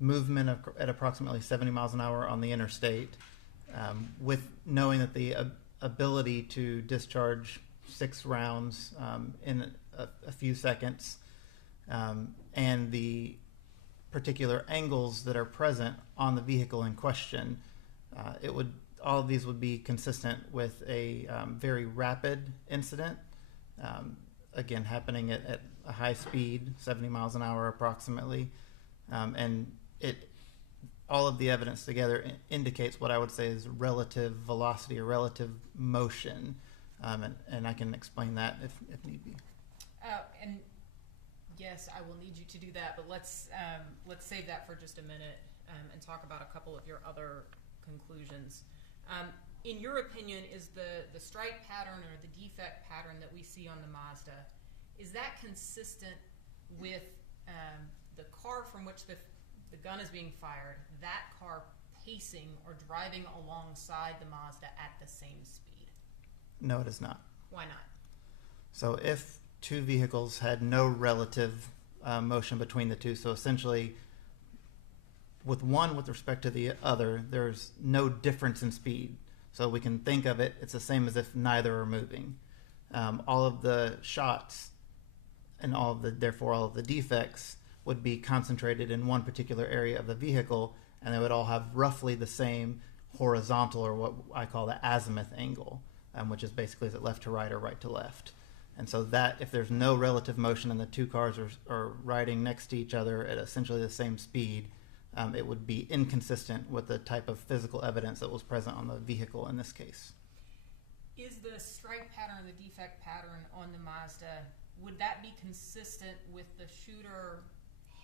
movement at approximately 70 miles an hour on the interstate, with knowing that the ability to discharge 6 rounds in a few seconds, and the particular angles that are present on the vehicle in question, all of these would be consistent with a very rapid incident. Again, happening at a high speed, 70 miles an hour approximately, and all of the evidence together indicates what I would say is relative velocity or relative motion, and I can explain that if need be. And yes, I will need you to do that, but let's save that for just a minute and talk about a couple of your other conclusions. In your opinion, is the strike pattern or the defect pattern that we see on the Mazda, is that consistent with the car from which the gun is being fired, that car pacing or driving alongside the Mazda at the same speed? No, it is not. Why not? So if 2 vehicles had no relative motion between the two, so essentially with one with respect to the other, there's no difference in speed. So we can think of it's the same as if neither are moving. All of the shots and therefore all of the defects would be concentrated in one particular area of the vehicle, and they would all have roughly the same horizontal, or what I call the azimuth angle, which is basically is it left to right or right to left. And so that if there's no relative motion and the 2 cars are riding next to each other at essentially the same speed, it would be inconsistent with the type of physical evidence that was present on the vehicle in this case. Is the strike pattern, the defect pattern on the Mazda, would that be consistent with the shooter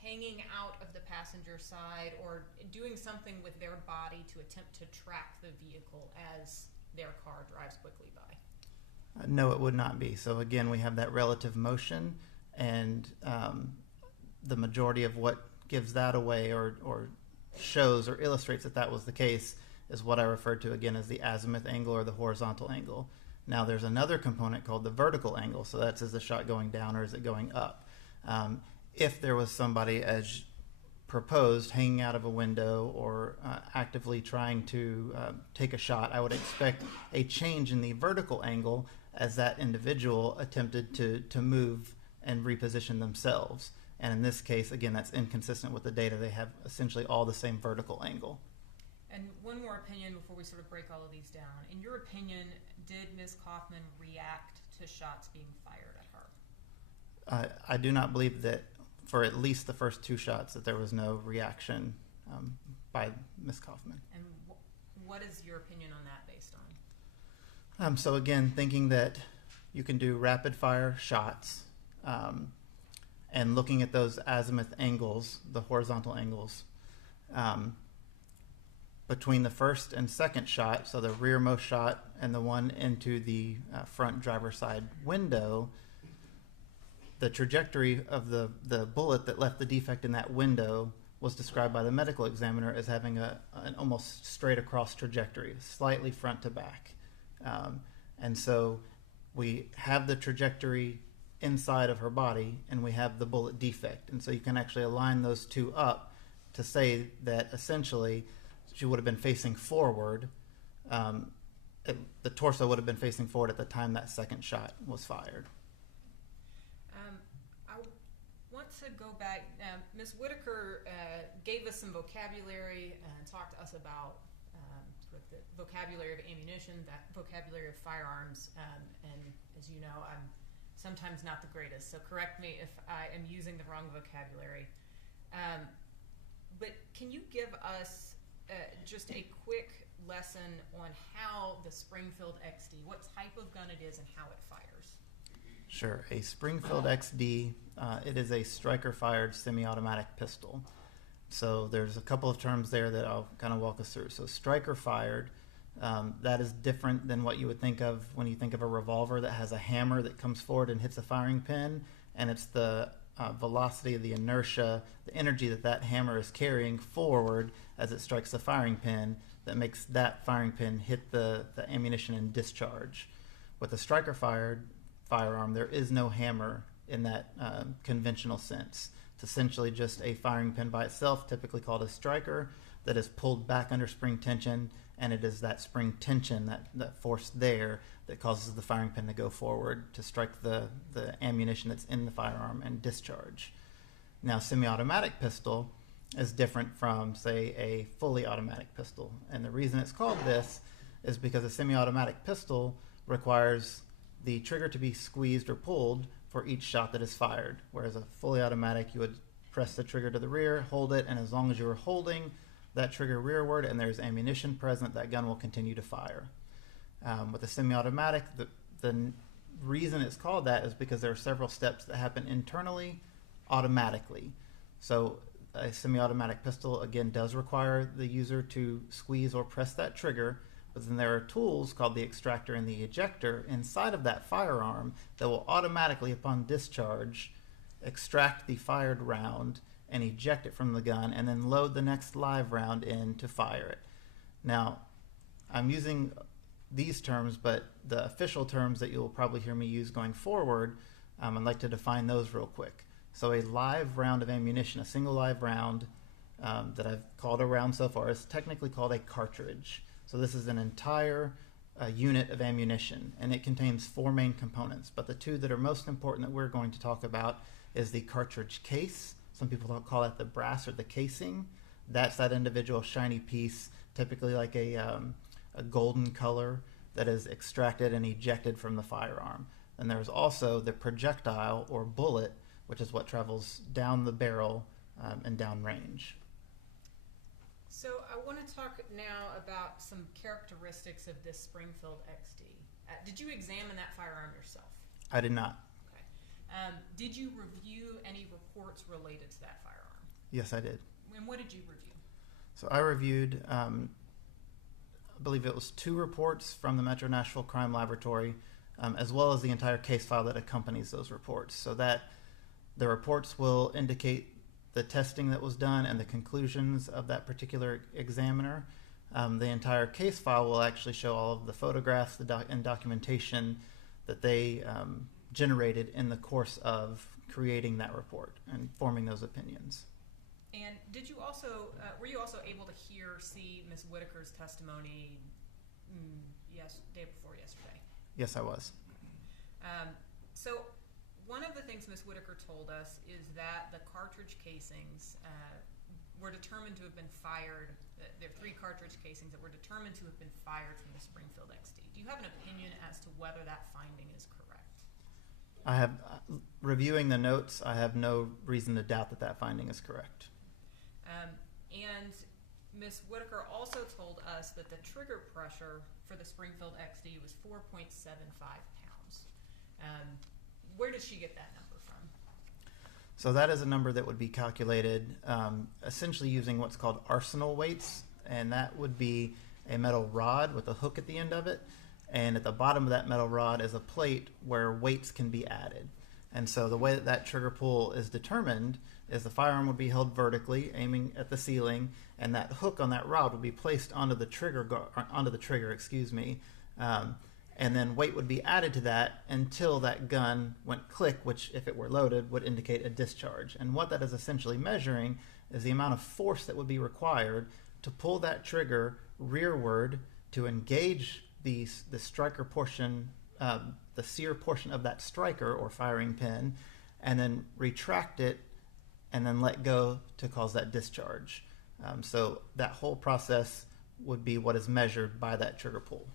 hanging out of the passenger side or doing something with their body to attempt to track the vehicle as their car drives quickly by? No, it would not be. So again, we have that relative motion, and the majority of what gives that away or shows or illustrates that was the case is what I referred to again as the azimuth angle or the horizontal angle. Now there's another component called the vertical angle, so that's is the shot going down or is it going up? If there was somebody as proposed hanging out of a window or actively trying to take a shot, I would expect a change in the vertical angle as that individual attempted to move and reposition themselves. And in this case, again, that's inconsistent with the data. They have essentially all the same vertical angle. And one more opinion before we sort of break all of these down. In your opinion, did Ms. Kaufman react to shots being fired at her? I do not believe that for at least the first 2 shots that there was no reaction by Ms. Kaufman. And what is your opinion on that based on? So again, thinking that you can do rapid fire shots, and looking at those azimuth angles, the horizontal angles, between the first and second shot, so the rearmost shot and the one into the front driver's side window, the trajectory of the bullet that left the defect in that window was described by the medical examiner as having an almost straight across trajectory, slightly front to back. And so we have the trajectory inside of her body and we have the bullet defect. And so you can actually align those two up to say that essentially she would have been facing forward. The torso would have been facing forward at the time that second shot was fired. I want to go back. Ms. Whitaker gave us some vocabulary and talked to us about sort of the vocabulary of ammunition, that vocabulary of firearms, and as you know, I'm sometimes not the greatest, so correct me if I am using the wrong vocabulary. But can you give us just a quick lesson on how the Springfield XD, what type of gun it is and how it fires? Sure. A Springfield XD, it is a striker-fired semi-automatic pistol. So there's a couple of terms there that I'll kind of walk us through. So striker-fired, that is different than what you would think of when you think of a revolver that has a hammer that comes forward and hits a firing pin, and it's the velocity of the inertia, the energy that hammer is carrying forward as it strikes the firing pin that makes that firing pin hit the ammunition and discharge. With a striker-fired firearm, there is no hammer in that conventional sense. It's essentially just a firing pin by itself, typically called a striker, that is pulled back under spring tension, and it is that spring tension, that force there, that causes the firing pin to go forward to strike the ammunition that's in the firearm and discharge. Now, semi-automatic pistol is different from, say, a fully automatic pistol. And the reason it's called this is because a semi-automatic pistol requires the trigger to be squeezed or pulled for each shot that is fired, whereas a fully automatic, you would press the trigger to the rear, hold it, and as long as you are holding that trigger rearward and there's ammunition present, that gun will continue to fire. With a semi-automatic, the reason it's called that is because there are several steps that happen internally automatically. So a semi-automatic pistol, again, does require the user to squeeze or press that trigger, but then there are tools called the extractor and the ejector inside of that firearm that will automatically, upon discharge, extract the fired round and eject it from the gun and then load the next live round in to fire it. Now, I'm using these terms, but the official terms that you'll probably hear me use going forward, I'd like to define those real quick. So a live round of ammunition, a single live round that I've called a round so far, is technically called a cartridge. So this is an entire unit of ammunition, and it contains four main components. But the two that are most important that we're going to talk about is the cartridge case. Some people call it the brass or the casing. That's that individual shiny piece, typically like a golden color, that is extracted and ejected from the firearm. And there's also the projectile or bullet, which is what travels down the barrel and down range. So I want to talk now about some characteristics of this Springfield XD. Did you examine that firearm yourself? I did not. Okay. Did you review any reports related to that firearm? Yes, I did. And what did you review? So I reviewed, I believe it was 2 reports from the Metro Nashville Crime Laboratory, as well as the entire case file that accompanies those reports. So that the reports will indicate the testing that was done and the conclusions of that particular examiner. The entire case file will actually show all of the photographs and documentation that they generated in the course of creating that report and forming those opinions. And did you also, were you also able to see Ms. Whitaker's testimony day before yesterday? Yes, I was. So one of the things Ms. Whitaker told us is that the cartridge casings were determined to have been fired. There are 3 cartridge casings that were determined to have been fired from the Springfield XD. Do you have an opinion as to whether that finding is correct? I have, reviewing the notes, I have no reason to doubt that that finding is correct. And Ms. Whitaker also told us that the trigger pressure for the Springfield XD was 4.75 pounds. Where did she get that number from? So that is a number that would be calculated essentially using what's called arsenal weights. and that would be a metal rod with a hook at the end of it. And at the bottom of that metal rod is a plate where weights can be added. And so the way that that trigger pull is determined is the firearm would be held vertically, aiming at the ceiling, and that hook on that rod would be placed onto the trigger, and then weight would be added to that until that gun went click, which, if it were loaded, would indicate a discharge. And what that is essentially measuring is the amount of force that would be required to pull that trigger rearward to engage the striker portion, the sear portion of that striker or firing pin, and then retract it and then let go to cause that discharge. So that whole process would be what is measured by that trigger pull.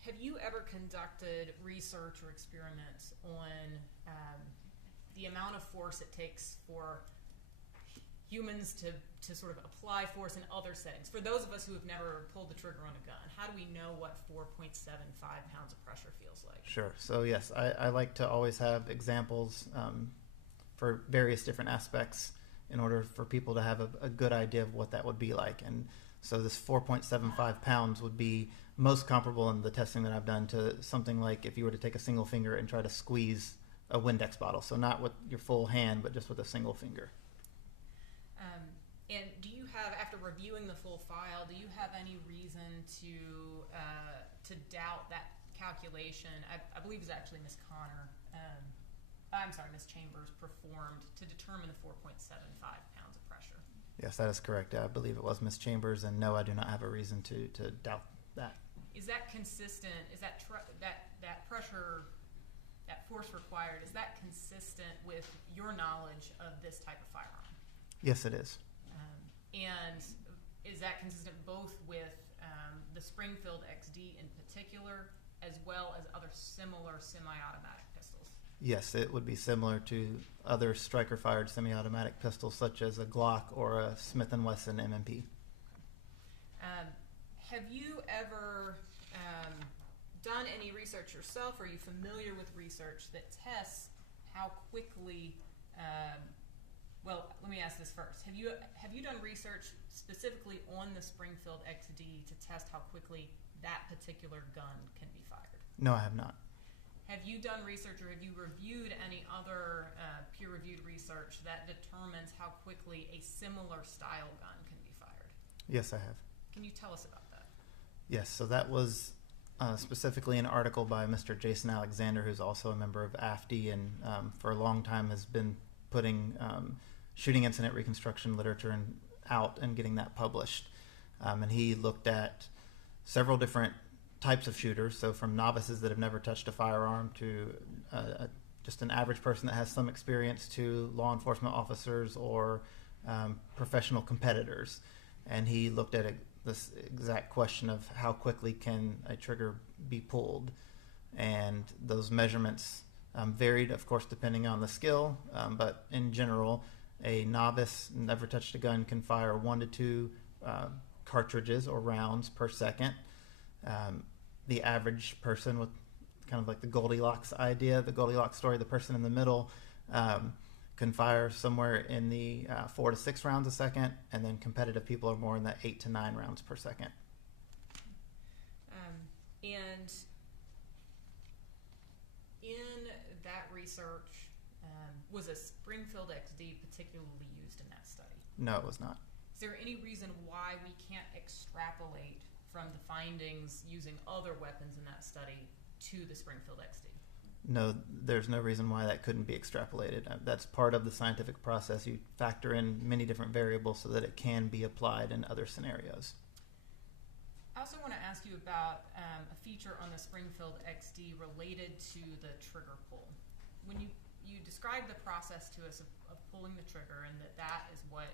Have you ever conducted research or experiments on the amount of force it takes for humans to sort of apply force in other settings? For those of us who have never pulled the trigger on a gun, how do we know what 4.75 pounds of pressure feels like? Sure. So yes, I like to always have examples for various different aspects in order for people to have a good idea of what that would be like. And so this 4.75 pounds would be most comparable in the testing that I've done to something like if you were to take a single finger and try to squeeze a Windex bottle. So not with your full hand, but just with a single finger. And do you have, after reviewing the full file, do you have any reason to doubt that calculation? I believe it's actually Ms. Connor, Ms. Chambers performed to determine the 4.75 pounds of pressure. Yes, that is correct. I believe it was Ms. Chambers, and no, I do not have a reason to doubt that. Is that consistent? Is that that pressure, that force required, is that consistent with your knowledge of this type of firearm? Yes, it is. And is that consistent both with the Springfield XD in particular, as well as other similar semi-automatic pistols? Yes, it would be similar to other striker-fired semi-automatic pistols, such as a Glock or a Smith & Wesson M&P. Have you ever done any research yourself? Are you familiar with research that tests how quickly? Well, let me ask this first. Have you done research specifically on the Springfield XD to test how quickly that particular gun can be fired? No, I have not. Have you done research, or have you reviewed any other peer-reviewed research that determines how quickly a similar style gun can be fired? Yes, I have. Can you tell us about that? Yes, so that was specifically an article by Mr. Jason Alexander, who's also a member of AFD and for a long time has been putting shooting incident reconstruction literature out and getting that published. And he looked at several different types of shooters, so from novices that have never touched a firearm to just an average person that has some experience to law enforcement officers or professional competitors. And he looked at this exact question of how quickly can a trigger be pulled. And those measurements varied, of course, depending on the skill, but in general, a novice, never touched a gun, can fire 1 to 2 cartridges or rounds per second. The average person, with kind of like the Goldilocks idea, the Goldilocks story, the person in the middle, can fire somewhere in the 4 to 6 rounds a second, and then competitive people are more in the 8 to 9 rounds per second. And in that research, was a Springfield XD particularly used in that study? No, it was not. Is there any reason why we can't extrapolate from the findings using other weapons in that study to the Springfield XD? No, there's no reason why that couldn't be extrapolated. That's part of the scientific process. You factor in many different variables so that it can be applied in other scenarios. I also want to ask you about a feature on the Springfield XD related to the trigger pull. When you described the process to us of pulling the trigger, and that is what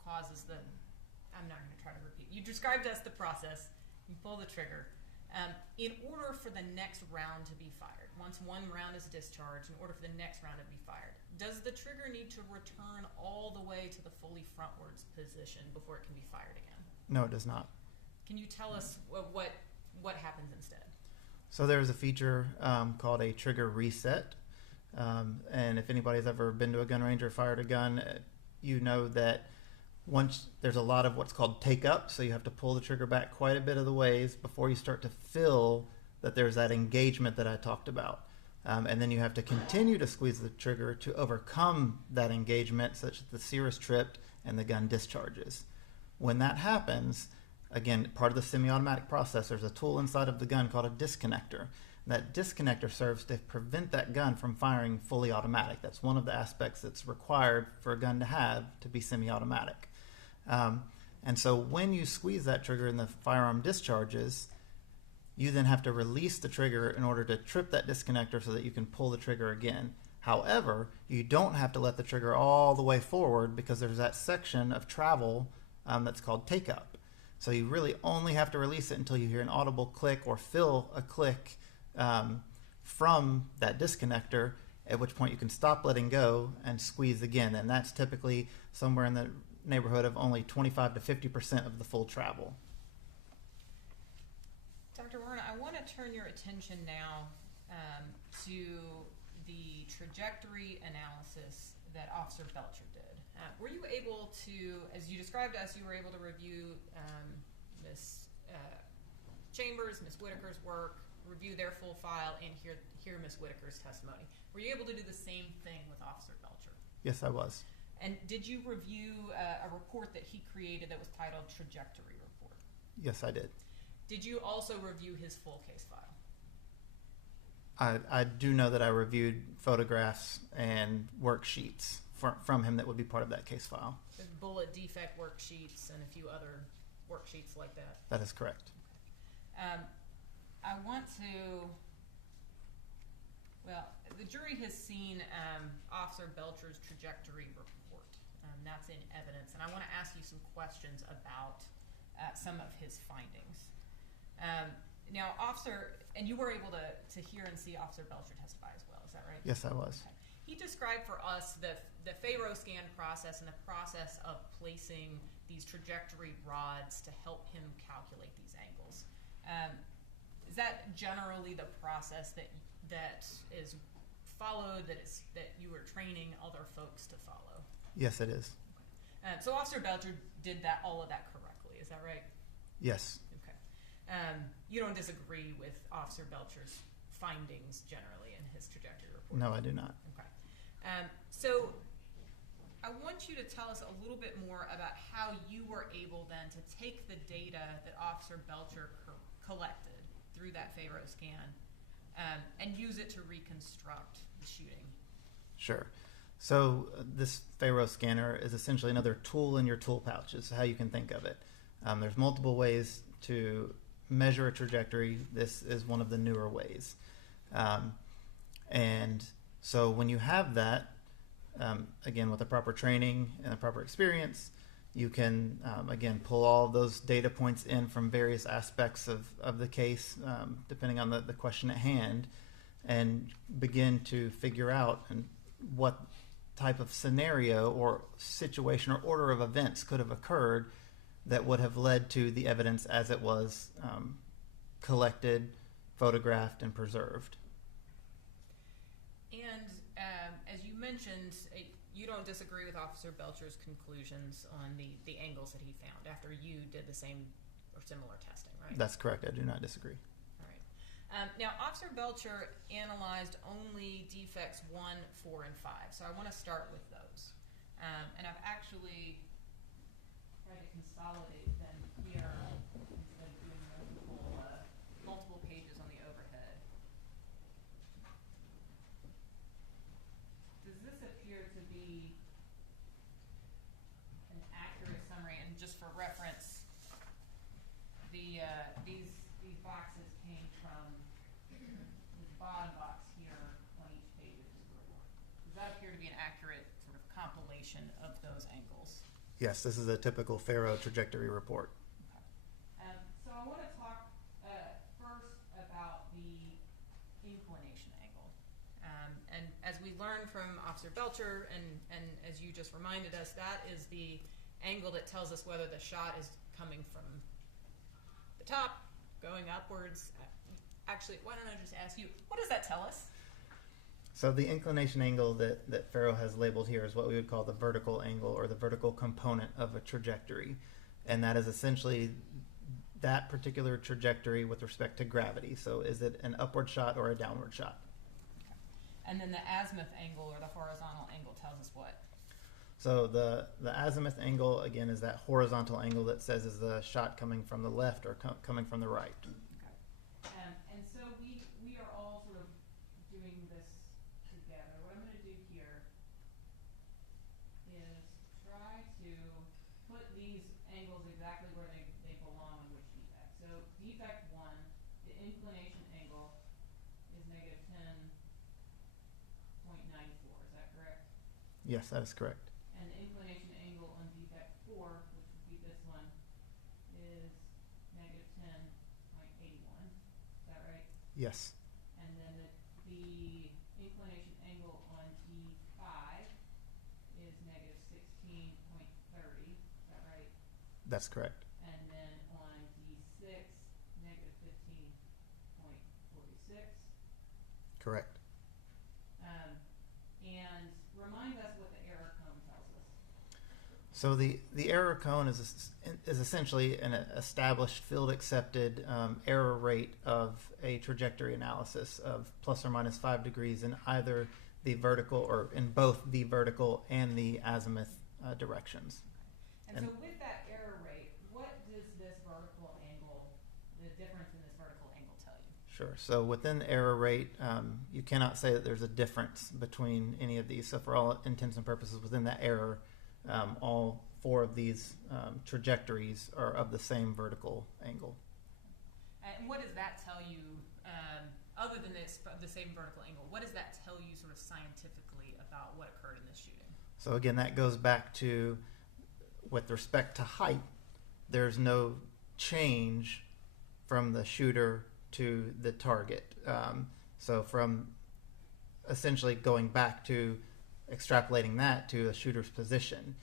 causes the, I'm not going to try to repeat. You described to us the process, you pull the trigger. In order for the next round to be fired, once one round is discharged, in order for the next round to be fired, does the trigger need to return all the way to the fully frontwards position before it can be fired again? No, it does not. Can you tell us what happens instead? So there's a feature called a trigger reset. And if anybody's ever been to a gun range or fired a gun, you know that Once there's a lot of what's called take up, so you have to pull the trigger back quite a bit of the ways before you start to feel that there's that engagement that I talked about. And then you have to continue to squeeze the trigger to overcome that engagement such that the sear is tripped and the gun discharges. When that happens, again, part of the semi-automatic process, there's a tool inside of the gun called a disconnector. That disconnector serves to prevent that gun from firing fully automatic. That's one of the aspects that's required for a gun to have to be semi-automatic. And so when you squeeze that trigger and the firearm discharges, you then have to release the trigger in order to trip that disconnector so that you can pull the trigger again. However, you don't have to let the trigger all the way forward because there's that section of travel that's called take up. So you really only have to release it until you hear an audible click or feel a click from that disconnector, at which point you can stop letting go and squeeze again. And that's typically somewhere in the neighborhood of only 25 to 50% of the full travel. Dr. Warren, I want to turn your attention now to the trajectory analysis that Officer Belcher did. Were you able to, as you described to us, you were able to review Ms. Chambers, Ms. Whitaker's work, review their full file, and hear Ms. Whitaker's testimony. Were you able to do the same thing with Officer Belcher? Yes, I was. And did you review a report that he created that was titled Trajectory Report? Yes, I did. Did you also review his full case file? I do know that I reviewed photographs and worksheets from him that would be part of that case file. The bullet defect worksheets and a few other worksheets like that? That is correct. I want to, well, the jury has seen Officer Belcher's trajectory report. That's in evidence, and I want to ask you some questions about some of his findings. Now, Officer, and you were able to hear and see Officer Belcher testify as well, is that right? Yes, I was. Okay. He described for us the Faro scan process and the process of placing these trajectory rods to help him calculate these angles. Is that generally the process that is followed, that you were training other folks to follow? Yes, it is. So Officer Belcher did all of that correctly, is that right? Yes. Okay. You don't disagree with Officer Belcher's findings generally in his trajectory report? No, I do not. Okay. So I want you to tell us a little bit more about how you were able then to take the data that Officer Belcher collected through that Faro scan and use it to reconstruct the shooting. Sure. So this Faro scanner is essentially another tool in your tool pouch, is how you can think of it. There's multiple ways to measure a trajectory. This is one of the newer ways. And so when you have that, again, with the proper training and the proper experience, you can, again, pull all of those data points in from various aspects of the case, depending on the question at hand, and begin to figure out what type of scenario or situation or order of events could have occurred that would have led to the evidence as it was collected, photographed, and preserved. And as you mentioned, you don't disagree with Officer Belcher's conclusions on the angles that he found after you did the same or similar testing, right? That's correct. I do not disagree. All right. Now, Officer Belcher analyzed only defects 1, 4, and 5. So I want to start with those. And I've actually tried to consolidate them here instead of doing multiple pages on the overhead. Does this appear to be an accurate summary? And just for reference, these boxes came from the bottom box here on each page of this report. Does that appear to be an accurate sort of compilation of those angles? Yes, this is a typical Faro trajectory report. Okay. So I want to talk first about the inclination angle. And as we learned from Officer Belcher, and as you just reminded us, that is the angle that tells us whether the shot is coming from the top, going upwards. Actually, why don't I just ask you, what does that tell us? So the inclination angle that Farrow has labeled here is what we would call the vertical angle or the vertical component of a trajectory. And that is essentially that particular trajectory with respect to gravity. So is it an upward shot or a downward shot? And then the azimuth angle or the horizontal angle tells us what? So the azimuth angle, again, is that horizontal angle that says is the shot coming from the left or coming from the right. And so we are all sort of doing this together. What I'm gonna do here is try to put these angles exactly where they belong in which defect. So defect 1, the inclination angle is negative 10.94, is that correct? Yes, that is correct. And the inclination angle on defect 4, which would be this one, is negative 10.81. Is that right? Yes, And then the inclination angle on D5 is negative 16.30. Is that right? that's correct. And then on D6, negative 15.46. Correct. And remind us what the error cone tells us. So the error cone is essentially an established field accepted error rate of a trajectory analysis of plus or minus 5 degrees in either the vertical or in both the vertical and the azimuth directions. And so with that error rate, what does this vertical angle, the difference in this vertical angle tell you? Sure. So within the error rate, you cannot say that there's a difference between any of these. So for all intents and purposes, within that error, all 4 of these trajectories are of the same vertical angle. And what does that tell you, other than the same vertical angle, what does that tell you sort of scientifically about what occurred in this shooting? So again, that goes back to, with respect to height, there's no change from the shooter to the target. So from essentially going back to extrapolating that to a shooter's position,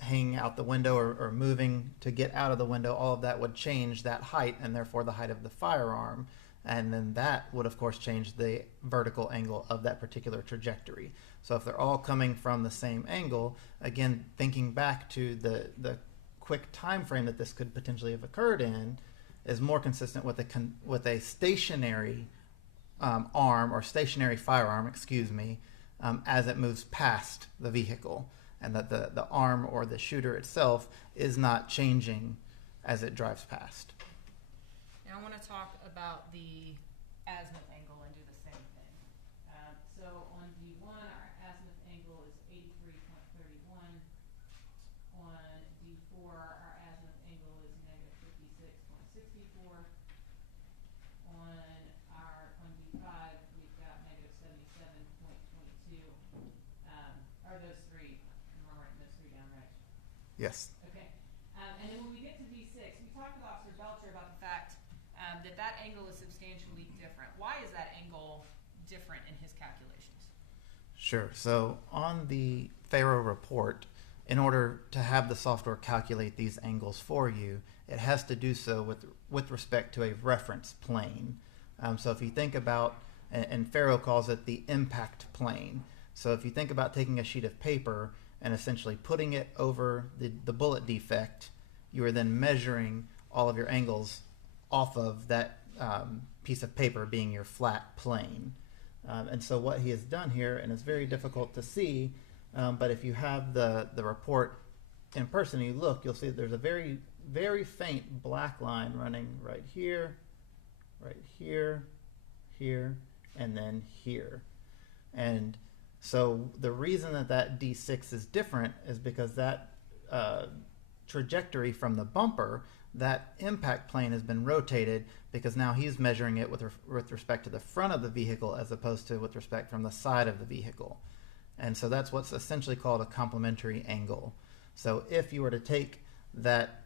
hanging out the window or moving to get out of the window, all of that would change that height and therefore the height of the firearm. And then that would, of course, change the vertical angle of that particular trajectory. So if they're all coming from the same angle, again, thinking back to the quick time frame that this could potentially have occurred in is more consistent with a stationary arm or stationary firearm, as it moves past the vehicle, and that the arm or the shooter itself is not changing as it drives past. Now I want to talk about the azimuth angle and do the same thing. So on D1, our azimuth angle is 83.31. On D4, our azimuth angle is negative 56.64. On D5, we've got negative 77.22. Are those 3? Am I writing those 3 down right? Yes. Okay. And then when we get to D6, we talked with Officer Belcher about the fact that angle is substantially different. Why is that angle different in his calculations? Sure. So on the Farrow report, in order to have the software calculate these angles for you, it has to do so with respect to a reference plane. So if you think about, and Farrow calls it the impact plane. So if you think about taking a sheet of paper and essentially putting it over the bullet defect, you are then measuring all of your angles off of that piece of paper being your flat plane. And so what he has done here, and it's very difficult to see, but if you have the report in person and you look, you'll see that there's a very, very faint black line running right here, here, and then here. And so the reason that D6 is different is because that trajectory from the bumper, that impact plane has been rotated because now he's measuring it with respect to the front of the vehicle as opposed to with respect from the side of the vehicle. And so that's what's essentially called a complementary angle. So if you were to take that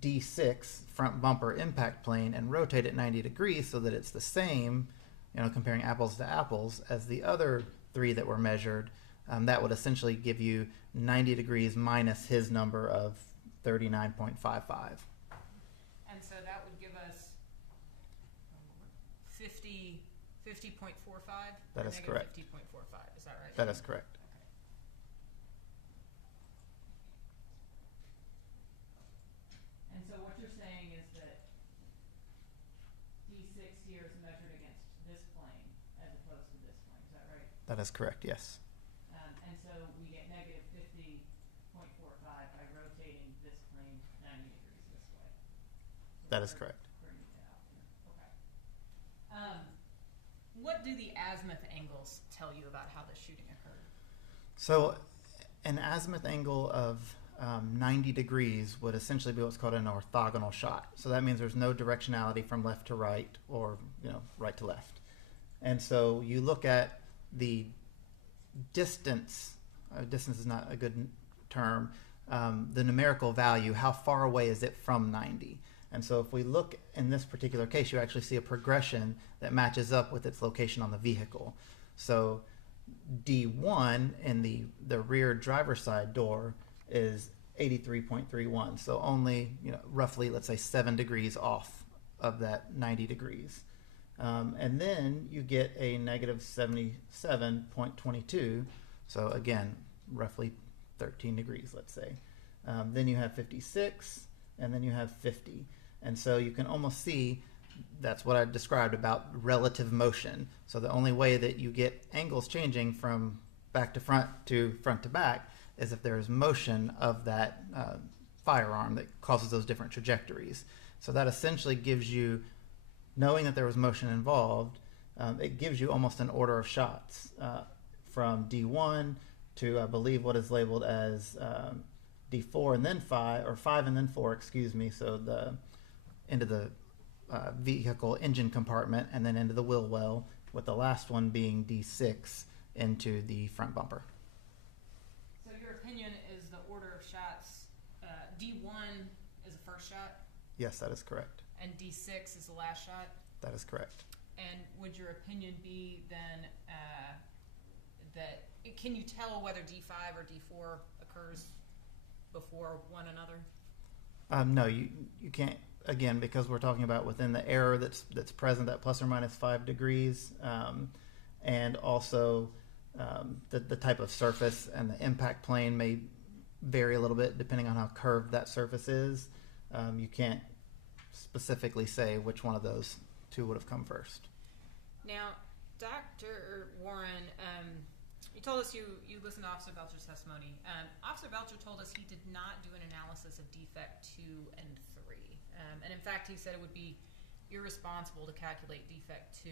D6 front bumper impact plane and rotate it 90 degrees so that it's the same, comparing apples to apples as the other 3 that were measured, that would essentially give you 90 degrees minus his number of 39.55. And so that would give us 50 50.45? That is correct. 50.45, is that right? That is correct. And so what you're saying is that D6 here is measured against this plane as opposed to this plane, is that right? That is correct, yes. And so we get negative 50.45 by rotating this plane 90 degrees this way. So That is we're correct. bringing it out here. Okay. What do the azimuth angles tell you about how the shooting occurred? So an azimuth angle of 90 degrees would essentially be what's called an orthogonal shot. So that means there's no directionality from left to right or right to left. And so you look at the distance. Distance is not a good term. The numerical value, how far away is it from 90? And so if we look in this particular case, you actually see a progression that matches up with its location on the vehicle. So D1 in the rear driver's side door is 83.31. So only, roughly, let's say 7 degrees off of that 90 degrees. And then you get a negative 77.22. So again, roughly 13 degrees, let's say. Then you have 56, and then you have 50. And so you can almost see that's what I described about relative motion. So the only way that you get angles changing from back to front to back is if there is motion of that firearm that causes those different trajectories. So that essentially gives you, knowing that there was motion involved, it gives you almost an order of shots from D1 to, I believe, what is labeled as D4 and then 5, or 5 and then 4, excuse me. So the into the vehicle engine compartment and then into the wheel well, with the last one being D6 into the front bumper. So your opinion is the order of shots, D1 is the first shot? Yes, that is correct. And D6 is the last shot? That is correct. And would your opinion be then that, can you tell whether D5 or D4 occurs before one another? No, you can't, again, because we're talking about within the error that's present, that plus or minus 5 degrees, and also the type of surface and the impact plane may vary a little bit depending on how curved that surface is. You can't specifically say which one of those two would have come first. Now, Dr. Warren, you told us you listened to Officer Belcher's testimony. Officer Belcher told us he did not do an analysis of defect 2 and 3. And in fact, he said it would be irresponsible to calculate defect 2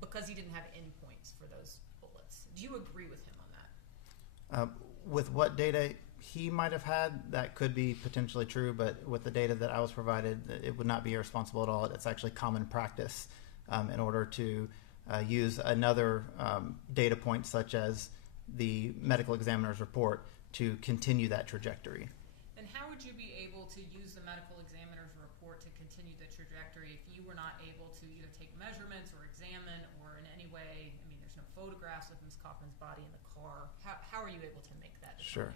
because he didn't have endpoints for those bullets. Do you agree with him on that? With what data he might have had, that could be potentially true, but with the data that I was provided, it would not be irresponsible at all. It's actually common practice in order to use another data point, such as the medical examiner's report, to continue that trajectory. Then how would you be able to use the medical examiner's report to continue the trajectory if you were not able to either take measurements or examine or in any way, I mean, there's no photographs of Ms. Kaufman's body in the car. How are you able to make that determination? Sure.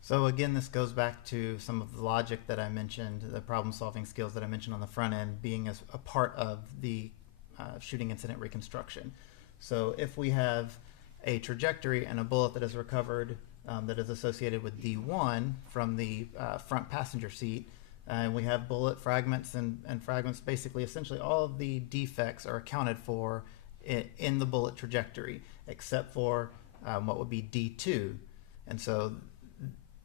So again, this goes back to some of the logic that I mentioned, the problem-solving skills that I mentioned on the front end being as a part of the shooting incident reconstruction. So if we have a trajectory and a bullet that is recovered that is associated with D1 from the front passenger seat, and we have bullet fragments and fragments, basically essentially all of the defects are accounted for in the bullet trajectory, except for what would be D2. And so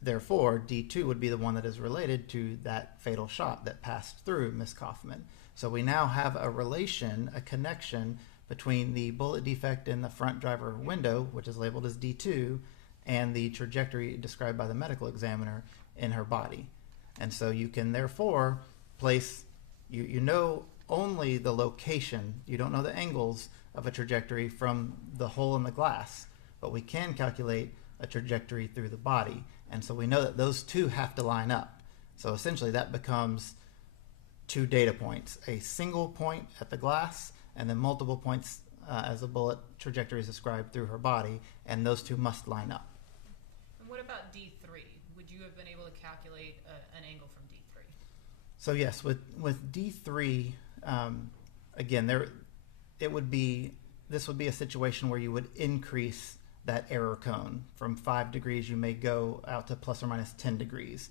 therefore, D2 would be the one that is related to that fatal shot that passed through Ms. Kaufman. So we now have a relation, a connection between the bullet defect in the front driver window, which is labeled as D2, and the trajectory described by the medical examiner in her body. And so you can therefore place, you know only the location, you don't know the angles of a trajectory from the hole in the glass, but we can calculate a trajectory through the body. And so we know that those two have to line up. So essentially that becomes 2 data points, a single point at the glass and then multiple points as the bullet trajectory is described through her body, and those two must line up. And what about D3? Would you have been able to calculate an angle from D3? So yes, with D3, again, this would be a situation where you would increase that error cone from 5 degrees. You may go out to plus or minus 10 degrees.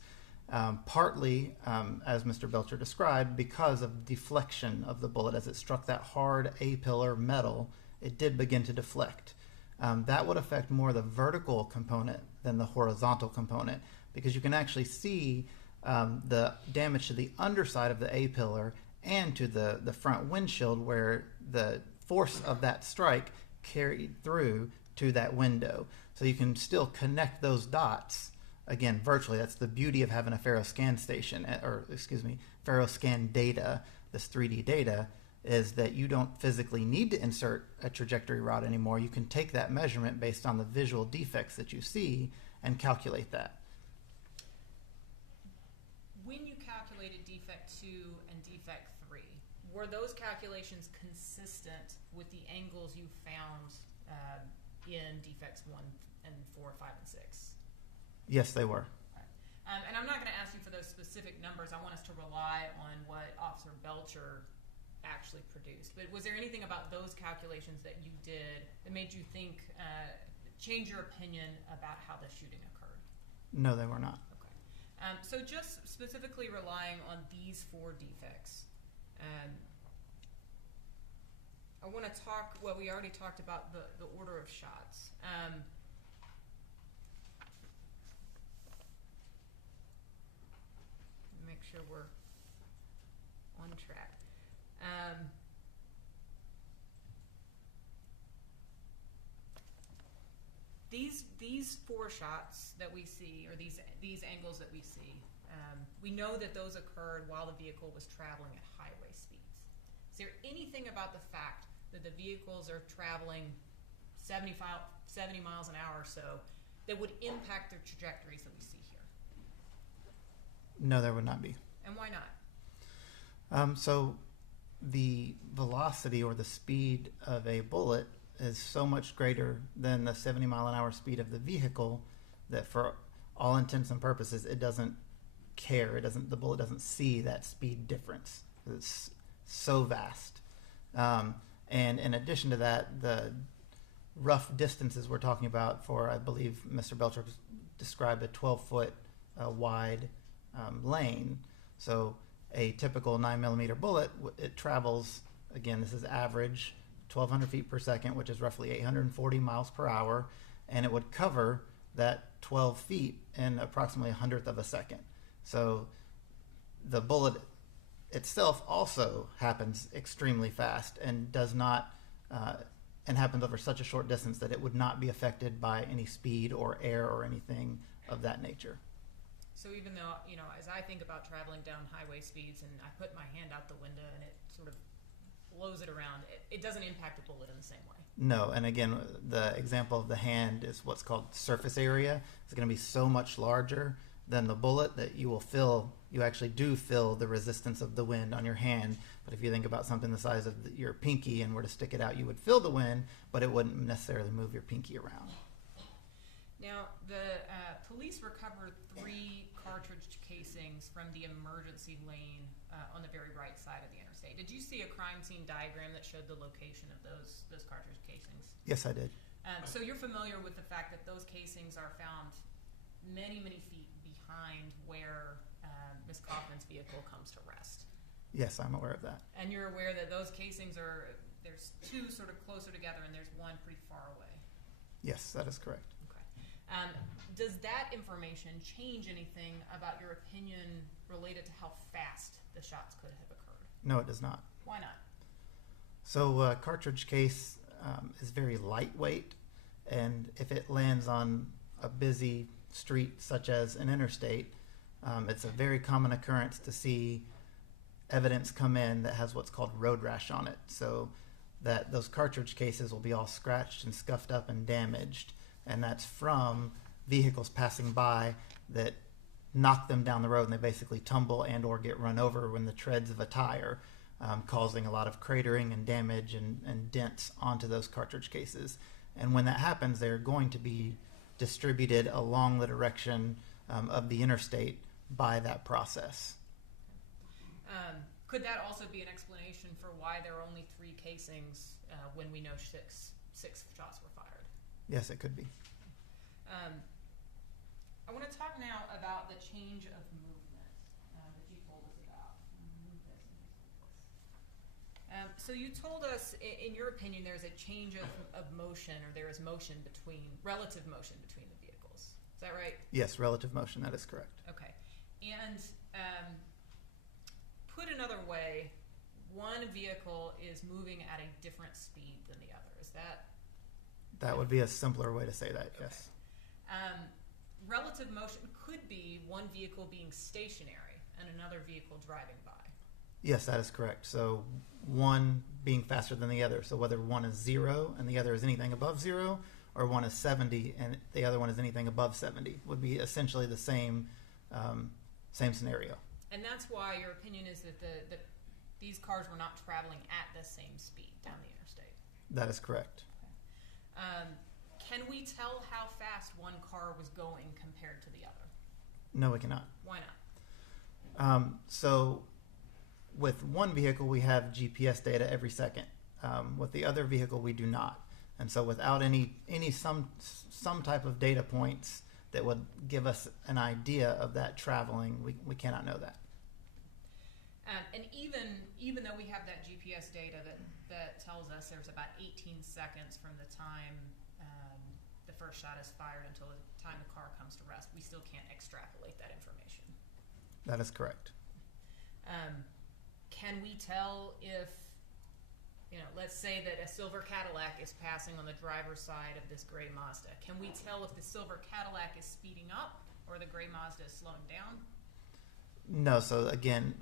Partly, as Mr. Belcher described, because of deflection of the bullet. As it struck that hard A-pillar metal, it did begin to deflect. That would affect more the vertical component than the horizontal component, because you can actually see the damage to the underside of the A-pillar and to the front windshield, where the force of that strike carried through to that window. So you can still connect those dots, again, virtually. That's the beauty of having a FARO-scan station, FARO-scan data, this 3D data, is that you don't physically need to insert a trajectory route anymore. You can take that measurement based on the visual defects that you see and calculate that. When you calculated defect 2 and defect 3, were those calculations consistent with the angles you found in defects 1 and 4, 5, and 6? Yes, they were. And I'm not going to ask you for those specific numbers. I want us to rely on what Officer Belcher actually produced. But was there anything about those calculations that you did that made you think, change your opinion about how the shooting occurred? No, they were not. Okay. So just specifically relying on these 4 defects, I want to talk, well, we already talked about the order of shots. Make sure we're on track. These 4 shots that we see, or these angles that we see, we know that those occurred while the vehicle was traveling at highway speeds. Is there anything about the fact that the vehicles are traveling 70 miles an hour or so that would impact their trajectories that we see here? No, there would not be. And why not? So the velocity or the speed of a bullet is so much greater than the 70 mile an hour speed of the vehicle that for all intents and purposes it doesn't care. The bullet doesn't see that speed difference. It's so vast. And in addition to that, the rough distances we're talking about for, I believe Mr. Belcher described a 12-foot wide lane. So a typical 9mm bullet, it travels, again, this is average, 1,200 feet per second, which is roughly 840 miles per hour, and it would cover that 12 feet in approximately 1/100th of a second. So the bullet itself also happens extremely fast and does not, and happens over such a short distance that it would not be affected by any speed or air or anything of that nature. So even though, as I think about traveling down highway speeds and I put my hand out the window and it sort of blows it around, it doesn't impact the bullet in the same way. No, and again, the example of the hand is what's called surface area. It's going to be so much larger than the bullet that you actually do feel the resistance of the wind on your hand. But if you think about something the size of your pinky and were to stick it out, you would feel the wind, but it wouldn't necessarily move your pinky around. Now, the police recovered 3 cartridge casings from the emergency lane on the very right side of the interstate. Did you see a crime scene diagram that showed the location of those cartridge casings? Yes, I did. So you're familiar with the fact that those casings are found many, many feet behind where Ms. Kaufman's vehicle comes to rest? Yes, I'm aware of that. And you're aware that those casings there's 2 sort of closer together and there's 1 pretty far away? Yes, that is correct. Does that information change anything about your opinion related to how fast the shots could have occurred? No, it does not. Why not? So a cartridge case is very lightweight, and if it lands on a busy street such as an interstate, it's a very common occurrence to see evidence come in that has what's called road rash on it. So that those cartridge cases will be all scratched and scuffed up and damaged, and that's from vehicles passing by that knock them down the road, and they basically tumble and or get run over when the treads of a tire, causing a lot of cratering and damage and dents onto those cartridge cases. And when that happens, they're going to be distributed along the direction of the interstate by that process. Could that also be an explanation for why there are only 3 casings when we know six shots were fired. Yes, it could be. I want to talk now about the change of movement that you told us about. So you told us, in your opinion, there's a change of motion, or there is relative motion between the vehicles. Is that right? Yes, relative motion, that is correct. Okay. And put another way, one vehicle is moving at a different speed than the other. Is that? That would be a simpler way to say that, yes. Okay. Relative motion could be one vehicle being stationary and another vehicle driving by. Yes, that is correct. So one being faster than the other. So whether one is 0 and the other is anything above 0, or one is 70 and the other one is anything above 70, would be essentially the same scenario. And that's why your opinion is that these cars were not traveling at the same speed down the interstate. That is correct. Okay. Can we tell how fast one car was going compared to the other? No, we cannot. Why not? So with one vehicle, we have GPS data every second. With the other vehicle, we do not. And so without some type of data points that would give us an idea of that traveling, we cannot know that. And even though we have that GPS data that tells us there's about 18 seconds from the time the first shot is fired until the time the car comes to rest, we still can't extrapolate that information. That is correct. Can we tell if, let's say that a silver Cadillac is passing on the driver's side of this gray Mazda. Can we tell if the silver Cadillac is speeding up or the gray Mazda is slowing down? No, so again,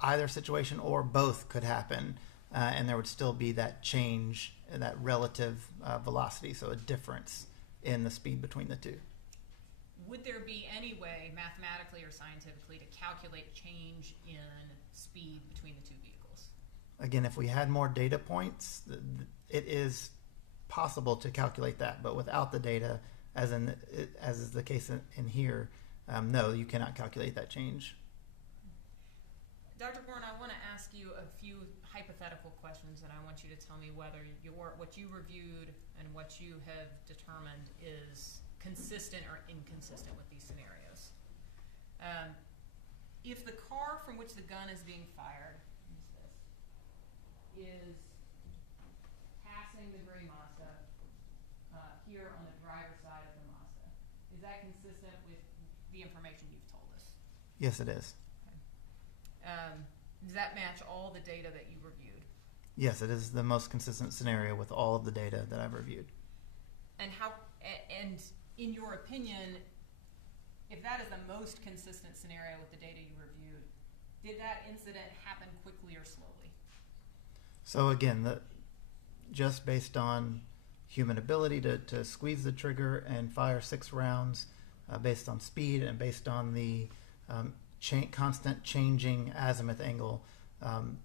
either situation or both could happen, and there would still be that change, that relative velocity, so a difference in the speed between the two. Would there be any way, mathematically or scientifically, to calculate change in speed between the two vehicles? Again, if we had more data points, it is possible to calculate that, but without the data, as is the case in here, no, you cannot calculate that change. Dr. Bourne, I want to ask you a few hypothetical questions, and I want you to tell me whether what you reviewed and what you have determined is consistent or inconsistent with these scenarios. If the car from which the gun is being fired is passing the gray Mazda here on the driver's side of the Mazda, is that consistent with the information you've told us? Yes, it is. Does that match all the data that you reviewed? Yes, it is the most consistent scenario with all of the data that I've reviewed. And in your opinion, if that is the most consistent scenario with the data you reviewed, did that incident happen quickly or slowly? So again, just based on human ability to squeeze the trigger and fire 6 rounds, based on speed and based on the constant changing azimuth angle,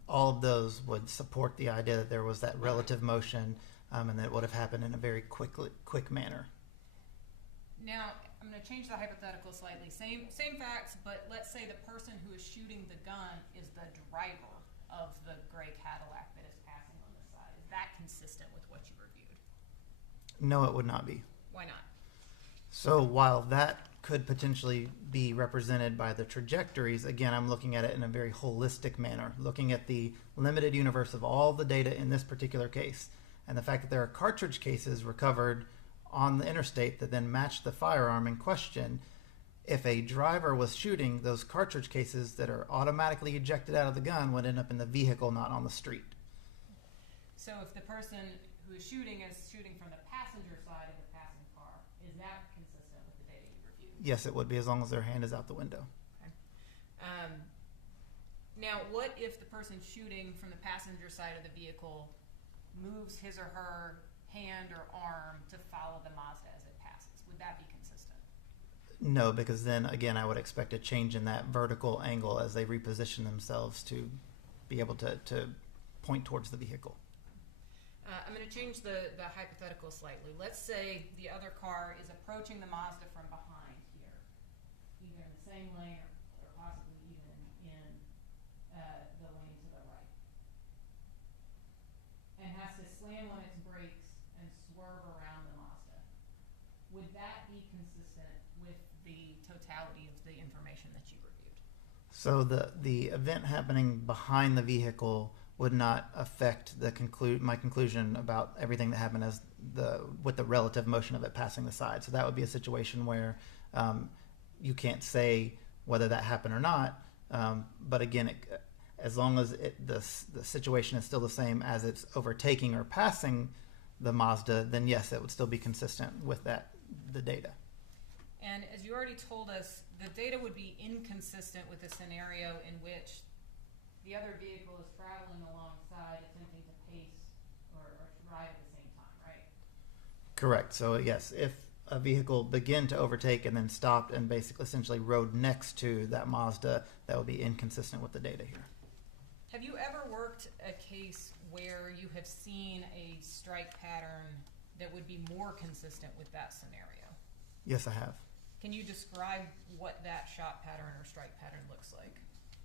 all of those would support the idea that there was that relative motion, and that would have happened in a very quick manner. Now, I'm going to change the hypothetical slightly. Same facts, but let's say the person who is shooting the gun is the driver of the gray Cadillac that is passing on this side. Is that consistent with what you reviewed? No, it would not be. Why not? So while that could potentially be represented by the trajectories, again, I'm looking at it in a very holistic manner, looking at the limited universe of all the data in this particular case, and the fact that there are cartridge cases recovered on the interstate that then match the firearm in question. If a driver was shooting, those cartridge cases that are automatically ejected out of the gun would end up in the vehicle, not on the street. So if the person who is shooting from the passenger side of the passing car, is that consistent with the data you reviewed? Yes, it would be, as long as their hand is out the window. Okay. Now, what if the person shooting from the passenger side of the vehicle moves his or her hand or arm to follow the Mazda as it passes? Would that be consistent? No, because then, again, I would expect a change in that vertical angle as they reposition themselves to be able to point towards the vehicle. I'm going to change the hypothetical slightly. Let's say the other car is approaching the Mazda from behind here, either in the same lane or possibly even in the lane to the right, and has to slam on its brakes and swerve around the Mazda. Would that be consistent with the totality of the information that you reviewed? So the event happening behind the vehicle would not affect my conclusion about everything that happened with the relative motion of it passing the side. So that would be a situation where you can't say whether that happened or not. But again, as long as the situation is still the same as it's overtaking or passing the Mazda, then yes, it would still be consistent with the data. And as you already told us, the data would be inconsistent with the scenario in which the other vehicle is traveling alongside, attempting to pace or drive at the same time, right? Correct. So yes, if a vehicle began to overtake and then stopped and basically essentially rode next to that Mazda, that would be inconsistent with the data here. Have you ever worked a case where you have seen a strike pattern that would be more consistent with that scenario? Yes, I have. Can you describe what that shot pattern or strike pattern looks like?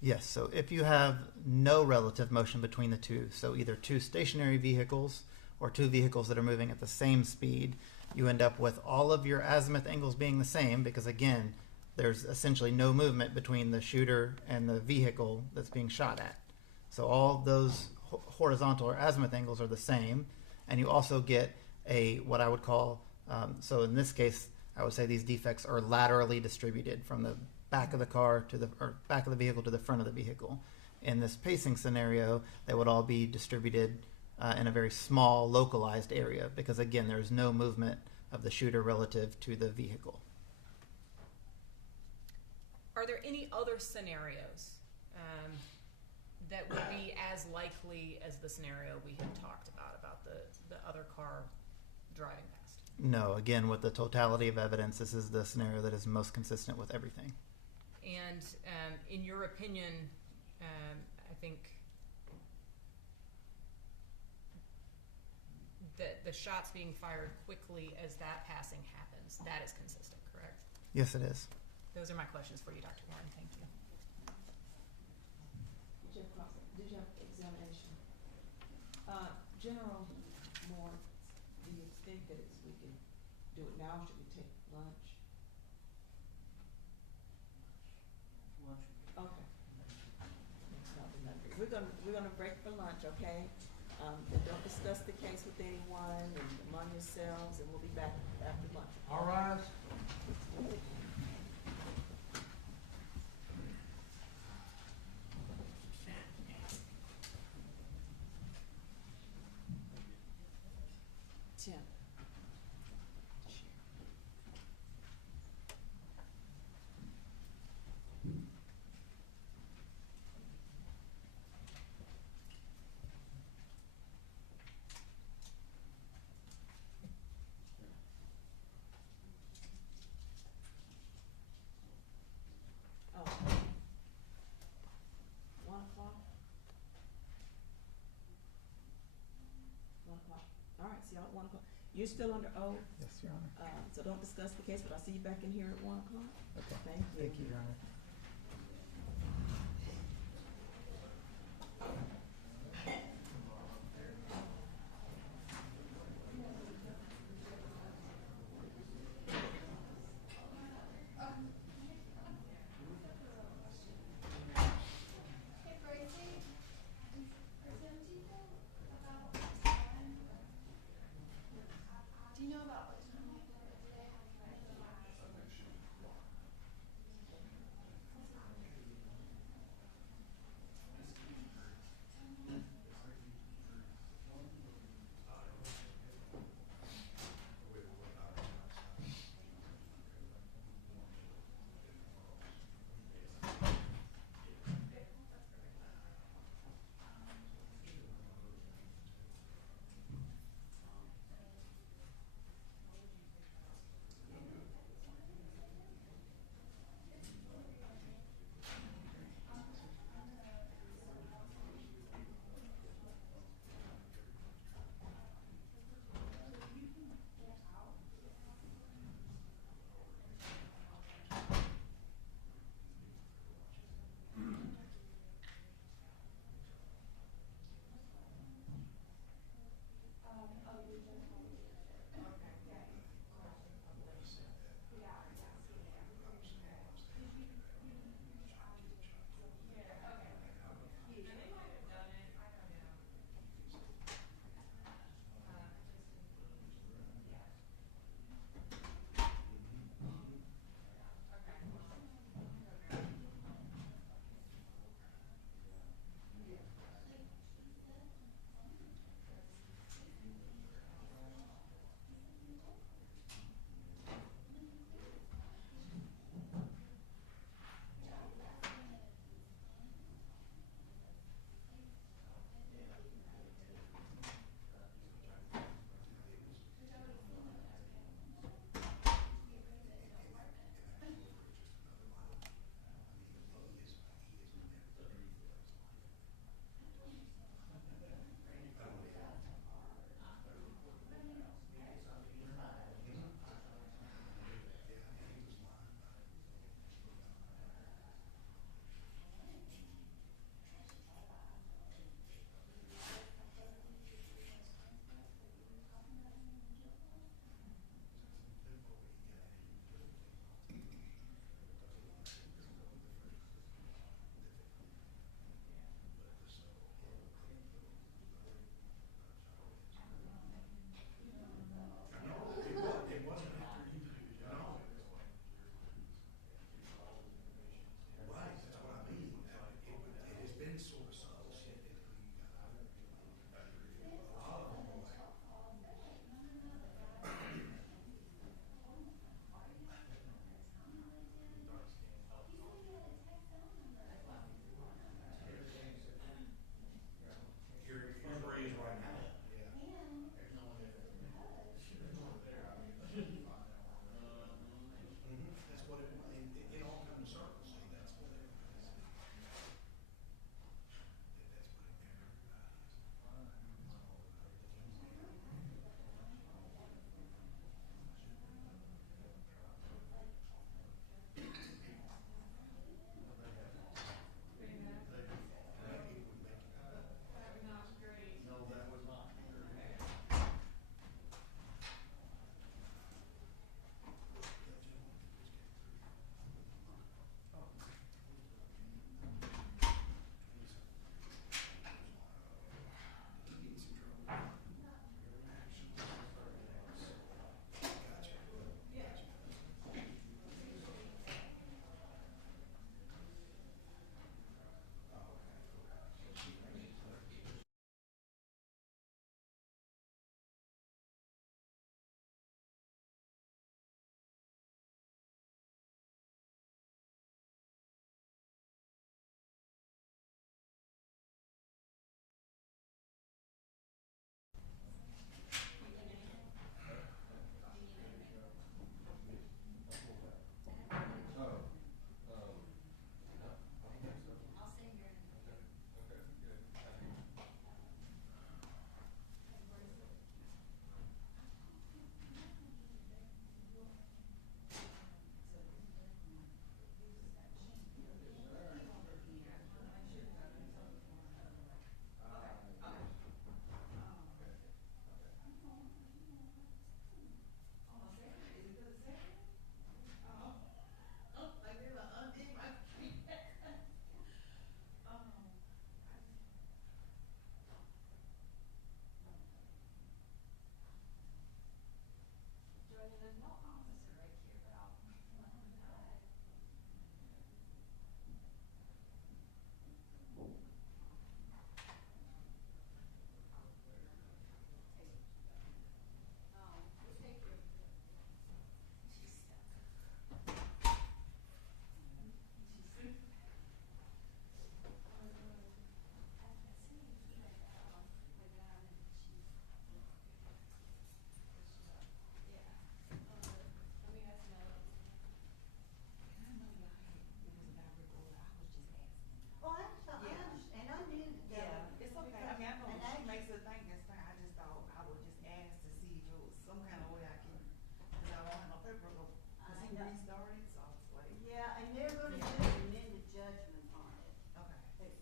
Yes, so if you have no relative motion between the two, so either two stationary vehicles or two vehicles that are moving at the same speed, you end up with all of your azimuth angles being the same because, again, there's essentially no movement between the shooter and the vehicle that's being shot at. So all those horizontal or azimuth angles are the same, and you also get what I would call, so in this case, I would say these defects are laterally distributed from the back of the car or back of the vehicle to the front of the vehicle. In this pacing scenario, they would all be distributed in a very small, localized area because, again, there's no movement of the shooter relative to the vehicle. Are there any other scenarios that would be as likely as the scenario we have talked about the other car driving past? No, again, with the totality of evidence, this is the scenario that is most consistent with everything. And in your opinion, I think that the shots being fired quickly as that passing happens, that is consistent, correct? Yes, it is. Those are my questions for you, Dr. Warren. Thank you. Did you have examination? General Moore, do you think that we can do it now? Should we take lunch? Okay. It's not the number. We're gonna break for lunch, okay? And don't discuss the case with anyone and among yourselves, and we'll be back after lunch. All rise. Tim. Oh. 1 o'clock? 1 o'clock. All right, see y'all at 1 o'clock. You're still under oath, Yes, Your Honor. so don't discuss the case, but I'll see you back in here at 1 o'clock. Okay. Thank you. Thank you, Your Honor. Hey, Gracie, is there detail about time? Do you know about what time they did it today?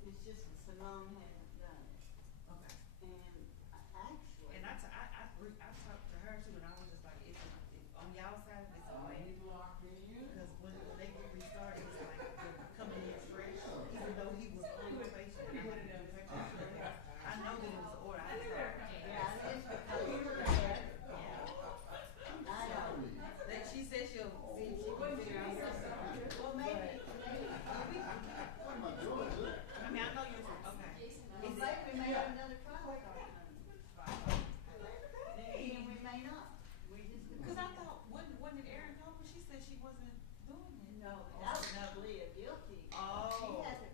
It's just that Simone hadn't done it. Okay. And actually. And I talked to her too, and I was just like, it's on y'all side, it's a way. Because when they get restarted, it's like they're coming in fresh, even though he was on probation. And I had to do it. I know that it was an order. I just thought, Yeah, it is because you were there. yeah. I know. That she said she'll see if she can figure out something. Well, maybe, I mean, I know you're, okay. well, maybe we may have another trial start Monday. And we may not. We just. Because I thought, wasn't it Erin Coleman? She said she wasn't doing it. No, that was not Leah guilty. Oh. She has a,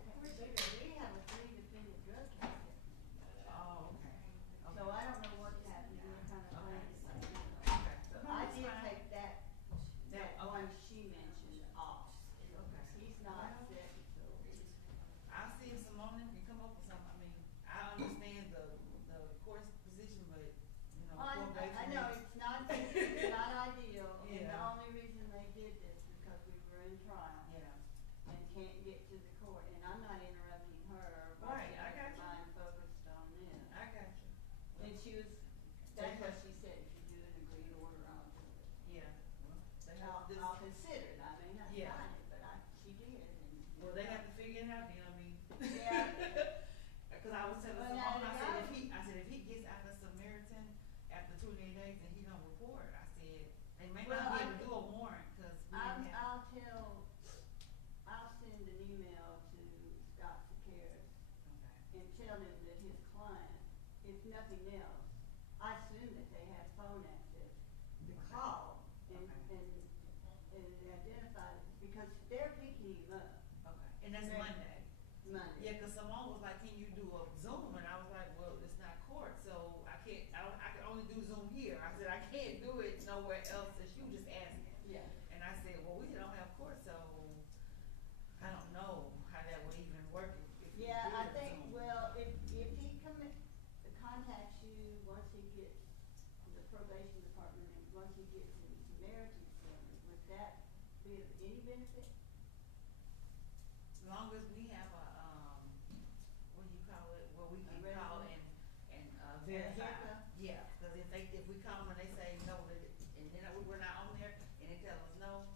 we have a 3 defendant drug case. Oh, okay. So I don't know what's happening, we're kind of playing it like that. Okay. But I That's did fine. take that Okay. one she mentioned off. Okay. He's not set until. I'll see if Simone can come up with something. I mean, I understand the court's position, but, you know, probation. I know, it's not ideal, and the Yeah. only reason they did this because we were in trial Yeah. and can't get to the court, and I'm not interrupting her, but Right, I got you. I'm focused on this. I got you. And she was, that's what she said, if you do an agreed order, I'll do it. Yeah. Well, they have this. I'll consider it, I may not Yeah. sign it, but she did, and. Well, they have to figure it out then, I mean. Yeah. Cause I was telling Well, Simone, now I you said, if he gets out of Samaritan after 28 days and he don't report, I said, they may Well, not be able to do a warrant, cause we didn't have. I'll send an email to Scott Sequeira Okay. and tell him that his client, if nothing else, I assume that they have phone access to call and, Okay. and identify, because they're picking him up Okay, and that's Right. Monday. Monday. Yeah, cause Simone was like, can you do a Zoom? And I was like, well, it's not court, so I can only do Zoom here. I said, I can't do it nowhere else, and she was just asking. Yeah. And I said, well, we don't have court, so I don't know how that would even work if we Yeah, did I a think, Zoom. well, if he contacts you once he gets the probation department and once he gets in Samaritan Center, would that be of any benefit? As long as we have a, what do you call it, where we can A call resume? and verify. Verify? Yeah, cause if we call them and they say no, that and then we're not on there, and they tell us no,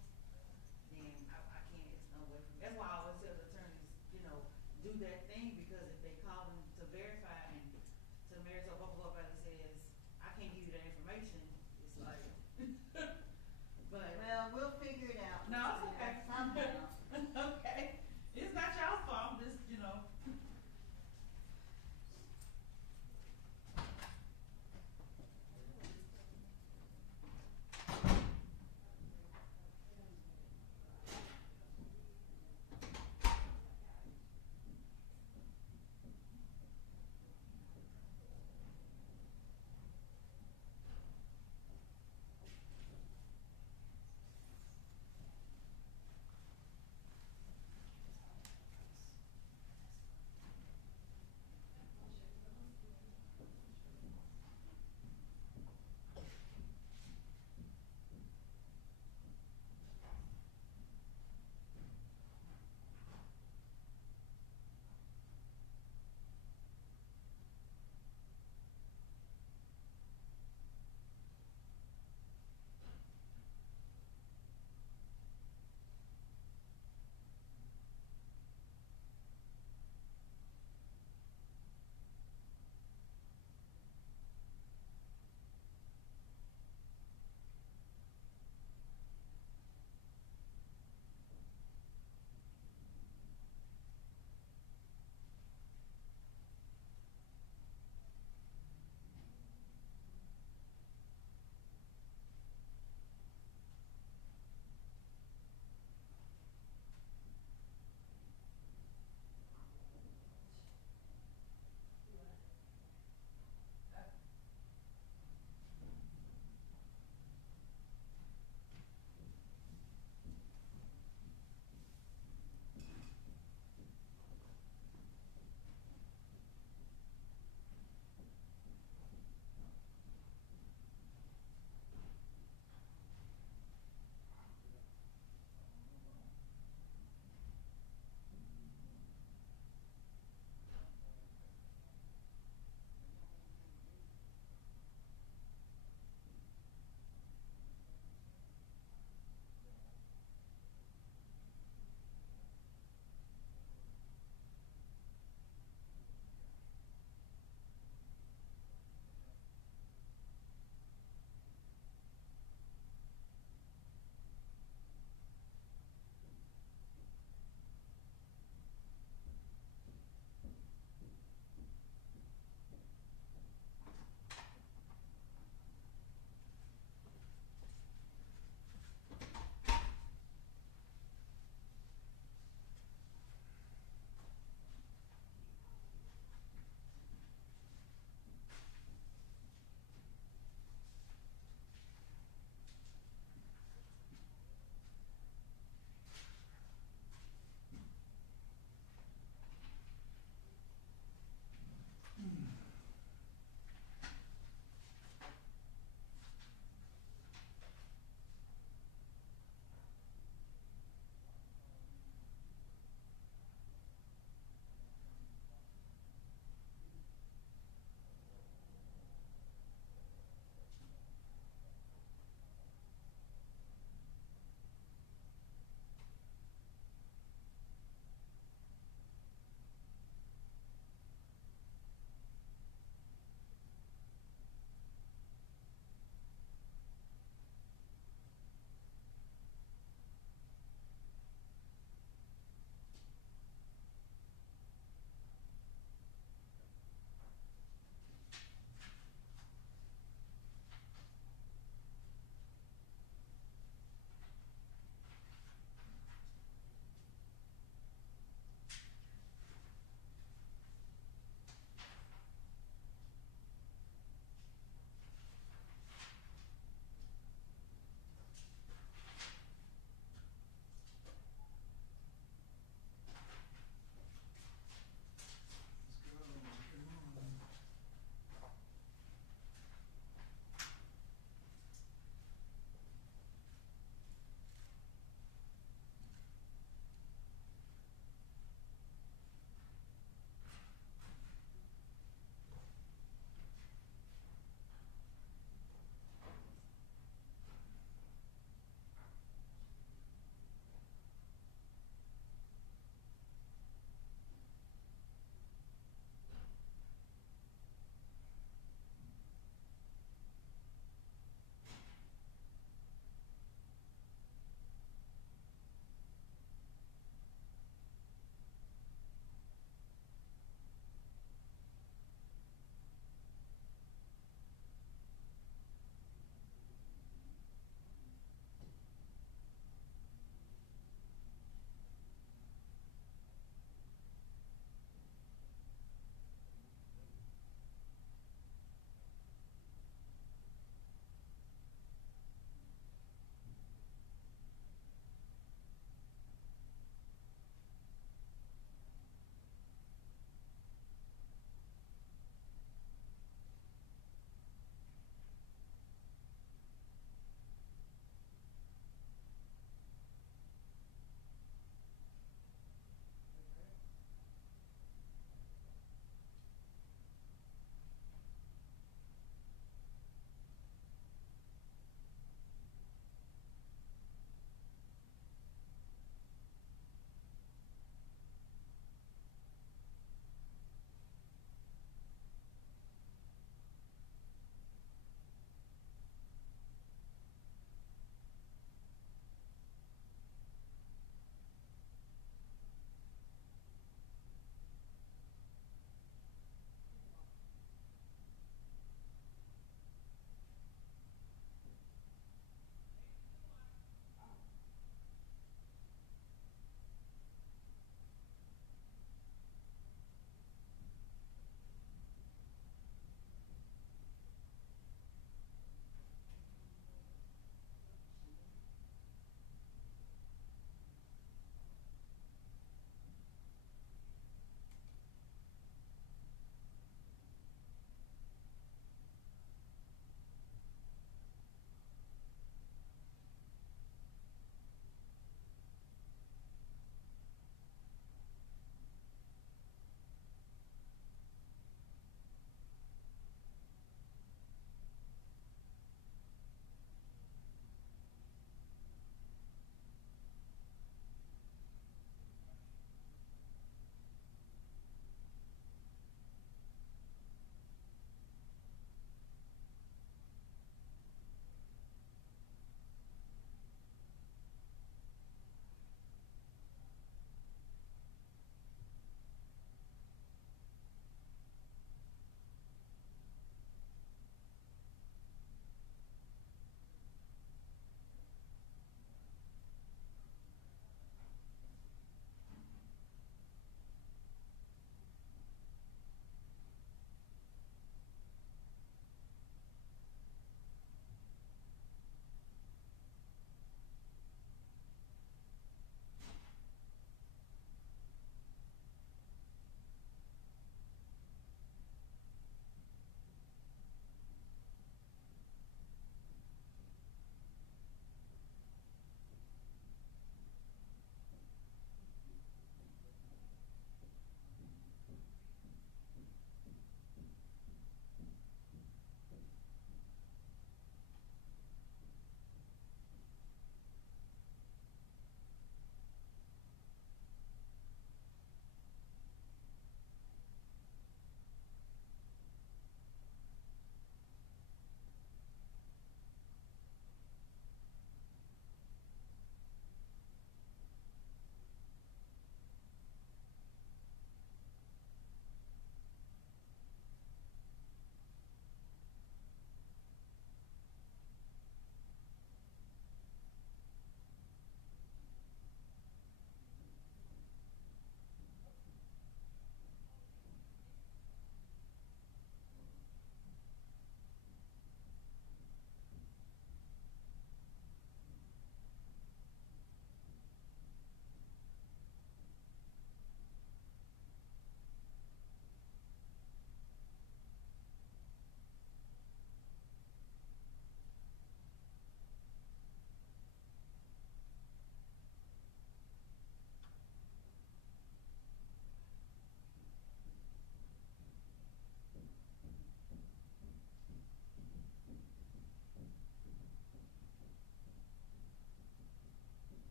then I can't, it's no way for me. That's why I always tell the attorneys, you know, do that thing, because if they call them to verify and to Marysville Buffalo Valley says, I can't give you that information, it's like, but. Well, we'll figure it out. No, it's okay. Somehow. Okay, it's not y'all's fault, just, you know.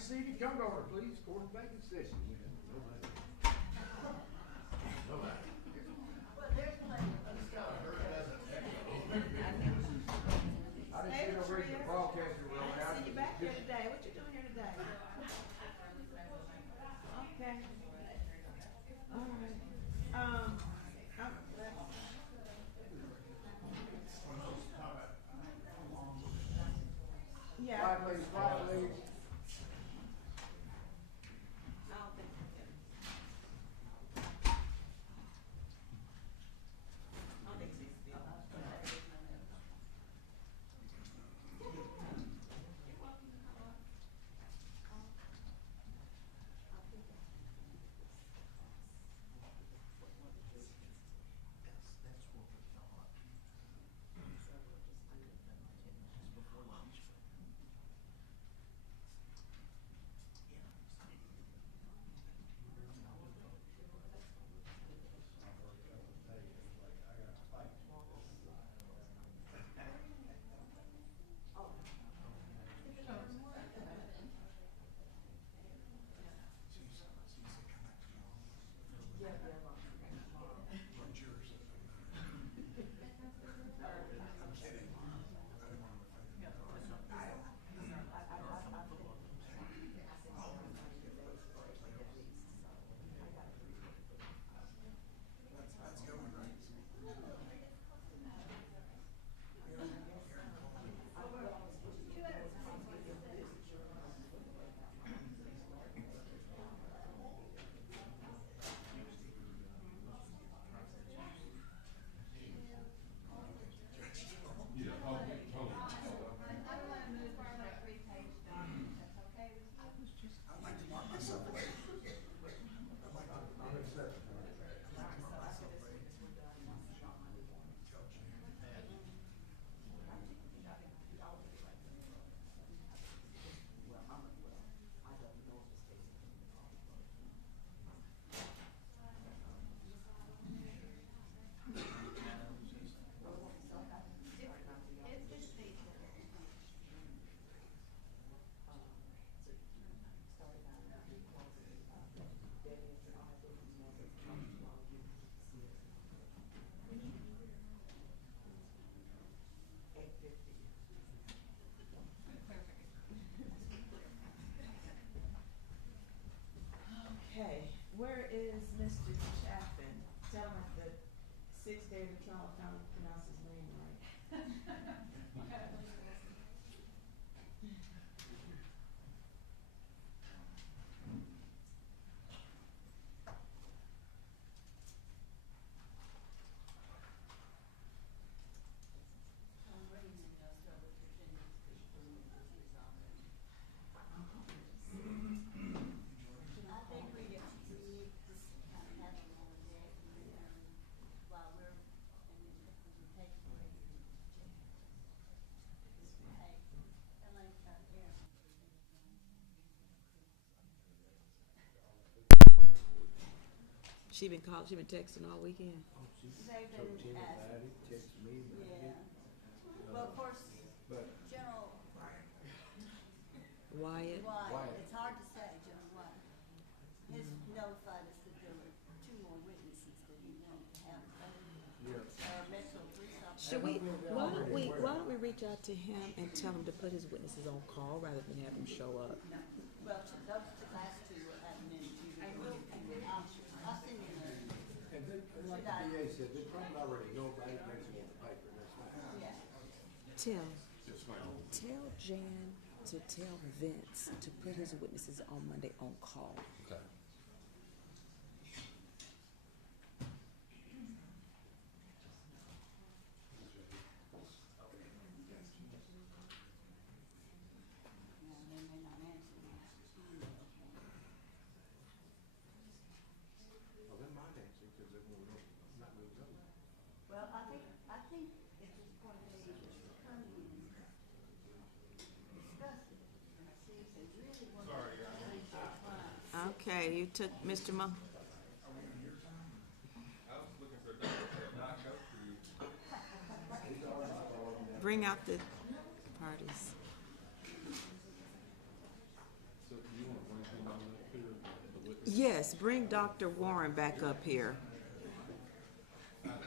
seated, come to order, please, court of vacant session. Nobody. Nobody. Well, there's plenty of stuff. I didn't see no reason to broadcast it real I loud. see you back here today. What you doing here today? Okay. All right. Yeah. Quiet, please, quiet, please. I don't think you can. I don't think she's still. Okay, where is Mr. Chapman? Tell him at the 6th day of the trial, I finally pronounced his name right. I think we need to kind of have them on deck while we're, and we take a break. Hey, Ellen, here. She been texting all weekend. They've been asking. Text me, Yeah. Well, of course, General Wyatt. Wyatt, it's hard to say, General Wyatt, has notified us that there were 2 more witnesses that he wanted to have. Metro police officer. Should why don't we reach out to him and tell him to put his witnesses on call rather than have them show up? Well, those last 2 were admin. I'll send you a. And then, like the DA said, they probably already know about it, makes it in the paper, that's fine. Yeah. Tell Jan to tell Vince to put his witnesses on Monday on call. Okay. Yeah, they may not answer my email. Well, they might answer, because they won't know, not gonna go. Well, I think at this point they should come in and discuss it and see if they really want to. Okay, you took Mr. Mo. I was looking for a doctor, not go through. Bring out the parties. So you Yes, bring Dr. Warren back up here. We're gonna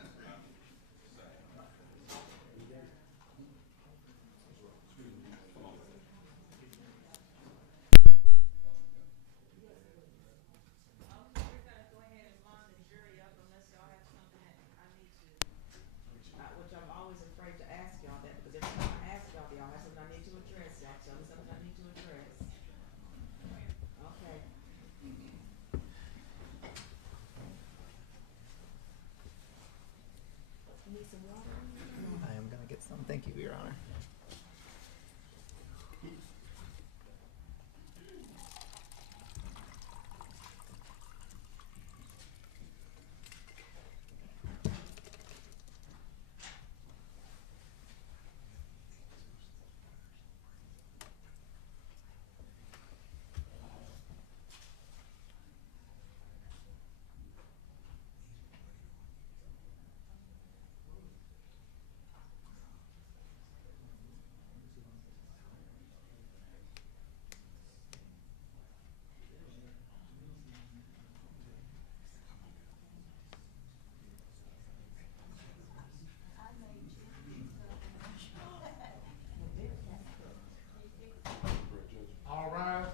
go ahead and line the jury up unless y'all have something that I need to, which I'm always afraid to ask y'all that, because every time I ask y'all, y'all have something I need to address, y'all tell me something I need to address. Okay. You need some water? I am going to get some. Thank you, Your Honor. All rise.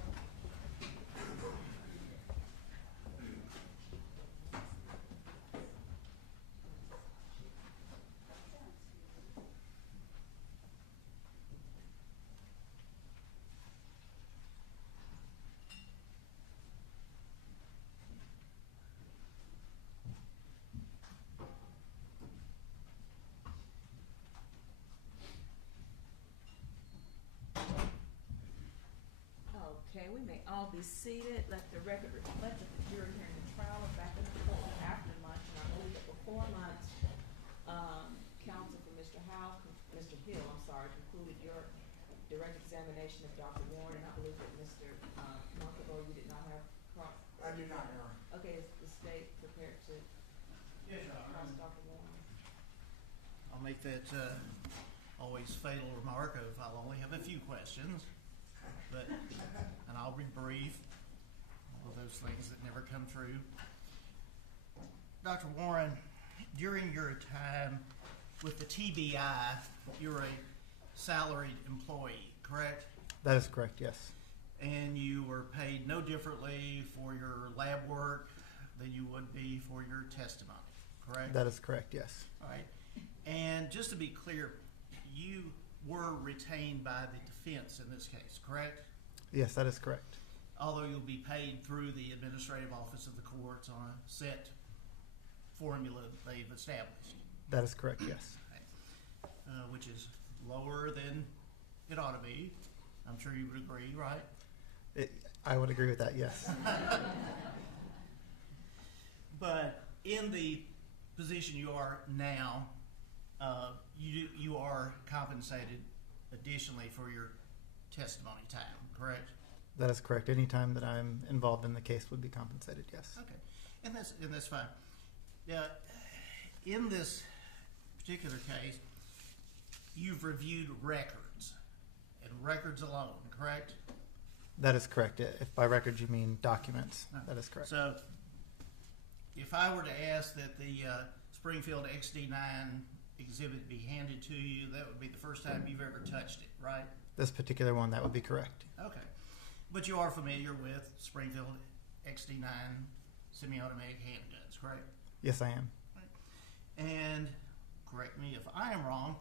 Okay, we may all be seated. Let the record reflect that the jury hearing the trial is back in the court after lunch, and I believe that before lunch, counsel for Mr. Hill, concluded your direct examination of Dr. Warren, and I believe that Mr. Montalvo, you did not have cross. I do not, Your Honor. Okay, is the state prepared to Yes, Your Honor. cross Dr. Warren? I'll make that always fatal remark of I'll only have a few questions, and I'll be brief. All of those things that never come true. Dr. Warren, during your time with the TBI, you were a salaried employee, correct? That is correct, yes. And you were paid no differently for your lab work than you would be for your testimony, correct? That is correct, yes. All right. And just to be clear, you were retained by the defense in this case, correct? Yes, that is correct. Although you'll be paid through the administrative office of the courts on a set formula they've established. That is correct, yes. Which is lower than it ought to be. I'm sure you would agree, right? I would agree with that, yes. But in the position you are now, you are compensated additionally for your testimony time, correct? That is correct. Any time that I'm involved in the case would be compensated, yes. Okay, and that's fine. Now, in this particular case, you've reviewed records, and records alone, correct? That is correct. If by records you mean documents, that is correct. So, if I were to ask that the Springfield XD9 exhibit be handed to you, that would be the first time you've ever touched it, right? This particular one, that would be correct. Okay. But you are familiar with Springfield XD9 semi-automatic handguns, correct? Yes, I am. Right. And correct me if I am wrong,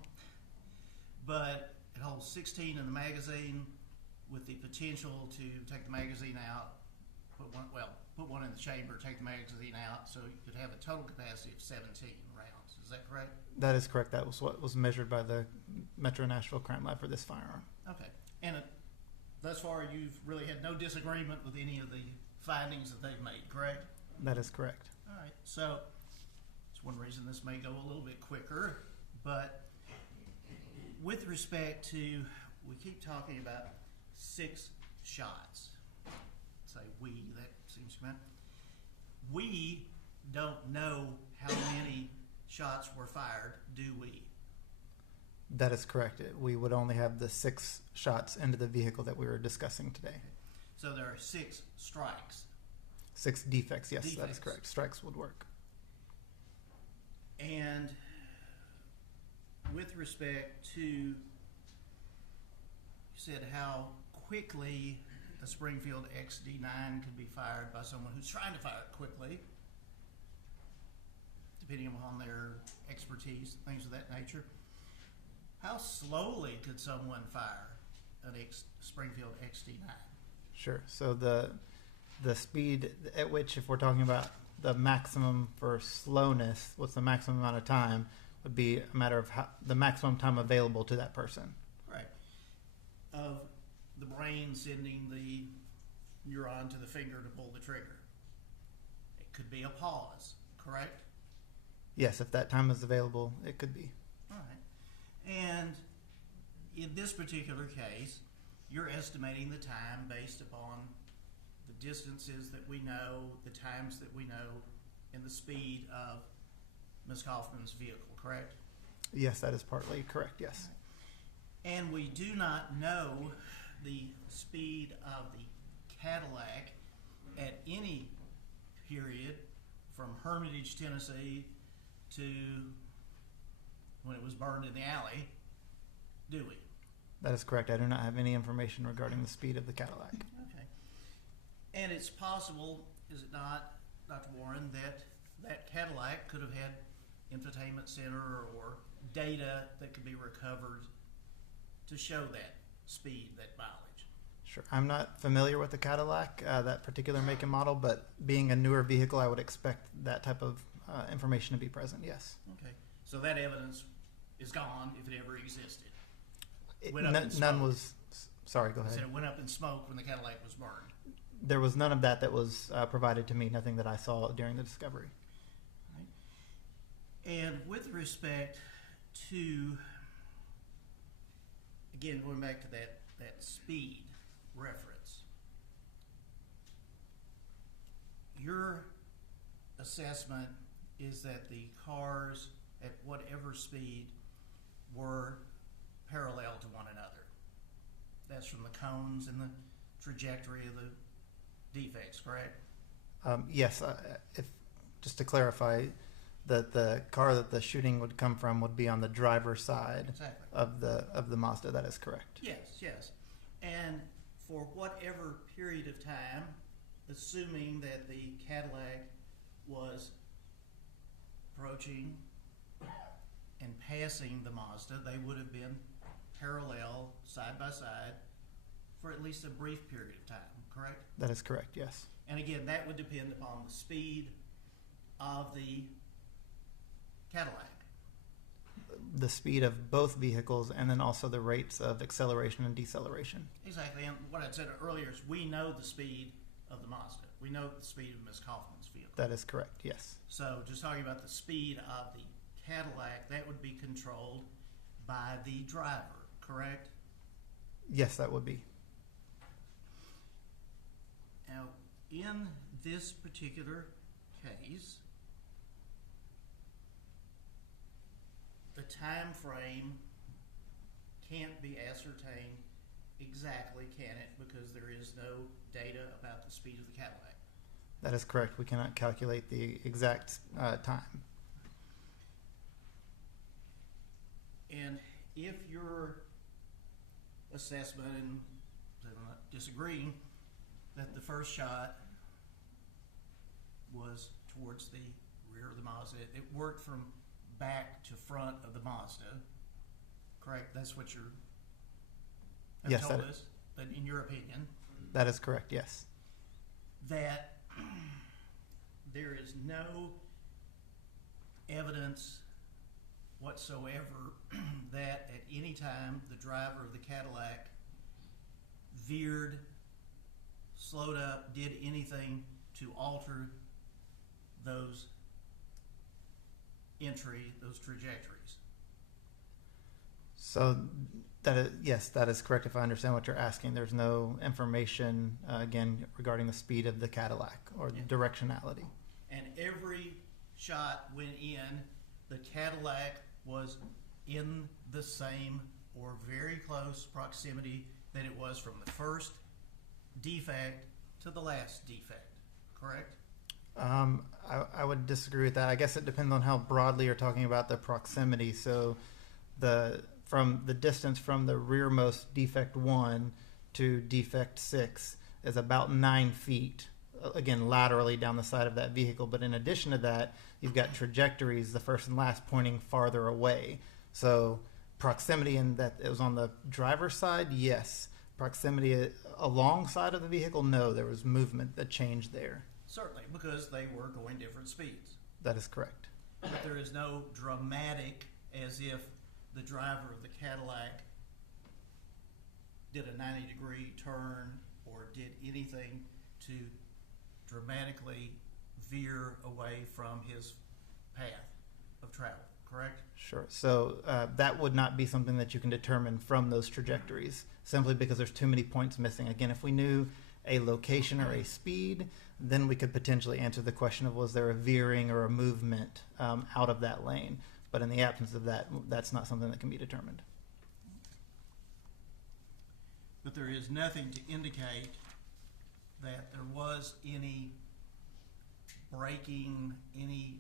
but it holds 16 in the magazine with the potential to take the magazine out, put one in the chamber, take the magazine out, so you could have a total capacity of 17 rounds. Is that correct? That is correct. That was what was measured by the Metro Nashville Crime Lab for this firearm. Okay. And thus far, you've really had no disagreement with any of the findings that they've made, correct? That is correct. All right. So that's one reason this may go a little bit quicker. But with respect to, we keep talking about 6 shots. Say we, that seems to matter. We don't know how many shots were fired, do we? That is correct. We would only have the 6 shots into the vehicle that we were discussing today. So there are 6 strikes. 6 defects, yes, that is Defects. correct. Strikes would work. And with respect to, you said how quickly a Springfield XD9 could be fired by someone who's trying to fire it quickly, depending upon their expertise, things of that nature. How slowly could someone fire an Springfield XD9? Sure. So the speed at which, if we're talking about the maximum for slowness, what's the maximum amount of time, would be a matter of the maximum time available to that person. Right. Of the brain sending the neuron to the finger to pull the trigger. It could be a pause, correct? Yes, if that time is available, it could be. All right. And in this particular case, you're estimating the time based upon the distances that we know, the times that we know, and the speed of Ms. Kaufman's vehicle, correct? Yes, that is partly correct, yes. And we do not know the speed of the Cadillac at any period from Hermitage, Tennessee to when it was burned in the alley, do we? That is correct. I do not have any information regarding the speed of the Cadillac. Okay. And it's possible, is it not, Dr. Warren, that that Cadillac could have had infotainment center or data that could be recovered to show that speed, that mileage? Sure. I'm not familiar with the Cadillac, that particular make and model, but being a newer vehicle, I would expect that type of information to be present, yes. Okay. So that evidence is gone if it ever existed. None was, sorry, go I said ahead. it went up in smoke when the Cadillac was burned. There was none of that that was provided to me, nothing that I saw during the discovery. Right. And with respect to, again, going back to that speed reference, your assessment is that the cars at whatever speed were parallel to one another. That's from the cones and the trajectory of the defects, correct? Yes, if just to clarify, that the car that the shooting would come from would be on the driver's side Exactly. of the Mazda. That is correct. Yes. And for whatever period of time, assuming that the Cadillac was approaching and passing the Mazda, they would have been parallel, side by side, for at least a brief period of time, correct? That is correct, yes. And again, that would depend upon the speed of the Cadillac. The speed of both vehicles and then also the rates of acceleration and deceleration. Exactly, and what I said earlier is we know the speed of the Mazda. We know the speed of Ms. Kaufman's vehicle. That is correct, yes. So just talking about the speed of the Cadillac, that would be controlled by the driver, correct? Yes, that would be. Now, in this particular case, the time frame can't be ascertained exactly, can it? Because there is no data about the speed of the Cadillac. That is correct. We cannot calculate the exact time. And if your assessment, and I'm not disagreeing, that the first shot was towards the rear of the Mazda, it worked from back to front of the Mazda, correct? That's what you're Yes, told that- us, that in your opinion, That is correct, yes. that there is no evidence whatsoever that at any time the driver of the Cadillac veered, slowed up, did anything to alter those those trajectories. So yes, that is correct. If I understand what you're asking, there's no information again regarding the speed of the Cadillac or the directionality. And every shot went in, the Cadillac was in the same or very close proximity that it was from the first defect to the last defect, correct? I would disagree with that. I guess it depends on how broadly you're talking about the proximity. So from the distance from the rearmost defect 1 to defect 6 is about 9 feet, again, laterally down the side of that vehicle. But in addition to that, you've got trajectories, the first and last, pointing farther away. So proximity in that it was on the driver's side, yes. Proximity alongside of the vehicle, no. There was movement that changed there. Certainly, because they were going different speeds. That is correct. But there is no dramatic, as if the driver of the Cadillac did a 90-degree turn or did anything to dramatically veer away from his path of travel, correct? Sure. So that would not be something that you can determine from those trajectories, simply because there's too many points missing. Again, if we knew a location or a speed, then we could potentially answer the question of was there a veering or a movement out of that lane. But in the absence of that, that's not something that can be determined. But there is nothing to indicate that there was any braking, any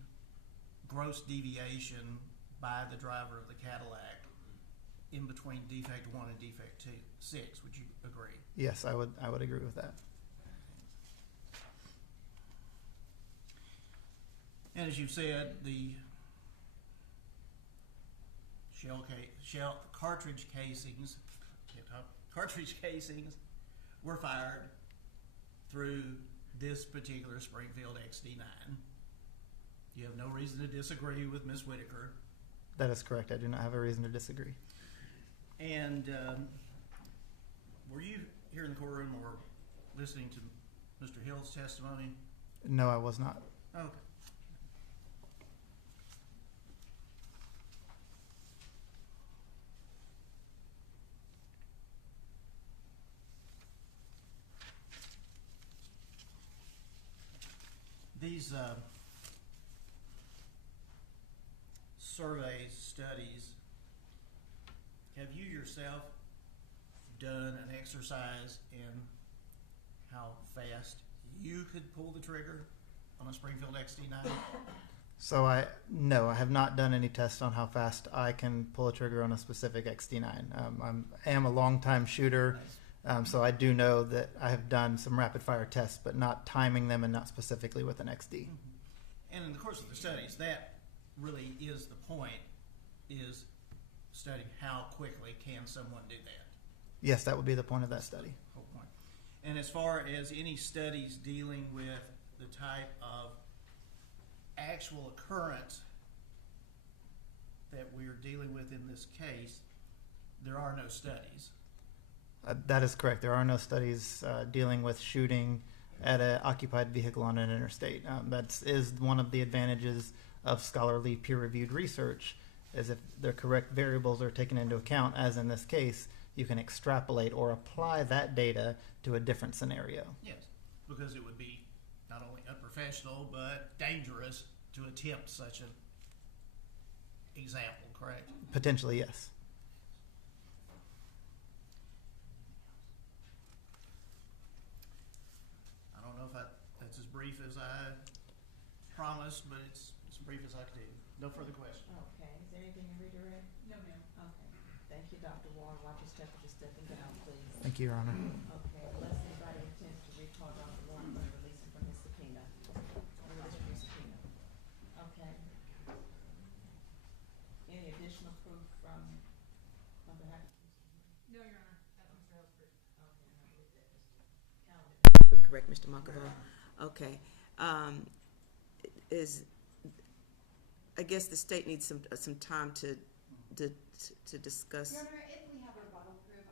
gross deviation by the driver of the Cadillac in between defect 1 and defect 6. Would you agree? Yes, I would agree with that. And as you said, the cartridge casings were fired through this particular Springfield XD9. You have no reason to disagree with Ms. Whitaker. That is correct. I do not have a reason to disagree. And were you here in the courtroom or listening to Mr. Hill's testimony? No, I was not. Okay. These surveys, studies, have you yourself done an exercise in how fast you could pull the trigger on a Springfield XD9? So I have not done any tests on how fast I can pull a trigger on a specific XD9. I am a long-time shooter. So I do know that I have done some rapid fire tests, but not timing them and not specifically with an XD. And in the course of the studies, that really is the point, is studying how quickly can someone do that. Yes, that would be the point of that study. Whole point. And as far as any studies dealing with the type of actual occurrence that we're dealing with in this case, there are no studies. That is correct. There are no studies dealing with shooting at an occupied vehicle on an interstate. That is one of the advantages of scholarly peer-reviewed research, is if the correct variables are taken into account, as in this case, you can extrapolate or apply that data to a different scenario. Yes, because it would be not only unprofessional, but dangerous to attempt such an example, correct? Potentially, yes. I don't know if that's as brief as I promised, but it's as brief as I could do. No further questions. Okay, is there anything to redirect? No, ma'am. Okay, thank you, Dr. Warren. Watch your step as you're stepping down, please. Thank you, Your Honor. Okay, unless anybody intends to recall Dr. Warren, I'm gonna release him from his subpoena. Release from his subpoena. Okay. Any additional proof from, on behalf of No, Your Honor. Mr. Hill's proof. Okay, and I believe that Mr. Cowan. Correct, Mr. Munkaville? Okay. I guess the state needs some time to discuss. Your Honor, if we have rebuttal proof,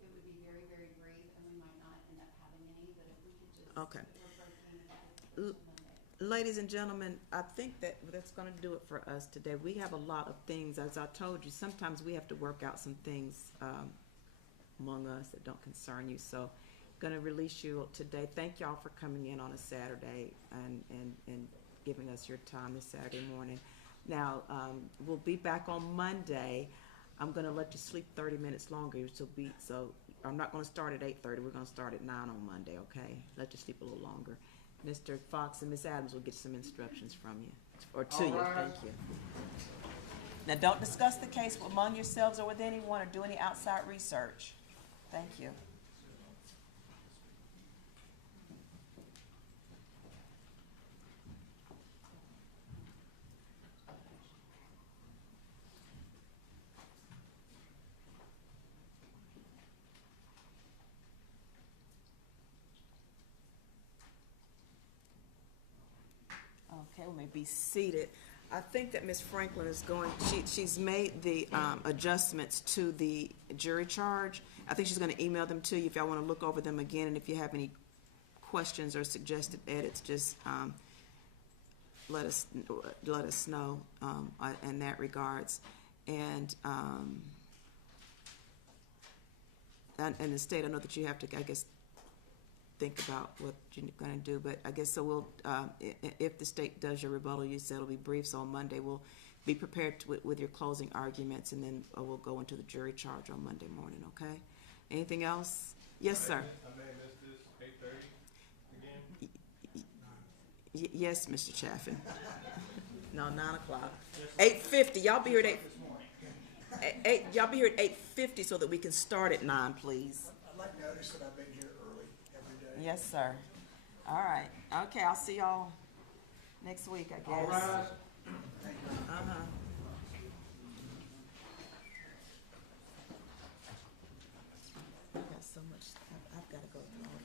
it would be very, very brief, and we might not end up having any, but if we could just. Okay. Refer to the application, then Ladies and gentlemen, I think that's going to do it for us today. We have a lot of things, as I told you, sometimes we have to work out some things among us that don't concern you. So, going to release you today. Thank y'all for coming in on a Saturday and giving us your time this Saturday morning. Now, we'll be back on Monday. I'm going to let you sleep 30 minutes longer. So I'm not going to start at 8:30. We're going to start at 9 on Monday, okay? Let you sleep a little longer. Mr. Fox and Ms. Adams will get some instructions from you, or to you, thank you. Now, don't discuss the case among yourselves or with anyone, or do any outside research. Thank you. Okay, we may be seated. I think that Ms. Franklin is going, she's made the adjustments to the jury charge. I think she's gonna email them to you if y'all wanna look over them again, and if you have any questions or suggested edits, just let us know in that regards. And the state, I know that you have to, I guess, think about what you're gonna do, but I guess so we'll, if the state does your rebuttal, you said it'll be brief, so on Monday we'll be prepared with your closing arguments, and then we'll go into the jury charge on Monday morning, okay? Anything else? Yes, sir. I may have missed this, 8:30 again? Yes, Mr. Chaffin. No, 9 o'clock. 8:50, y'all be here at y'all be here at 8:50 so that we can start at 9, please. I'd like to notice that I've been here early every day. Yes, sir. All right. Okay, I'll see y'all next week, I guess. All right. I've got so much, I've got to go through all